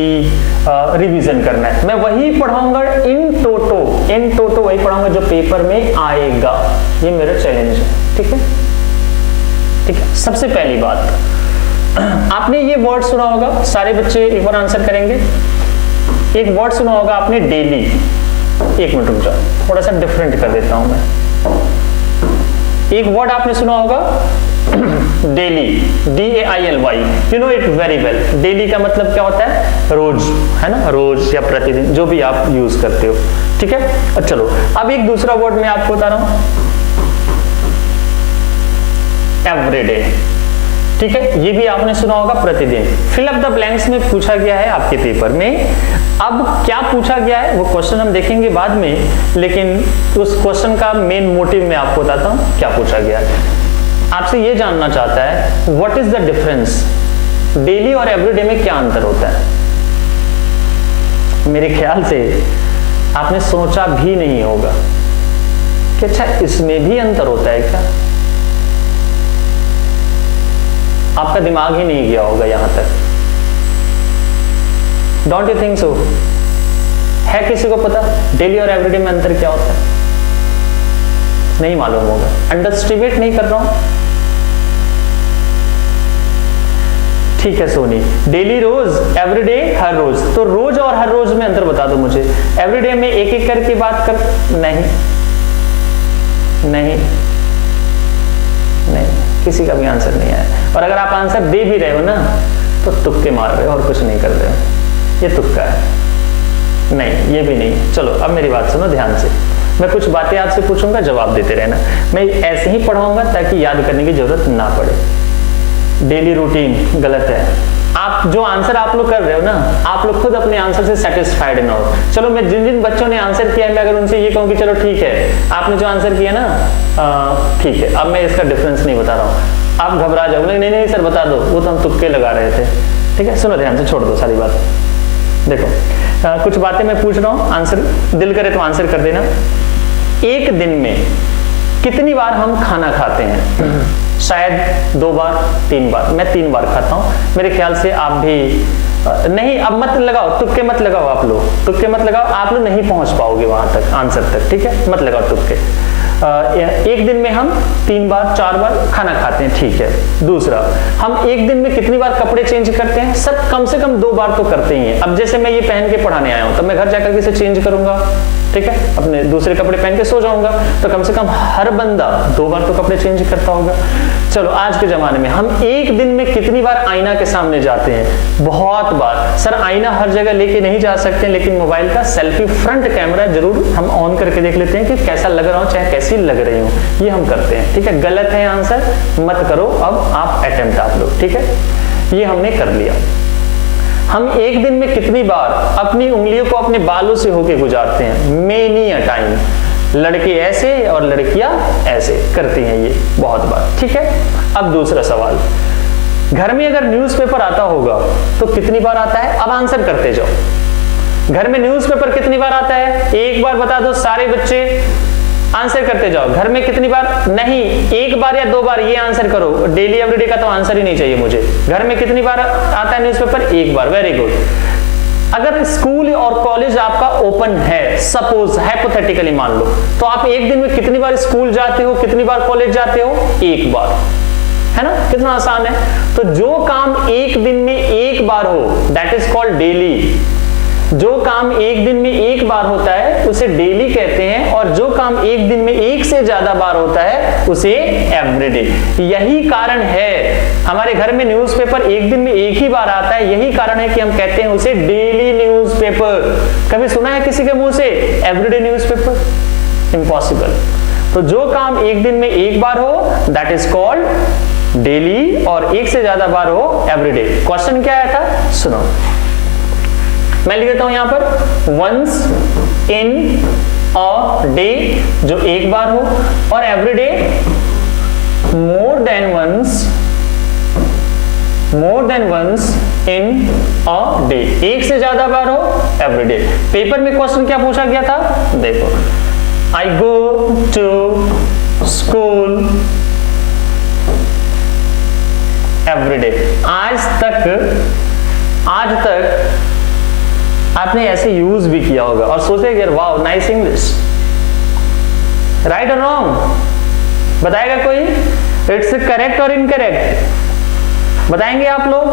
रिवीजन करना है। मैं वही पढ़ाऊंगा इन टोटो वही पढ़ाऊंगा जो पेपर में आएगा। ये मेरा चैलेंज है। ठीक है, ठीक है। सबसे पहली बात, आपने ये वर्ड सुना होगा, सारे बच्चे एक बार आंसर करेंगे। एक वर्ड सुना होगा आपने, डेली। एक मिनट रुक जाओ, थोड़ा सा डिफरेंट कर देता हूं मैं। एक वर्ड आपने सुना होगा daily, DAILY, you know it very well. Daily का मतलब क्या होता है? रोज, है ना, रोज या प्रतिदिन, जो भी आप यूज करते हो। ठीक है, और चलो अब एक दूसरा वर्ड मैं आपको बता रहा हूं, एवरीडे। ठीक है, ये भी आपने सुना होगा, प्रतिदिन। फिल अप द ब्लैंक्स में पूछा गया है आपके पेपर में। अब क्या पूछा गया है वो क्वेश्चन हम देखेंगे बाद में, लेकिन उस क्वेश्चन का मेन मोटिव मैं आपको बताता हूं क्या पूछा गया है। आपसे ये जानना चाहता है what is the difference, daily और एवरीडे में क्या अंतर होता है। मेरे ख्याल से आपने सोचा भी नहीं होगा कि अच्छा इसमें भी अंतर होता है क्या। आपका दिमाग ही नहीं गया होगा यहां तक। Don't you think so? है किसी को पता डेली और एवरीडे में अंतर क्या होता है? नहीं मालूम होगा। अंडरस्टिमेट नहीं कर रहा हूं, ठीक है सोनी। डेली रोज, एवरीडे हर रोज। तो रोज और हर रोज में अंतर बता दो मुझे। एवरीडे में एक एक करके बात कर, नहीं नहीं नहीं, किसी का भी आंसर नहीं आया। और अगर आप आंसर दे भी रहे हो ना तो तुक्के मार रहे हो और कुछ नहीं कर रहे हो, ये तुक्का है। नहीं, ये भी नहीं। चलो अब मेरी बात सुनो ध्यान से, मैं कुछ बातें आपसे पूछूंगा, जवाब देते रहना। मैं ऐसे ही पढ़ाऊंगा ताकि याद करने की जरूरत ना पड़े। डेली रूटीन गलत है। आप जो आंसर आप लोग कर रहे हो ना, आप लोग खुद अपने आंसर से सेटिस्फाइड ना हो। चलो मैं जिन जिन बच्चों ने आंसर किया है, मैं अगर उनसे ये कहूं कि चलो ठीक है आपने जो आंसर किया ना ठीक है, अब मैं इसका डिफरेंस नहीं बता रहा हूं, आप घबरा जाओगे। नहीं नहीं सर बता दो, वो तो हम तुक्के लगा रहे थे। ठीक है, सुनो ध्यान से, छोड़ दो सारी बात। देखो कुछ बातें मैं पूछ रहा हूं, आंसर दिल करे तो आंसर कर देना। एक दिन में कितनी बार हम खाना खाते हैं? शायद 2 बार, 3 बार। मैं 3 बार खाता हूं। मेरे ख्याल से आप भी नहीं, अब मत लगाओ तुक्के, मत लगाओ आप लोग, तुक्के मत लगाओ, आप लोग नहीं पहुंच पाओगे वहां तक, आंसर तक। ठीक है, मत लगाओ तुक्के। एक दिन में हम 3 बार 4 बार खाना खाते हैं, ठीक है। दूसरा, हम एक दिन में कितनी बार कपड़े चेंज करते हैं? सब कम से कम 2 बार तो करते ही हैं। अब जैसे मैं ये पहन के पढ़ाने आया हूं, तब मैं घर जाकर के इसे चेंज करूंगा? ठीक है, अपने दूसरे कपड़े पहन के सो जाऊंगा, तो कम से कम हर बंदा 2 बार तो कपड़े चेंज करता होगा। चलो आज के जमाने में हम एक दिन में कितनी बार आईना के सामने जाते हैं? बहुत बार। सर आईना हर जगह लेके नहीं जा सकते, लेकिन मोबाइल का सेल्फी फ्रंट कैमरा जरूर हम ऑन करके देख लेते हैं कि कैसा लग रहा हूं, चाहे कैसी लग रही हूं, ये हम करते हैं। ठीक है, गलत है आंसर, मत करो। अब आप अटेम्प्ट आप लोग, ठीक है, ये हमने कर लिया। हम एक दिन में कितनी बार अपनी उंगलियों को अपने बालों से होके गुजारते हैं? Many a time. लड़के ऐसे और लड़कियां ऐसे करती हैं ये बहुत बार। ठीक है, अब दूसरा सवाल, घर में अगर न्यूज़पेपर आता होगा तो कितनी बार आता है? अब आंसर करते जाओ। घर में न्यूज़पेपर कितनी बार आता है? एक बार बता दो सारे बच्चे, आंसर करते जाओ। घर में कितनी बार? नहीं, 1 बार या 2 बार, ये आंसर करो। डेली एवरीडे का तो आंसर ही नहीं चाहिए मुझे। घर में कितनी बार आता है न्यूज़पेपर? 1 बार। Very good. अगर स्कूल और कॉलेज आपका ओपन है, सपोज हाइपोथेटिकली मान लो, तो आप एक दिन में कितनी बार स्कूल जाते हो, कितनी बार कॉलेज जाते हो? 1 बार, है ना? कितना आसान है। तो जो काम एक दिन में 1 बार हो दैट इज कॉल्ड डेली। जो काम एक दिन में 1 बार होता है उसे डेली कहते हैं, और जो काम एक दिन में 1 से ज्यादा बार होता है उसे एवरीडे। यही कारण है हमारे घर में न्यूज़पेपर एक दिन में 1 ही बार आता है, यही कारण है कि हम कहते हैं उसे डेली न्यूज़पेपर। कभी सुना है किसी के मुंह से एवरीडे न्यूज़पेपर? इम्पॉसिबल। तो जो काम एक दिन में 1 बार हो दैट इज कॉल्ड डेली, और 1 से ज्यादा बार हो एवरीडे। क्वेश्चन क्या आया था सुनो, मैं लिख देता हूं यहां पर, वंस इन अ डे जो 1 बार हो, और everyday more than once in a day, 1 से ज्यादा बार हो एवरीडे। पेपर में क्वेश्चन क्या पूछा गया था? देखो, आई गो टू स्कूल एवरीडे। आज तक आपने ऐसे यूज भी किया होगा और सोचे यार wow nice English. Right or wrong बताएगा कोई? इट्स करेक्ट और इनकरेक्ट बताएंगे आप लोग?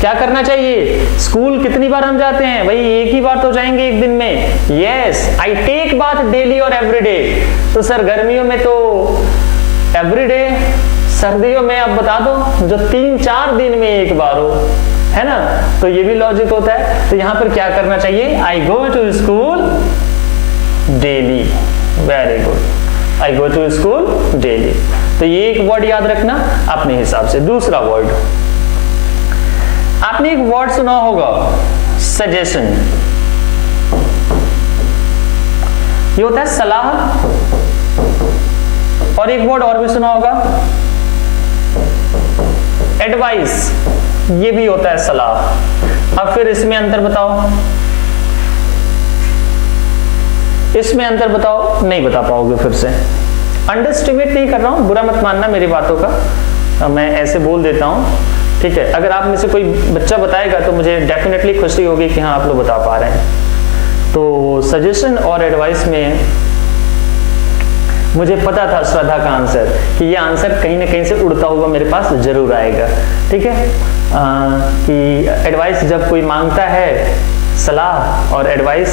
क्या करना चाहिए? स्कूल कितनी बार हम जाते हैं? भाई 1 ही बार तो जाएंगे एक दिन में। Yes, I take bath daily और एवरीडे। तो सर गर्मियों में तो एवरीडे, सर्दियों में आप बता दो जो 3-4 दिन में 1 बार हो, है ना? तो ये भी लॉजिक होता है। तो यहां पर क्या करना चाहिए? I go to school daily. Very good, I go to school daily. तो ये एक वर्ड याद रखना अपने हिसाब से। दूसरा वर्ड, आपने एक वर्ड सुना होगा सजेशन, ये होता है सलाह, और एक वर्ड और भी सुना होगा एडवाइस, ये भी होता है सलाह। अब फिर इसमें अंतर बताओ, इसमें अंतर बताओ। नहीं बता पाओगे, फिर से अंडरस्टिमेट नहीं कर रहा हूं, बुरा मत मानना मेरी बातों का, मैं ऐसे बोल देता हूं, ठीक है? अगर आप में से कोई बच्चा बताएगा तो मुझे डेफिनेटली खुशी होगी कि हाँ आप लोग बता पा रहे हैं। तो सजेशन और एडवाइस में मुझे पता था श्रद्धा का आंसर, कि ये आंसर कहीं ना कहीं से उड़ता हुआ मेरे पास जरूर आएगा, ठीक है? कि एडवाइस जब कोई मांगता है सलाह, और एडवाइस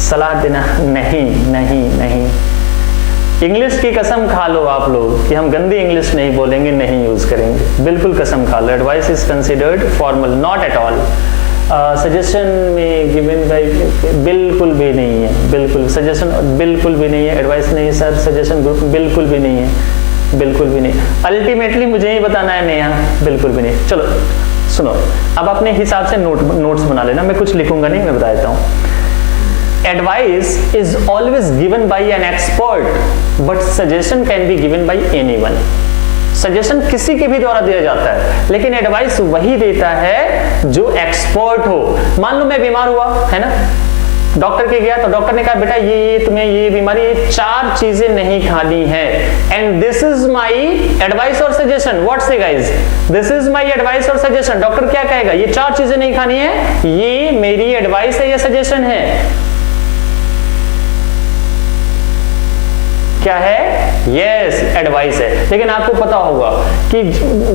सलाह देना, नहीं। इंग्लिश की कसम खा लो आप लोग कि हम गंदी इंग्लिश नहीं बोलेंगे, नहीं यूज करेंगे, बिल्कुल कसम खा लो। Advice is considered formal, not at all. Suggestion में गिवन बाय, बिल्कुल भी नहीं है, बिल्कुल सजेशन बिल्कुल भी नहीं है, एडवाइस नहीं है सर, सजेशन ग्रुप बिल्कुल भी नहीं है, बिल्कुल भी नहीं। अल्टीमेटली मुझे ही बताना है नेहा, बिल्कुल भी नहीं। चलो सुनो, अब अपने हिसाब से नोट्स बना लेना, मैं कुछ लिखूंगा नहीं, मैं बता देता हूँ। Advice is always given by an expert, but suggestion can be given by anyone. Suggestion किसी के भी द्वारा दिया जाता है, लेकिन एडवाइस वही देता है जो एक्सपर्ट हो। मान लो मैं बीमार हुआ, है ना, डॉक्टर के गया, तो डॉक्टर ने कहा बेटा ये तुम्हें ये बीमारी, ये 4 चीजें नहीं खानी है, and this is my advice और suggestion. What's it guys? This is my advice और सजेशन। डॉक्टर क्या कहेगा? ये 4 चीजें नहीं खानी है, ये मेरी एडवाइस है या सजेशन है? क्या है? यस, एडवाइस है। लेकिन आपको पता होगा कि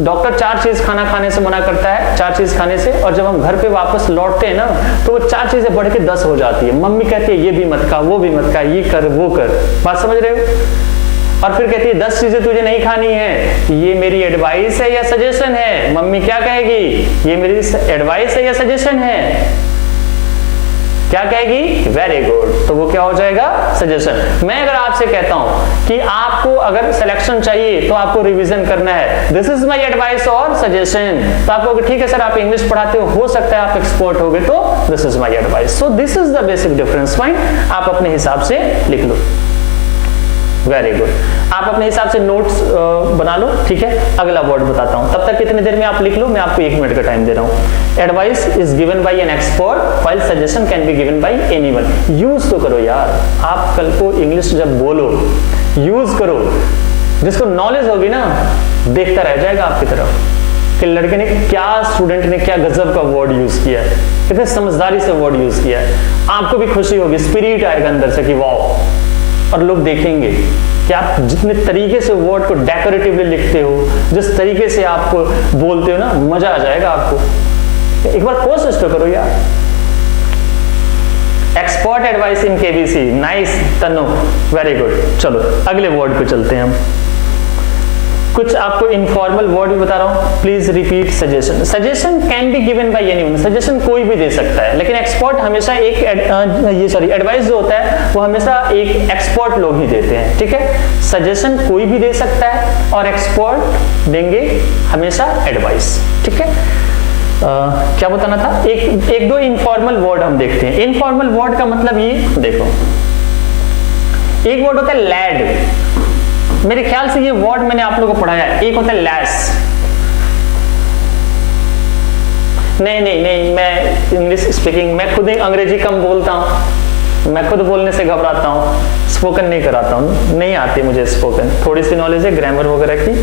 डॉक्टर 4 चीज खाना खाने से मना करता है, 4 चीज खाने से, और जब हम घर पे वापस लौटते हैं ना तो वो 4 चीजें बढ़ के 10 हो जाती है। मम्मी कहती है ये भी मत खा, वो भी मत खा, ये कर वो कर, बात समझ रहे हो? और फिर कहती है 10 चीजें तुझे नहीं खानी है, ये मेरी एडवाइस है या सजेशन है? मम्मी क्या कहेगी? ये मेरी एडवाइस है या सजेशन है? क्या कहेगी? वेरी गुड, तो वो क्या हो जाएगा? सजेशन। मैं अगर आपसे कहता हूं कि आपको अगर सिलेक्शन चाहिए तो आपको रिवीजन करना है, दिस इज माय एडवाइस और सजेशन, तो आपको ठीक है सर आप इंग्लिश पढ़ाते हो सकता है आप एक्सपर्ट हो गए, तो this is my advice. So this is the basic difference point, आप अपने हिसाब से लिख लो। वेरी गुड, आप अपने हिसाब से नोट्स बना लो, ठीक है? अगला वर्ड बताता हूं, तब तक कितनी देर में आप लिख लो, मैं आपको 1 मिनट का टाइम दे रहा हूं। Advice is given by an expert while suggestion can be given by anyone. Use तो करो यार, आप कल को इंग्लिश जब बोलो यूज करो, जिसको नॉलेज होगी ना देखता रह जाएगा आपकी तरफ कि लड़के ने क्या, स्टूडेंट ने क्या गजब का वर्ड यूज किया है, कितने समझदारी से वर्ड यूज किया है। आपको भी खुशी होगी, स्पिरिट आएगा अंदर से कि वाओ, और लोग देखेंगे कि आप जितने तरीके से वर्ड को डेकोरेटिवली लिखते हो, जिस तरीके से आप बोलते हो ना, मजा आ जाएगा आपको। एक बार कोशिश तो करो यार। Expert advice in KBC, nice Tanu, very good. चलो अगले वर्ड पे चलते हैं हम। कुछ आपको इनफॉर्मल वर्ड भी बता रहा हूं, please repeat suggestion. Suggestion can be given by anyone, suggestion कोई भी दे सकता है, लेकिन एक्सपर्ट हमेशा एक एडवाइस जो होता है वो हमेशा एक एक्सपर्ट लोग ही देते हैं, ठीक है? सजेशन कोई भी दे सकता है और एक्सपर्ट देंगे हमेशा एडवाइस, ठीक है? क्या बताना था? एक दो इनफॉर्मल वर्ड हम देखते हैं। इनफॉर्मल वर्ड का मतलब ये देखो, एक वर्ड होता है लैड, मेरे ख्याल से ये वर्ड मैंने आप लोगों को पढ़ाया है। एक होता है लैस, नहीं मैं इंग्लिश स्पीकिंग, मैं खुद ही अंग्रेजी कम बोलता हूँ, मैं खुद बोलने से घबराता हूँ, स्पोकन नहीं कराता हूँ, नहीं आती मुझे स्पोकन, थोड़ी सी नॉलेज है ग्रामर वगैरह की,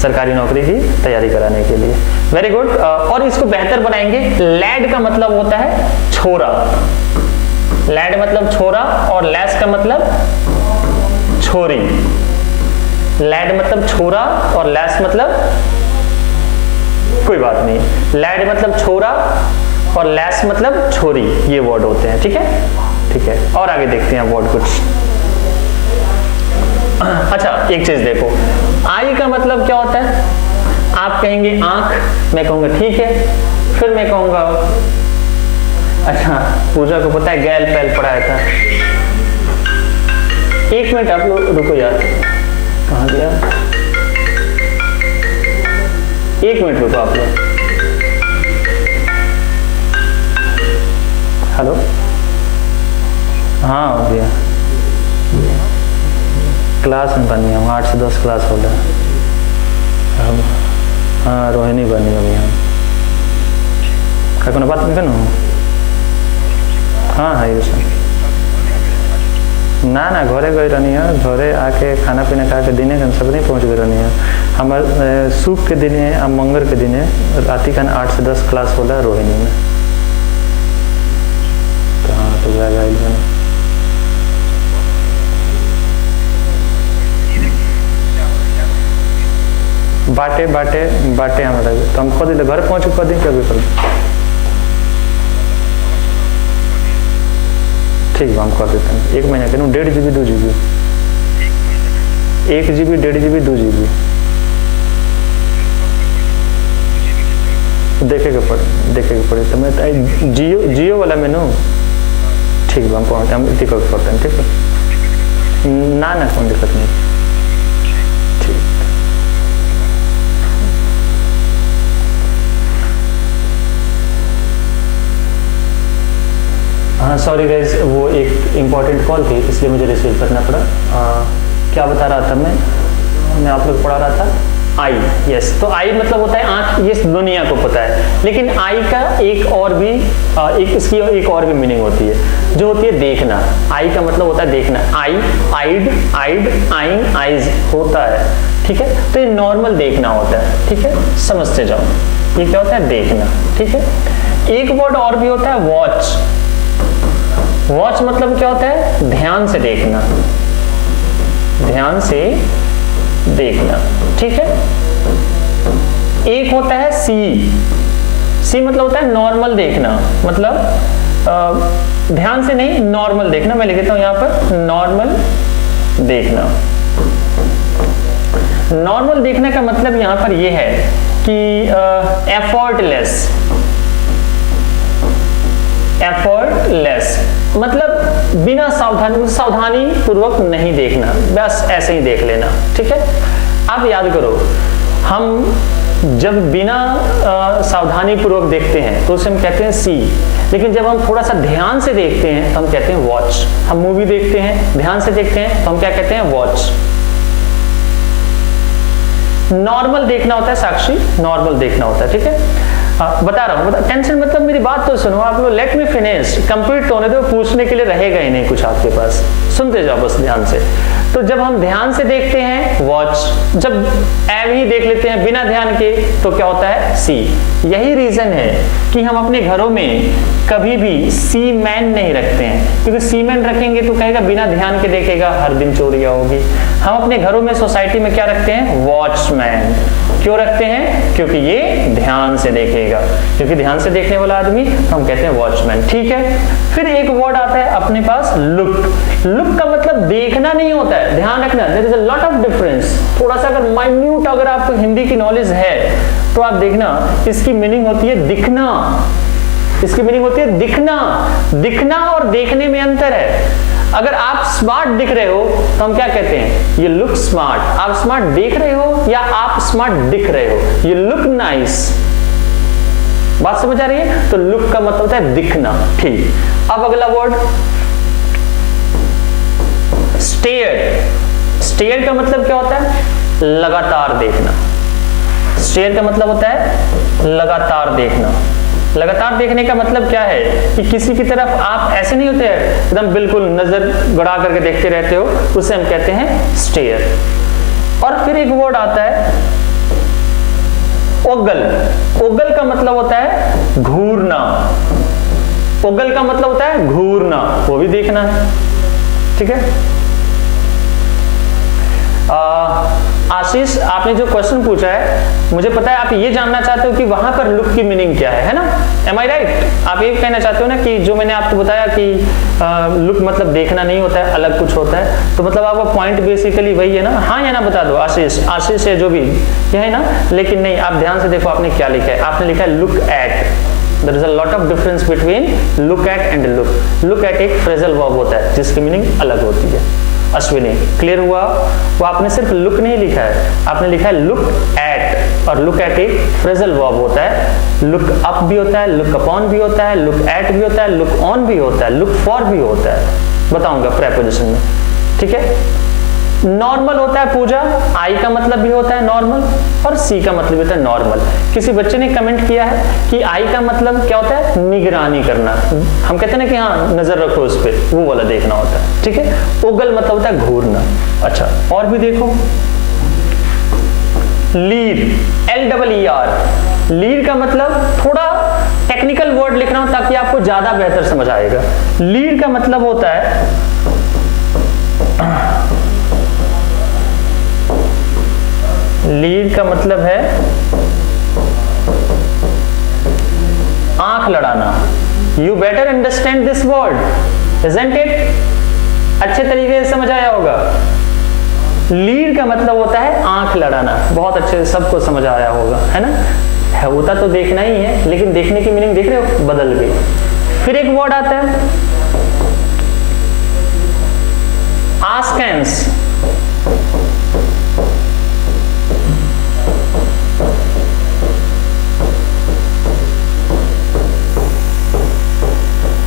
सरकारी नौकरी की तैयारी कराने के लिए। Very good. और इसको बेहतर बनाएंगे, लैड का मतलब होता है छोरा, लैड मतलब छोरा, और लैस का मतलब छोरी। लैड मतलब छोरा और लैस मतलब कोई बात नहीं, लैड मतलब छोरा और लैस मतलब छोरी, ये वर्ड होते हैं, ठीक है? ठीक है, और आगे देखते हैं वर्ड कुछ। अच्छा एक चीज देखो, आई का मतलब क्या होता है? आप कहेंगे आंख, मैं कहूंगा ठीक है, फिर मैं कहूंगा अच्छा पूजा को पता है गैल पैल पढ़ाया था। 1 मिनट आप लोग रुको यार, कहाँ गया? 1 मिनट रुको आप लोग। हेलो, हाँ हो गया, क्लास में बनी हम, 8 से 10 क्लास हो रहा है। हाँ रोहिणी बनी अभी हम, क्या बात नहीं करूँ? हाँ ये सब ना घरे गई रहनी है, घरे आके खाना पीना खा के दिने सब नहीं पहुँच गई रहनी है। हमारे सुख के दिन है, अब मंगल के दिन है, राति का 8 से 10 क्लास हो रहा है रोहिणी में, तो हाँ तो गया बाटे बाटे बाटे हमारा, तो हम खुद घर पहुँच कर दें कभी कल, ठीक हम कर देते हैं। 1 महीना के 1.5 GB 2 GB, 1 GB 1.5 GB 2 GB देखेगा पड़े तो मैं जियो वाला में नो, ठीक है हम पहुँच, हम इतनी करते हैं, ठीक है ना कोई दिक्कत नहीं, ठीक। हाँ सॉरी गाइज, वो एक इम्पॉर्टेंट कॉल थी इसलिए मुझे रिसीव करना पड़ा। क्या बता रहा था मैं आप लोग पढ़ा रहा था आई, यस। तो आई मतलब होता है आंख, ये दुनिया को पता है, लेकिन आई का एक और भी इसकी एक और भी मीनिंग होती है जो होती है देखना। आई का मतलब होता है देखना, आई, आइड, आइड, आइंग, आइज होता है, ठीक है? तो ये नॉर्मल देखना होता है, ठीक है? समझते जाओ ये क्या होता है, देखना, ठीक है? एक वर्ड और भी होता है वॉच। वॉच मतलब क्या होता है? ध्यान से देखना, ध्यान से देखना, ठीक है। एक होता है सी, सी मतलब होता है नॉर्मल देखना, मतलब ध्यान से नहीं, नॉर्मल देखना। मैं लिख देता हूं यहां पर नॉर्मल देखना। नॉर्मल देखने का मतलब यहां पर यह है कि एफर्टलेस, एफर्टलेस मतलब बिना सावधानी पूर्वक नहीं देखना, बस ऐसे ही देख लेना, ठीक है। आप याद करो, हम जब बिना सावधानी पूर्वक देखते हैं तो उसे हम कहते हैं सी, लेकिन जब हम थोड़ा सा ध्यान से देखते हैं तो हम कहते हैं वॉच। हम मूवी देखते हैं, ध्यान से देखते हैं तो हम क्या कहते हैं? वॉच। नॉर्मल देखना होता है साक्षी, नॉर्मल देखना होता है, ठीक है। बता रहा हूं, टेंशन मतलब मेरी बात तो सुनो आप लोग, लेट मी फिनिश, कंप्लीट होने दो, पूछने के लिए रहेगा ही नहीं कुछ आपके पास, सुनते जाओ बस ध्यान से। तो जब हम ध्यान से देखते हैं वॉच, जब एम ही देख लेते हैं बिना ध्यान के तो क्या होता है? सी। यही रीजन है कि हम अपने घरों में कभी भी सी मैन नहीं रखते हैं, क्योंकि सी मैन रखेंगे तो कहेगा बिना ध्यान के देखेगा, हर दिन चोरियां होगी। हम अपने घरों में, सोसाइटी में क्या रखते हैं? वॉचमैन। क्यों रखते हैं? क्योंकि ये ध्यान से देखेगा, क्योंकि ध्यान से देखने वाला आदमी हम कहते हैं वॉचमैन, ठीक है। फिर एक वर्ड आता है अपने पास लुक। लुक का मतलब देखना नहीं होता है, ध्यान रखना, there is a lot of difference. थोड़ा सा अगर माइन्यूट अगर आपको हिंदी की नॉलेज है तो आप देखना, इसकी मीनिंग होती है दिखना, इसकी मीनिंग होती है दिखना। दिखना और देखने में अंतर है। अगर आप स्मार्ट दिख रहे हो तो हम क्या कहते हैं? ये लुक स्मार्ट। आप स्मार्ट देख रहे हो या आप स्मार्ट दिख रहे हो? ये लुक नाइस। बात समझ आ रही है? तो लुक का मतलब होता है दिखना, ठीक। अब अगला वर्ड स्टेयर। स्टेयर का मतलब क्या होता है? लगातार देखना। स्टेयर का मतलब होता है लगातार देखना। लगातार देखने का मतलब क्या है कि किसी की तरफ आप ऐसे नहीं होते हैं एकदम बिल्कुल नजर गड़ा करके देखते रहते हो, उसे हम कहते हैं स्टेयर। और फिर एक वर्ड आता है ओगल। ओगल का मतलब होता है घूरना। ओगल का मतलब होता है घूरना, वो भी देखना है, ठीक है। आशीष, आपने जो क्वेश्चन पूछा है, मुझे पता है आप ये जानना चाहते हो कि वहां पर लुक की मीनिंग क्या है ना? एम आई राइट? आप ये कहना चाहते हो ना कि जो मैंने आपको बताया कि लुक मतलब देखना नहीं होता है, अलग कुछ होता है, तो मतलब आपका पॉइंट बेसिकली वही है ना? हाँ या ना बता दो आशीष, आशीष है जो भी यह है ना। लेकिन नहीं, आप ध्यान से देखो आपने क्या लिखा है। आपने लिखा है look at. There is a lot of difference between look at and look. Look at एक फ्रेजल वर्ब होता है जिसकी मीनिंग अलग होती है। अश्विनी, क्लियर हुआ? वो आपने सिर्फ लुक नहीं लिखा है, आपने लिखा है लुक एट, और लुक एट एक फ्रेजल वर्ब होता है। लुक अप भी होता है, लुक अपॉन भी होता है, लुक एट भी होता है, लुक ऑन भी होता है, लुक फॉर भी होता है, बताऊंगा प्रेपोजिशन में, ठीक है। नॉर्मल होता है पूजा, आई का मतलब भी होता है नॉर्मल और सी का मतलब होता है नॉर्मल। किसी बच्चे ने कमेंट किया है कि आई का मतलब क्या होता है? निगरानी करना। हम कहते हैं ना कि हाँ नजर रखो उस पर, वो वाला देखना होता है, ठीक है। ओगल मतलब होता है घूरना। अच्छा, और भी देखो, लीर, LEER। लीर का मतलब थोड़ा टेक्निकल वर्ड लिखना हो ताकि आपको ज्यादा बेहतर समझ आएगा। लीर का मतलब होता है लीड का मतलब है आंख लड़ाना। You better understand this word, isn't it? अच्छे तरीके से समझ आया होगा। लीड का मतलब होता है आंख लड़ाना, बहुत अच्छे से सबको समझ आया होगा, है ना? होता तो देखना ही है, लेकिन देखने की मीनिंग देख रहे हो बदल गई। फिर एक वर्ड आता है आस्केंस।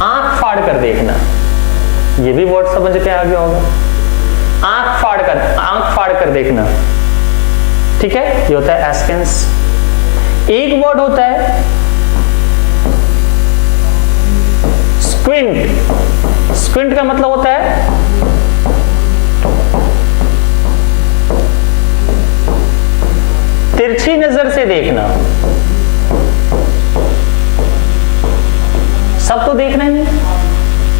आंख फाड़ कर देखना, ये भी वर्ड समझ के आ गया होगा। आंख फाड़ कर देखना, ठीक है, ये होता है एस्केंस। एक वर्ड होता है स्क्विंट। स्क्विंट का मतलब होता है तिरछी नजर से देखना। सब तो देखना ही है,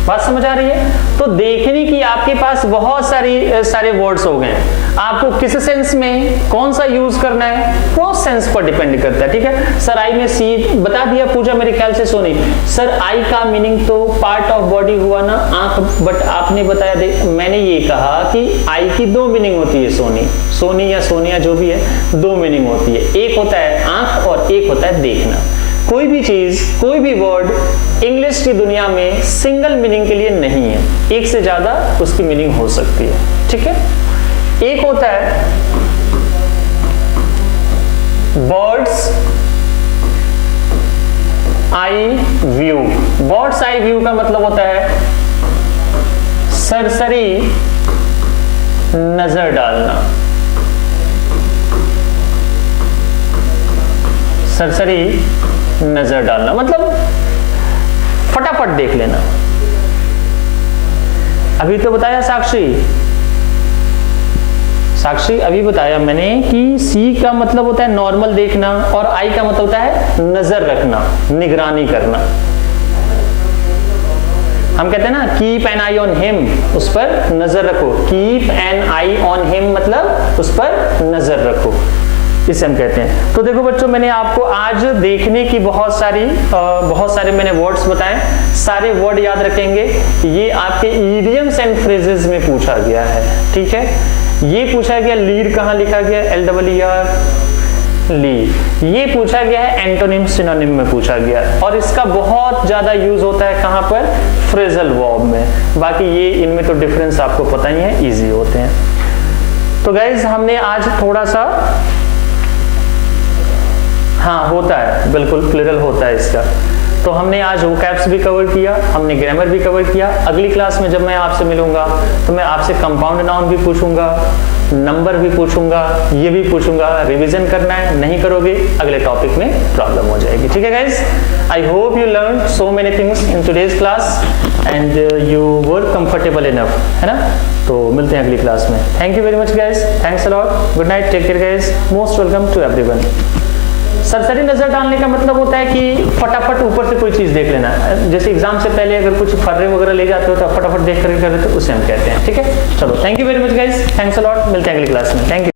बात समझ आ रही है? तो देखने की आपके पास बहुत सारे वर्ड्स हो गए, आपको किस सेंस में कौन सा यूज करना है वो सेंस पर डिपेंड करता है, ठीक है। सर आई में सी बता दिया पूजा मेरे ख्याल से सोनी। सर आई का मीनिंग तो पार्ट ऑफ बॉडी हुआ ना, आंख, बट आपने बताया मैंने ये कहा कि आई की दो मीनिंग होती है सोनी या सोनिया जो भी है, दो मीनिंग होती है, एक होता है आंख और एक होता है देखना। कोई भी चीज, कोई भी वर्ड इंग्लिश की दुनिया में सिंगल मीनिंग के लिए नहीं है, एक से ज्यादा उसकी मीनिंग हो सकती है, ठीक है। एक होता है birds eye view. Birds eye view का मतलब होता है सरसरी नजर डालना, सरसरी नजर डालना मतलब फटाफट देख लेना। अभी तो बताया साक्षी अभी बताया मैंने कि सी का मतलब होता है नॉर्मल देखना और आई का मतलब होता है नजर रखना, निगरानी करना। हम कहते हैं ना keep an I on him, उस पर नजर रखो। Keep an I on him मतलब उस पर नजर रखो, इसे हम कहते हैं। तो देखो बच्चों, मैंने आपको आज देखने की बहुत सारे मैंने वर्ड्स बताए। सारे वर्ड याद रखेंगे, ये आपके इडियम्स एंड फ्रेजेस में पूछा गया है, ठीक है। ये पूछा गया लीड कहाँ लिखा गया, LEER ली। ये पूछा गया है एंटोनिम सिनोनिम में पूछा गया, और इसका बहुत ज्यादा यूज होता है कहाँ पर, फ्रेजल वर्ब में। बाकी ये इनमें तो डिफरेंस आपको पता ही है, इजी होते हैं। तो गाइज हमने आज थोड़ा सा, हाँ होता है, बिल्कुल प्लूरल होता है इसका। तो हमने आज वोकैब्स भी कवर किया, हमने ग्रामर भी कवर किया। अगली क्लास में जब मैं आपसे मिलूंगा तो मैं आपसे कंपाउंड नाउन भी पूछूंगा, नंबर भी पूछूंगा, ये भी पूछूंगा। रिवीजन करना है, नहीं करोगे अगले टॉपिक में प्रॉब्लम हो जाएगी, ठीक है guys. I hope you learn so many things in today's class and you were comfortable enough, है ना। तो मिलते हैं अगली क्लास में। Thank you very much guys, thanks a lot, good night, take care guys, most welcome to everyone. सरसरी नजर डालने का मतलब होता है कि फटाफट ऊपर से कोई चीज देख लेना। जैसे एग्जाम से पहले अगर कुछ फर्रे वगैरह ले जाते हो तो फटाफट देख कर उसे हम कहते हैं, ठीक है। चलो, thank you very much guys, thanks a lot, मिलते हैं अगली क्लास में, थैंक यू।